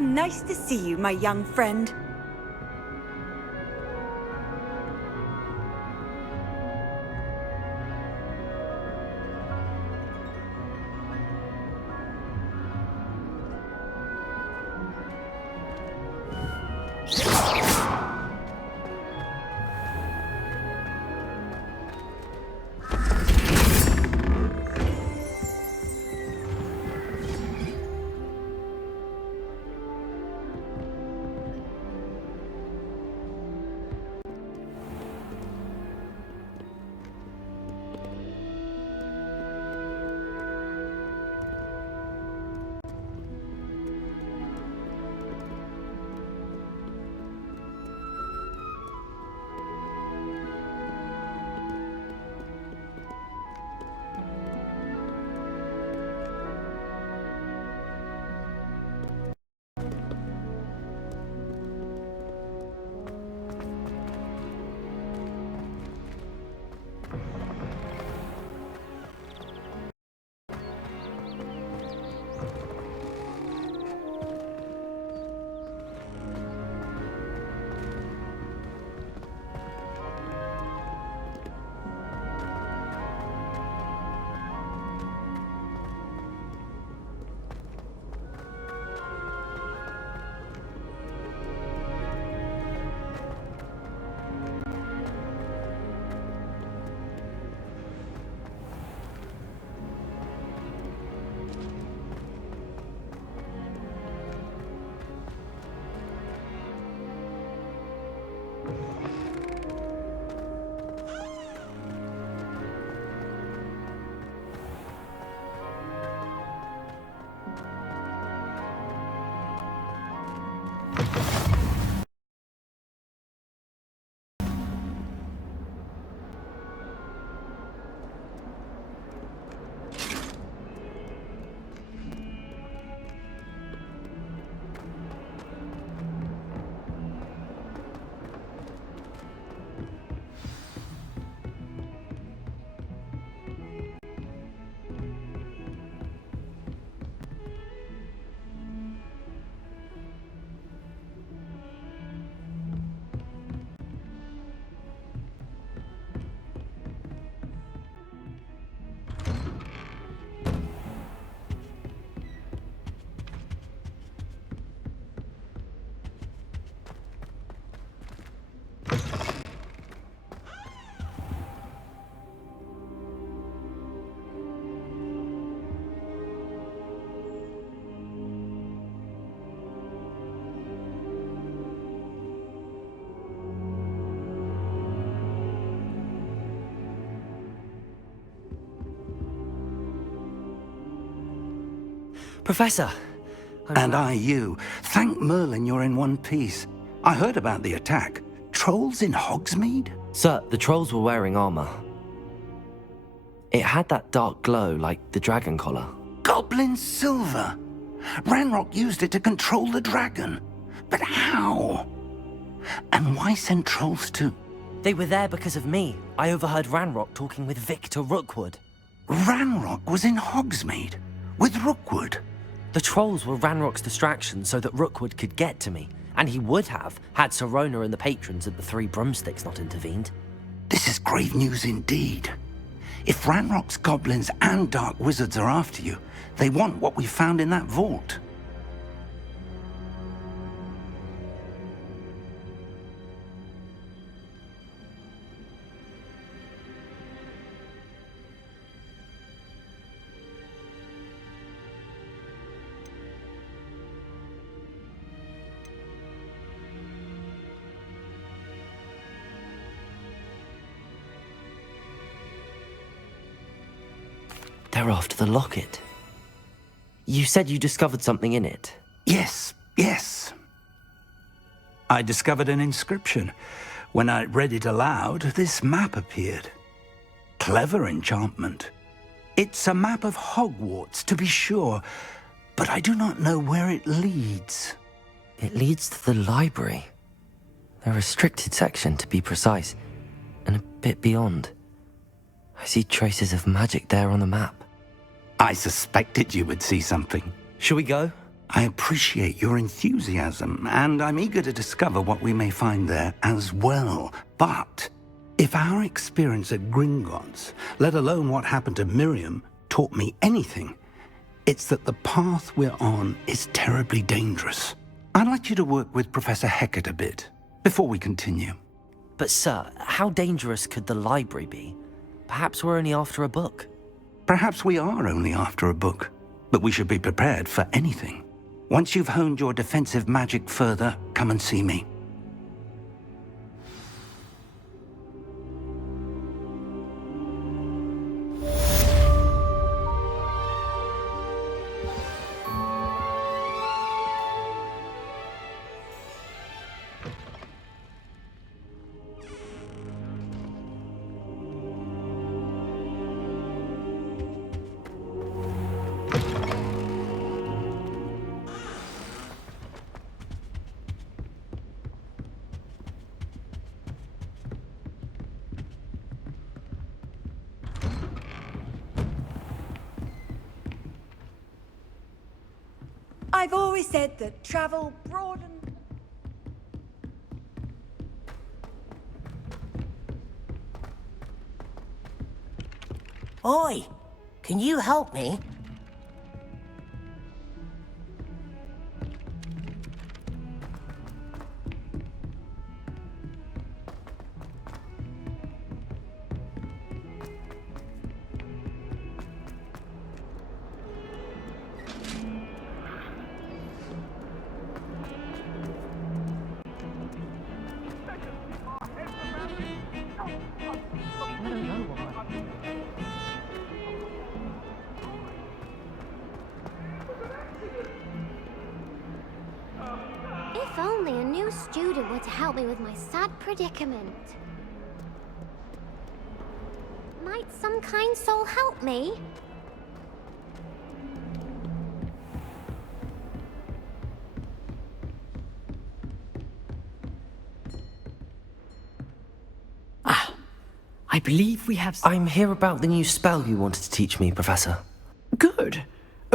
nice to see you, my young friend. Professor! And I you. Thank Merlin you're in one piece. I heard about the attack. Trolls in Hogsmeade? Sir, the trolls were wearing armor. It had that dark glow like the dragon collar. Goblin silver! Ranrock used it to control the dragon. But how? And why send trolls to... They were there because of me. I overheard Ranrock talking with Victor Rookwood. Ranrock was in Hogsmeade? With Rookwood? The trolls were Ranrock's distraction so that Rookwood could get to me. And he would have, had Sirona and the patrons at the Three Broomsticks not intervened. This is grave news indeed. If Ranrock's goblins and dark wizards are after you, they want what we found in that vault. They're after the locket. You said you discovered something in it. Yes. I discovered an inscription. When I read it aloud, this map appeared. Clever enchantment. It's a map of Hogwarts, to be sure, but I do not know where it leads. It leads to the library. The restricted section, to be precise, and a bit beyond. I see traces of magic there on the map. I suspected you would see something. Shall we go? I appreciate your enthusiasm, and I'm eager to discover what we may find there as well. But if our experience at Gringotts, let alone what happened to Miriam, taught me anything, it's that the path we're on is terribly dangerous. I'd like you to work with Professor Hecat a bit before we continue. But sir, how dangerous could the library be? Perhaps we're only after a book. Perhaps we are only after a book, but we should be prepared for anything. Once you've honed your defensive magic further, come and see me. I've always said that travel broadens. Oi! Can you help me? If only a new student were to help me with my sad predicament. Might some kind soul help me? I believe we have... I'm here about the new spell you wanted to teach me, Professor. Good.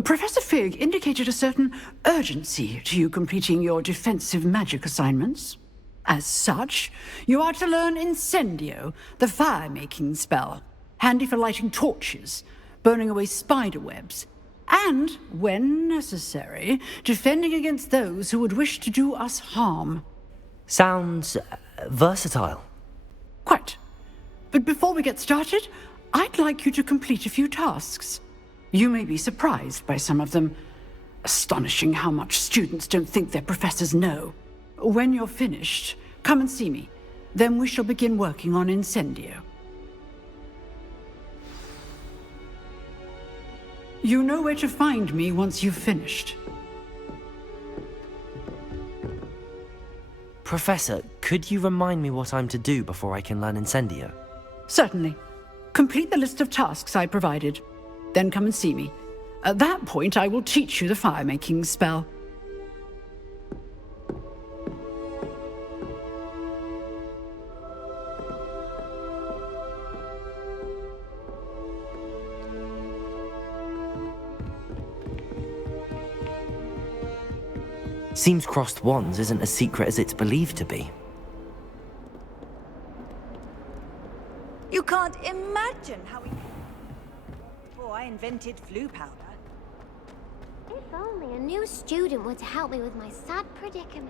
Professor Fig indicated a certain urgency to you completing your defensive magic assignments. As such, you are to learn Incendio, the fire-making spell, handy for lighting torches, burning away spider webs, and, when necessary, defending against those who would wish to do us harm. Sounds versatile. Quite. But before we get started, I'd like you to complete a few tasks. You may be surprised by some of them. Astonishing how much students don't think their professors know. When you're finished, come and see me. Then we shall begin working on Incendio. You know where to find me once you've finished. Professor, could you remind me what I'm to do before I can learn Incendio? Certainly. Complete the list of tasks I provided. Then come and see me. At that point, I will teach you the fire-making spell. Seems crossed wands isn't as secret as it's believed to be. You can't imagine how we... Before I invented flu powder. If only a new student were to help me with my sad predicament.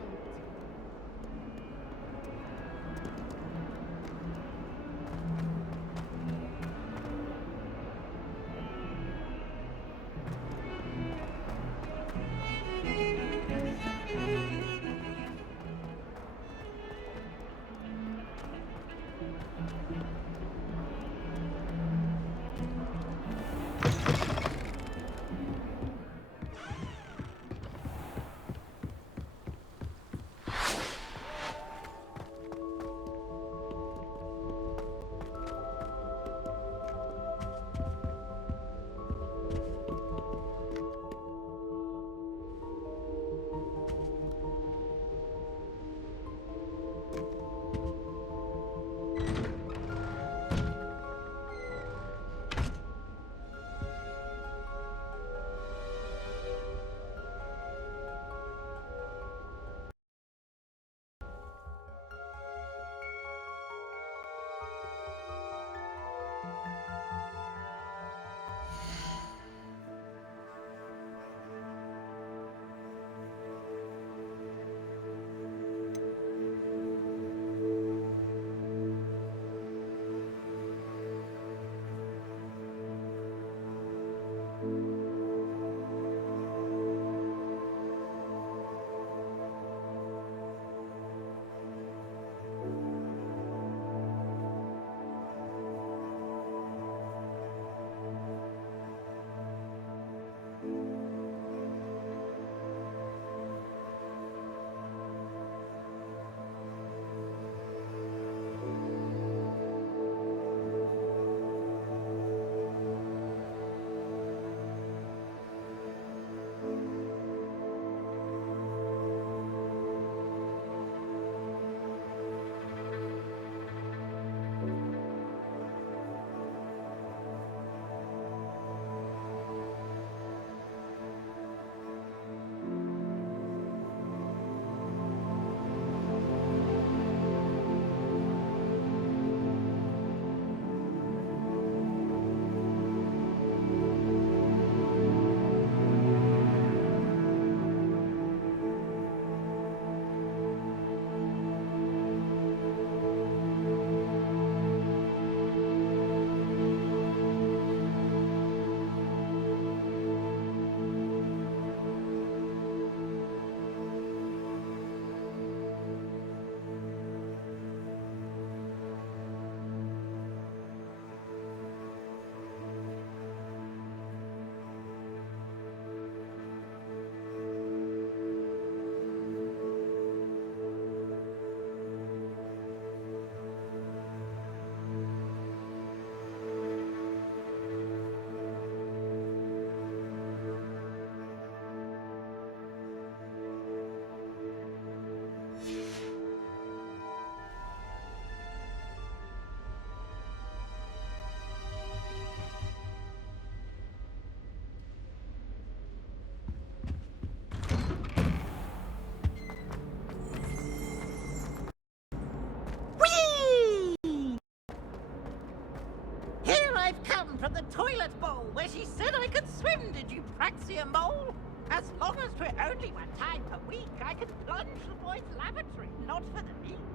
from the toilet bowl where she said I could swim, did you praxia mole? As long as 'twere only one time per week, I could plunge the boys' lavatory, not for the meat.